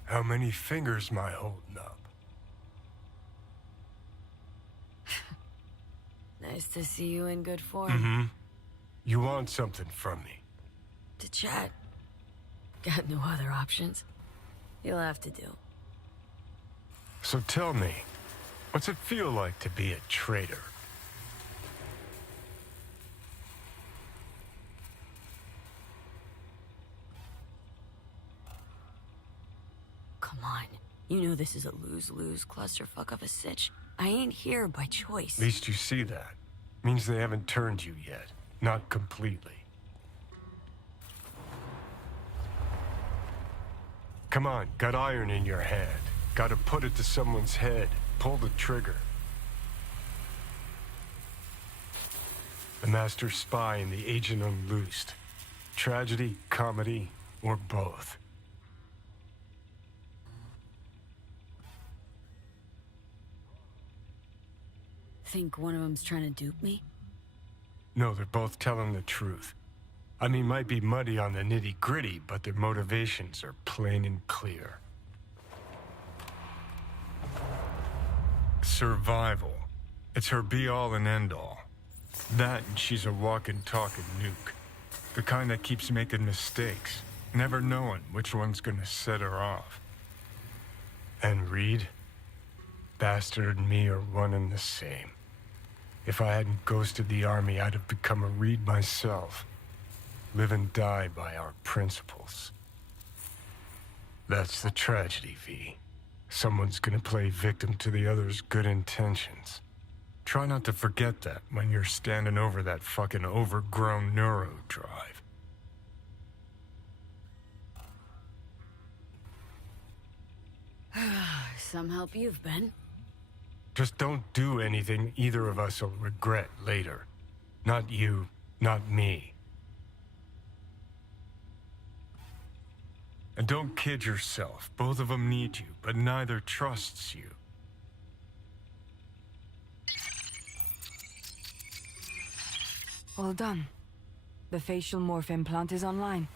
How many fingers am I holding up? Nice to see you in good form. Mm-hmm. You want something from me? To chat. Got no other options. You'll have to do. So tell me, what's it feel like to be a traitor? Come on. You know this is a lose-lose clusterfuck of a sitch. I ain't here by choice. At least you see that. Means they haven't turned you yet. Not completely. Come on, got iron in your hand. Gotta put it to someone's head. Pull the trigger. The master spy and the agent unloosed. Tragedy, comedy, or both. Think one of them's trying to dupe me? No, they're both telling the truth. I mean, might be muddy on the nitty-gritty, but their motivations are plain and clear. Survival. It's her be-all and end-all. That and she's a walking, talking nuke. The kind that keeps making mistakes, never knowing which one's gonna set her off. And Reed? Bastard and me are one and the same. If I hadn't ghosted the army, I'd have become a Reed myself. Live and die by our principles. That's the tragedy, V. Someone's gonna play victim to the other's good intentions. Try not to forget that when you're standing over that fucking overgrown neuro drive. Some help you've been. Just don't do anything either of us will regret later. Not you, not me. And don't kid yourself. Both of them need you, but neither trusts you. All done. The facial morph implant is online.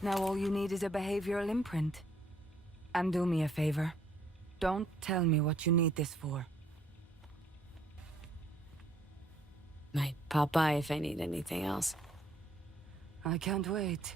Now all you need is a behavioral imprint. And do me a favor. Don't tell me what you need this for. Might pop by if I need anything else. I can't wait.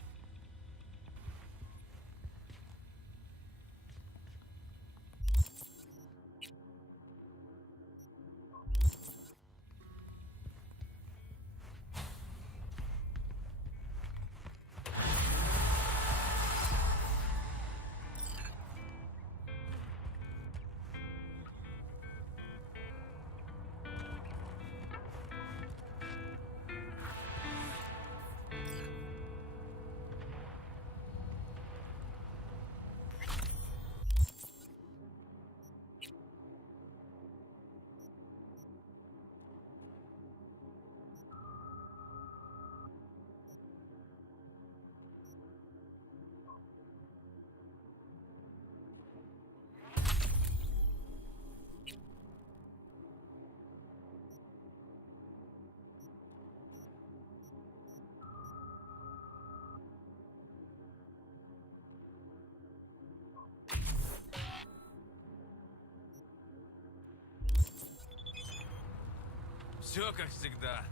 Все как всегда.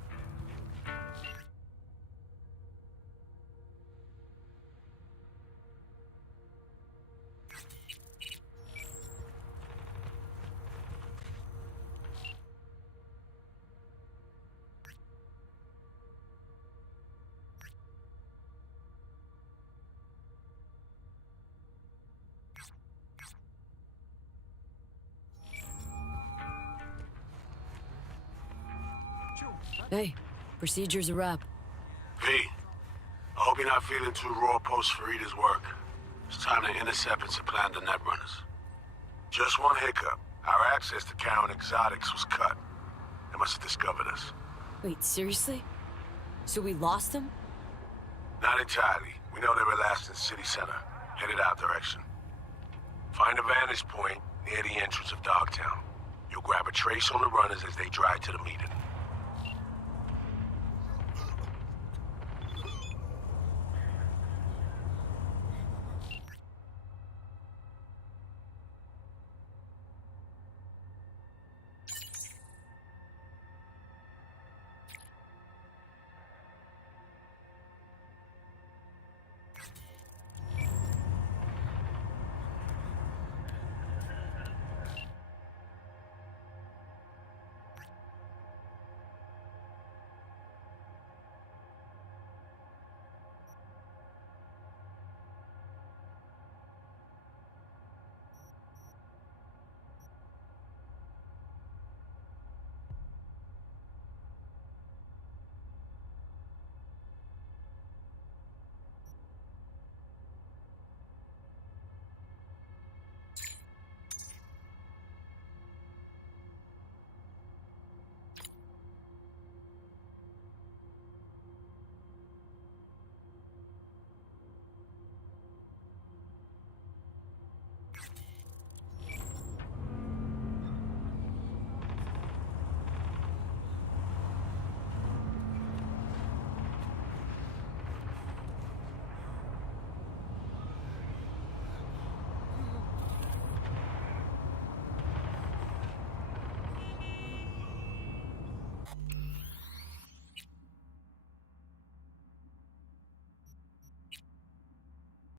Hey, procedure's a wrap. V, I hope you're not feeling too raw post Farida's work. It's time to intercept and supplant the netrunners. Just one hiccup. Our access to Karen Exotics was cut. They must have discovered us. Wait, seriously? So we lost them? Not entirely. We know they were last in City Center, headed out direction. Find a vantage point near the entrance of Dogtown. You'll grab a trace on the runners as they drive to the meeting.